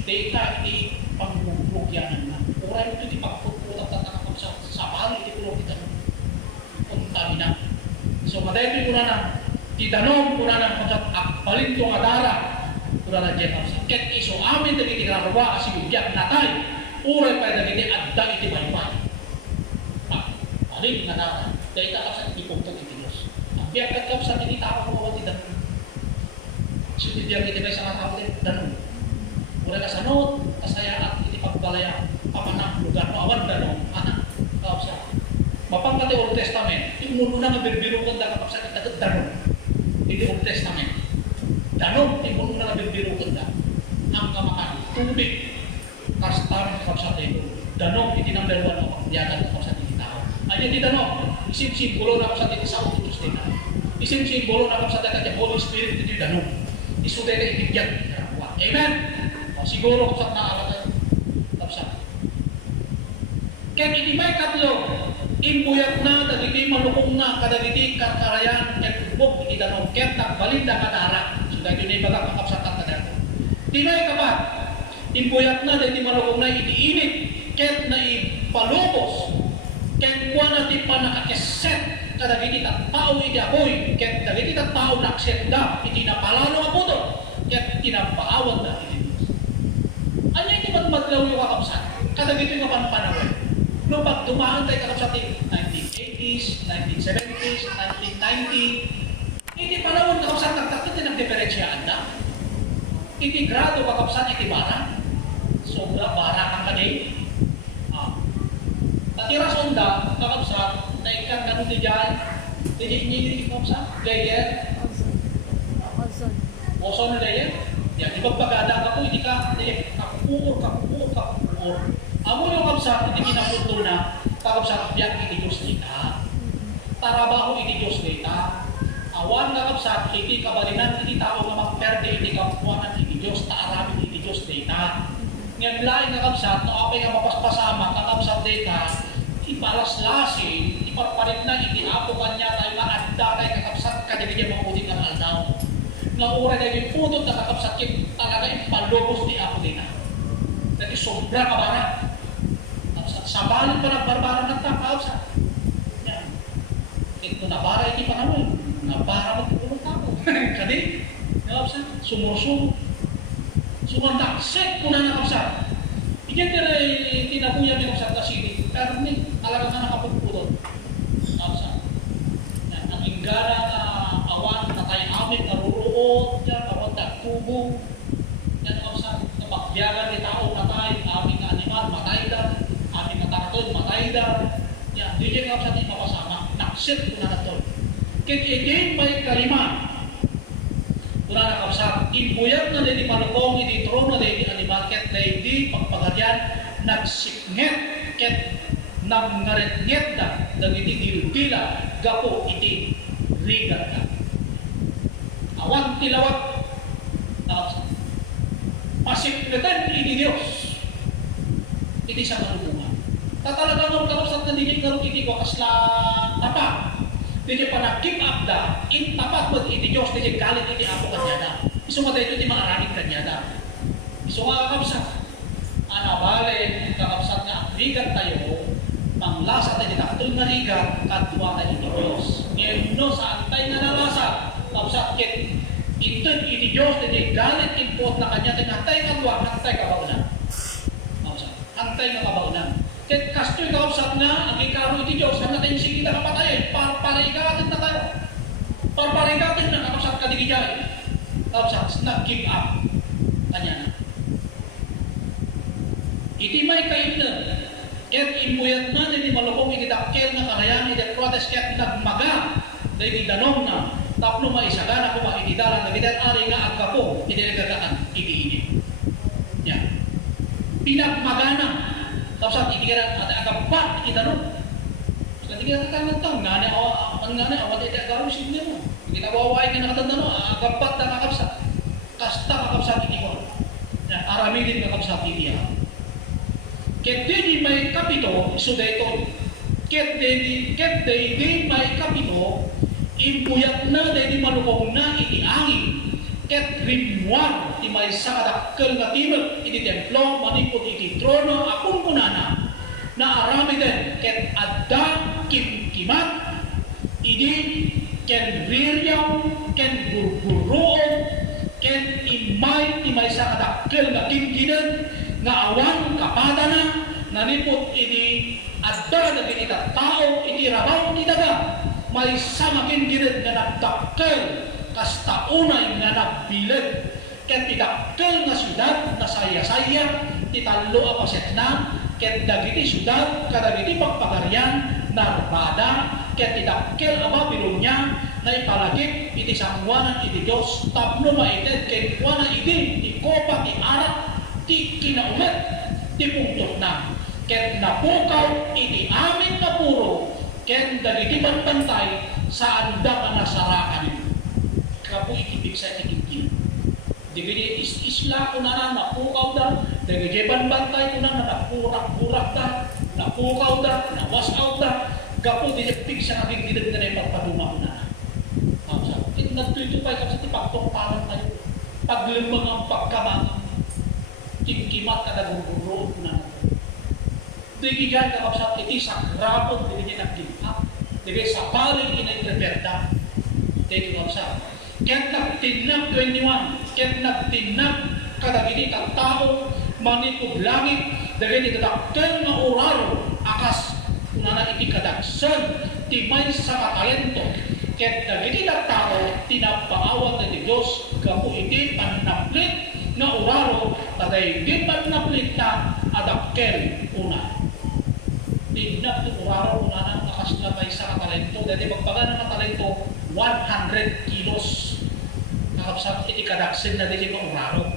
Data iti pangbuklogyanan na. Oray mo iti pagpuputang tatakapag sa palo iti kulog iti tanong. Contaminate. So, madayo ito na ti tanong, kuna na akbalin ito nga dara. Kuna na dyan kapsat. Ket iso amin dagiti karawa kasi bibyak natay. Oray pa dagiti adda iti baybay. Palin nga dara. Dahil kakapsat iti puntong iti Diyos. Ang biyak kakapsat iti tao ko iti tanong. So, bibyak iti may sa tao iti tanong. Mula kasanod, kasayaan, iti pagbalaya, pamanang lugar mo, awan danong, anak, kaupsa. Mapangkati Old Testament, yung muna nga birbirukan da kapapsa kita danong. Iti Old Testament. Danong, yung muna nga birbirukan da. Ang kamakan, tubig, kastarang kapapsa tayo. Danong, iti number 1 ang pagdiyagan kapapsa iti tao. Ay, iti danong, isim-simbolo na kapapsa iti sa ututus din. Isim-simbolo na kapapsa iti Holy Spirit iti danong. Isuday na ibigyan. Amen? Siguro kung saan naalala tapos kaya hindi may katlo imbuyat na dagiti malukong na kadagiti karkarayan ket ubok iti danong ket takbalinda kadara so dagiti na ibaga kakapsatan kadako di may kapat imbuyat na dagiti malukong na iti init ket na ipalubos ket kuha na ti panakakeset kadagiti tao iti apoy ket dagiti tao nakset da iti napalalo nga puto ket tinapaawan da ano yung ipagmadlaw yung kakapsat? Kadagito yung panpanawin. No, pag dumaan tayo kakapsat yung 1980s, 1970s, 1990, hindi panahon kakapsat nagtakit din ang diferensyaan na. Hindi grado kakapsat, iti bara. Sobra, bara kang kanin. Natira sonda, kakapsat, na ikan ganun di dyan. Hindi niyo kakapsat? Layer? Ozone layer? Yan, ibagpagada ka po, hindi ka, kakukur. Amo yung kapsat, hindi kinapunto na, kakapsat, biyak iti Diyos nita. Tarabaho iti Diyos nita. Awan nga kapsat, hindi kabalinan, hindi tao nga magperde, hindi kapuanan iti Diyos, taarapin iti Diyos nita. Ngayon lain nga kapsat, no apay nga mapaspasama, kakapsat nita, ipalaslasin, iparparit na, iti apo kanya tayo nga adda tayo kakapsat, kadagigyan mga ulit ng aldaw. Nga oras na yung pudot na kakapsakit talaga yung palubos ni Apo din na. Dati sobra kabara. Sabalin pa ng barbara ng kakapsak. Yan. Ito nabara hindi pa naman. Nabara mo tulong tao. Kadi, kakapsak, sumursum. Sumandaksek ko na nakapsak. Iyan nila tinabuyan ni kakapsak kasi pero ni talaga na nakapagpudot. Kakapsak. Ang inggara na awan na tayo amin naruruot dyan, awan na tubo yan ang sa napakyagan ni tao matay, aming na animal matay lang, aming na taraton matay lang yan, di dyan ang sa di mapasama naksit ko na naton kaya iti may kalima kuna na kapsat impuyat na din palukong iti trono na din animal ket na hindi pagpagadyan nagsiknget ket nangaretnget da dagiti dilutila gapo iti rigat na awan tilawat pasikletan iti Diyos iti sa kalubungan tatalagang ang kapsat na digit karong iti ko kasla tapa di pa na keep up da in tapat mo iti Diyos di galit iti apo kanyada iso nga dito iti maaraning kanyada iso nga kapsat anabale kakapsat nga rigat tayo manglasa tayo takatol nga rigat kadwa tayo iti Diyos ngayon no sa antay nga nalasa kapsat ket ito iti Diyos na galit impot na kanya hantay nga duwa, hantay kabaunan. Hantay nga kabaunan. Ket kastoy kausap na, ang ikaro iti Diyos, ang natin sige na kapatayin, parparigatin na tayo. Parparigatin na kausap ka di kijay. Kausap, nag-give up. Kanya na. Iti may kayo na, ket impuyat na, hindi malukong iti dakkel na karayan, iti protest ket nagmaga, dahil danong na, tapno maisagana ko maitidaran na bidan ari nga agkapo, iti nagagaan, iti ini. pinagmagana. Tapos iti kira agapat kita no. Kasi kira kanang ngani awat iti agaru sindi mo. Kita waway nga nakatanda no agapat na kakabsat. Kasta kakabsat iti ko. Aramidin kakabsat iti ya. Ket di may kapito so dayto. Ket di may kapito impuyat na di malukong na iti angin. Ket rimwar ti may sakadakkel nga tibet iti templo manipod iti trono akong kunana na aramiden ket adda kimkimat idi ken riryaw ken burburoon ken imay ti may sakadakkel nga kimkinen nga awan kapatana nanipod iti adda dagiti tattao iti rabaw ti daga may samakin dined nga nagdakkel kasta unay nga nagbiled ket tidakkel nga syudad na saya-saya ti tallo a pasetna ket dagiti syudad kadagiti pagpagarian narbada ket tidakkel a Babilonia na ipalagip iti sangwanan iti Dios tapno maited ken kuana idi ti kopa ti arak ti kinaumet ti pungtot na ket napukaw iti amin nga puro ken dagiti bantay sa anda nga nasarakan kapo ikibig sa ikikil. Digiti isla kunana napukaw da, digiti bantay kunana napurak-purak da, napukaw da, nawas out da, kapo dinipig sa kakigilid na ipagpaduma kunana. Nagtuytupay kasi pagtungpalan tayo, paglimang ang pagkamangang, kimkimat kada gururo kunana. Digigan kakapsat iti sa grapon, digiti nagkimpak, digiti sa paling inagreperda, digiti kakapsat. Ket nagtinag 21, ket nagtinag kadagiti tattao manipod langit dagiti kadakkel nga oraro akas kunana iti kadagsen ti may sa katalento ket dagiti tattao tinapaawat ti Dios gapu iti pannaplit nga oraro taday di pannaplit na adakkel una. Tinag ti oraro kunana akas na may sa katalento dati pagpagan ng talento 100 kilos kakapsat iti kadaksen na din yung uraro.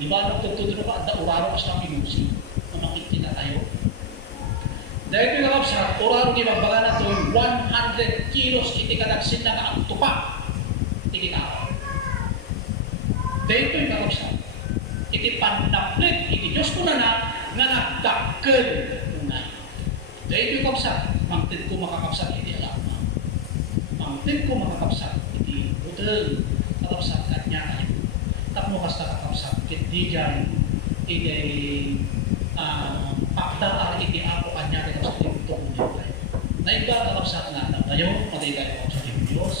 Di ba nagtutudro ka at uraro kas na pinusi na makikita tayo? Dahil yung kakapsat, uraro di magbaga na ito 100 kilos iti kadaksen na kaagtupa iti tao. Dahil yung kakapsat, iti panaplit iti Diyos ko na nga nagdakkel unay. Dahil yung kakapsat, mangtid ko makakapsat iti alam. Mangtid ko makakapsat iti hotel kakapsat kanya kayo. Tapno kasta kakapsat kitigan iti pakdaan iti ako kanya kayo sa ito kanya kayo. Naiba kakapsat nga na kayo, patay kayo sa Diyos.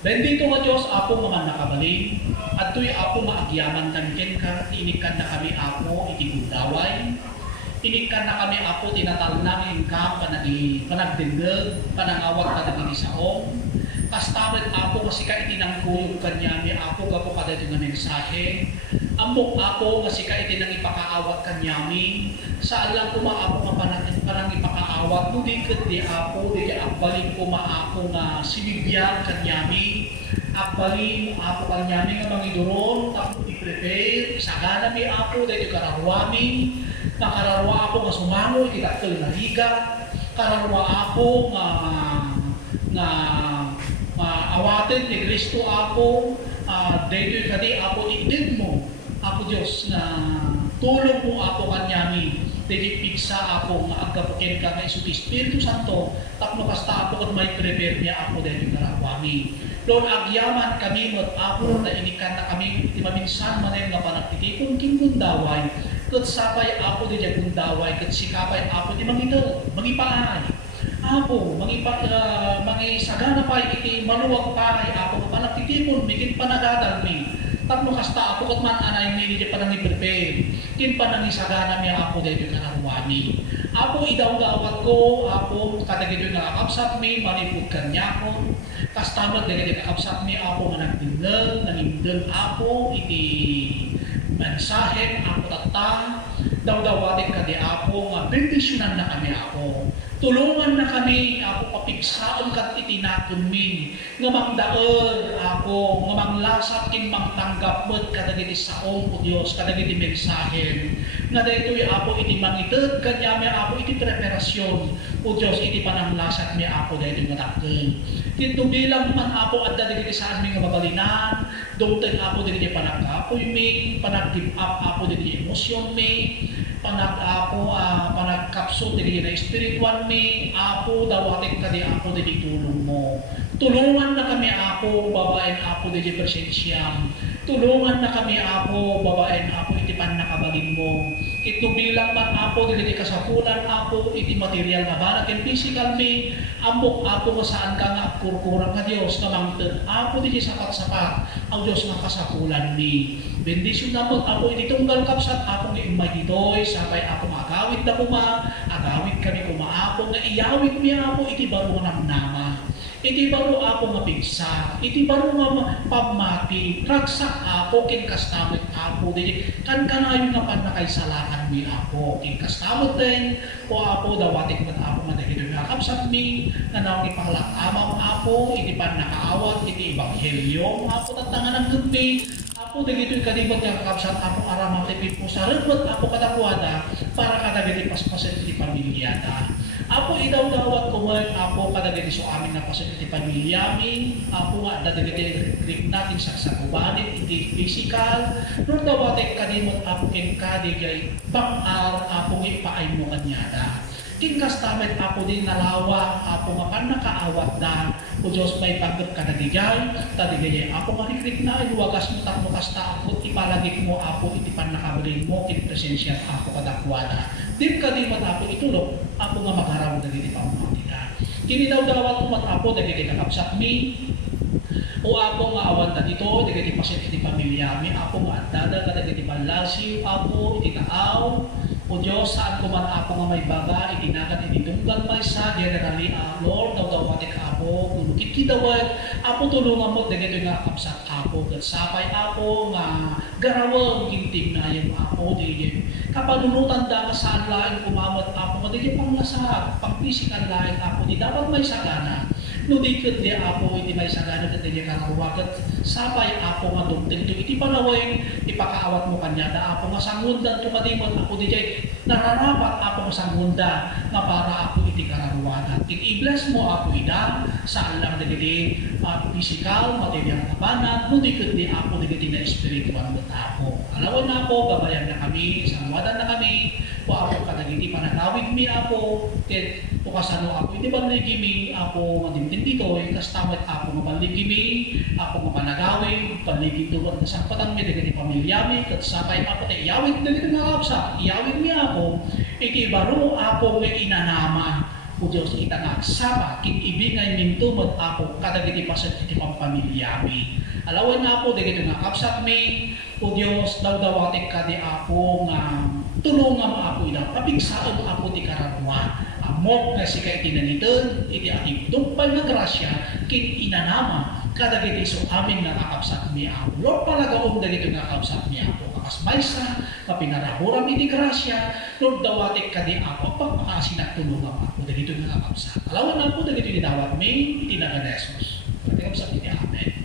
Bendito nga Diyos, ako mga nakabaling, at to'y ako maagyaman tanken ka, inikan na kami ako iti gundaway, inikan na kami ako tinatalangin ka, panagdingag, panangawag ka na ginisaong, kastamit ako kasi ka itinangkuyog kanya mi ako gapo kada ito nga mensahe amok ako kasi ka itinang ipakaawat kanya mi saan lang kumaako nga panang ipakaawat no di ako di akbalin ko maako nga sinibiyag kanya mi akbalin mo ako kanya mi nga mangiduron tapos i-prepare sagana mi ako dahil kararwa mi nakararwa ako nga sumangoy kitakil na liga kararwa ako nga awatin ni Kristo ako, daytoy kadi ako itid mo, ako Diyos na tulong mo ako kanyami, daytoy pigsa ako nga agkapakin ka nga Espiritu Santo, tapno kasta ako at may prepare niya ako daytoy karakwami. Lord, agyaman kami mo ako na inikan na kami, di maminsan manen nga panagtitikong kinggundaway, kat sapay ako di dyan gundaway, kat sikapay ako di mangipaay. Ako, mangisagana pa iti maluwag pa ay ako panagtitipon, bikin panagdadalmi. Tapno kasta ako kat man anay mi di panangiprepare. Kin panangisagana mi ako dito kanarwani. Ako idaw-dawat ko, ako kadagito nakakapsat mi, manipod kanya ko. Kastamat dito nakakapsat mi ako nga nagdingag, nangimdang ako iti mensahe ako tatang daw-dawatin kadi ako nga bendisyonan na kami ako. Tulungan na kami, ako kapigsaon kat itinaton mi. Nga mangdaer ako, nga manglasat king mangtanggap mo't kadagiti saong o Diyos, kadagiti mensahen. Nga daytoy ako iti mangited, kanya mi ako iti preparasyon. O Diyos, iti pananglasat mi ako daytoy nga dakkel. Dito bilang man ako at dadagiti saan mi nga mabalinan, dungteng ako dagiti panagkapoy mi, panag-give up ako dagiti emosyon mi, panagkapso dili na espiritual mi, apo dawatin ka di ako dili tulong mo. Tulungan na kami ako, babaen ako dili presensyam. Tulungan na kami ako, babaen ako iti panakabalin mo. Ito bilang man ako dili kasapulan ako iti material nga banat ken physical mi, ambok ako nga saan ka nga kurkurang nga Dios nga mangted ako dili sapat-sapat ang Dios nga kasapulan mi. Bendisyon na mo ako iti tunggal kapsat ako nga imay ditoy sabay ako agawid na kuma, agawid kami kumaako nga iyawid mi ako iti baro nga namnama. Iti baro ako nga pigsa, iti baro nga pamati, ragsak ako, kinkastamot ako, kan kanayon nga panakaisalakan mi ako, kinkastamot din, o ako, dawatik na ako nga dahil nga kapsat mi, na naong ipanglakamaw ako, iti panakaawat, iti ebanghelyo, ako tatangan ng gudmi, ako dagito'y kalibat nga kapsat ako aramang tipid po sa rebot ako kadakwada para kadagiti paspaset iti pamilyata. Ako idaw-dawat ko man ako kadagiti so amin na paset iti pamilyami, ako nga dadagiti rig natin sa sakubanin, iti physical, nung dawatek kadimot ako ken kadigay bangar ako ipaay mo kanyada. Kinkastamet ako din nalawa, ako nga pan nakaawat da, o Diyos may pagkat kadagigay, tadigay ako marikrik na, iwagas mo takmo kasta ako, ipalagik mo ako, itipan nakabalin mo, kinpresensya ako kadakwada. Di ka di ako itulog, ako nga magharap na dito pa mga tila. Kinidaw-dawat mo ako, dagiti kakapsak mi, o ako nga awan na dito, dagiti pasit iti pamilyami, ako nga adada, kadagiti balasi, ako iti naaw, o Diyos, saan ko man ako nga may baga, itinagat ititunggal may sa, generally, Lord, daw-dawatik ako, nulukit kidawat, ako tulungan mo, dagito nga kapsat ako, gatsapay ako, nga garawang ginting na yung ako, digit. Kapanunutan da, saan laing kumamot ako, digit pang lasag, pang physical laing ako, di dapat may sagana. Nudikit di ako, iti may sagana, at di karawagat, sapay ako nga dumtin to, iti panawin, ipakaawat mo kanya, da ako nga sangundan to kadimot, ako di nararapat ako sa munda nga para ako iti kararuwanan. I-bless mo ako ida saan lang dagiti physical, material na banat, nudi kundi ako dagiti na spiritual mo ako. Alawan na ako, babayan na kami, sanwadan na kami, o ako kadagiti panagawid mi ako, o kasano ako, iti baligimi ako madimtin dito, kastamit ako mabaligimi, ako mapanagawid, paligid doon na sakpatang mi dagiti pamilyami, kat sapay ako, iyawid dagiti nga kapsa, iyawid mi ako, iti baro ako nga inanama, o Diyos itangak sapa, kinibingay mintumod ako, kadagiti pasit iti pampamilyami. Alawan na ako, dagiti nga kapsat mi, o Diyos, daw-dawatik ka di ako nga tulungan mo ako ina, kapigsaon ako ti karadwa. Amok na si kay tinanitan, iti ating dumpay nga grasya, kin inanama, kadagiti so amin nga kakapsat mi ako. Lord, palagaong dagito nga kakapsat mi ako. Kakasmaysa, kapinarahuram iti grasya, Lord, dawatik ka di ako, pagpakasinat tulungan ako, dagito nga kakapsat. Alawan na po, dagito ni dawat mi, iti naga Jesus. Kakapsat iti amen.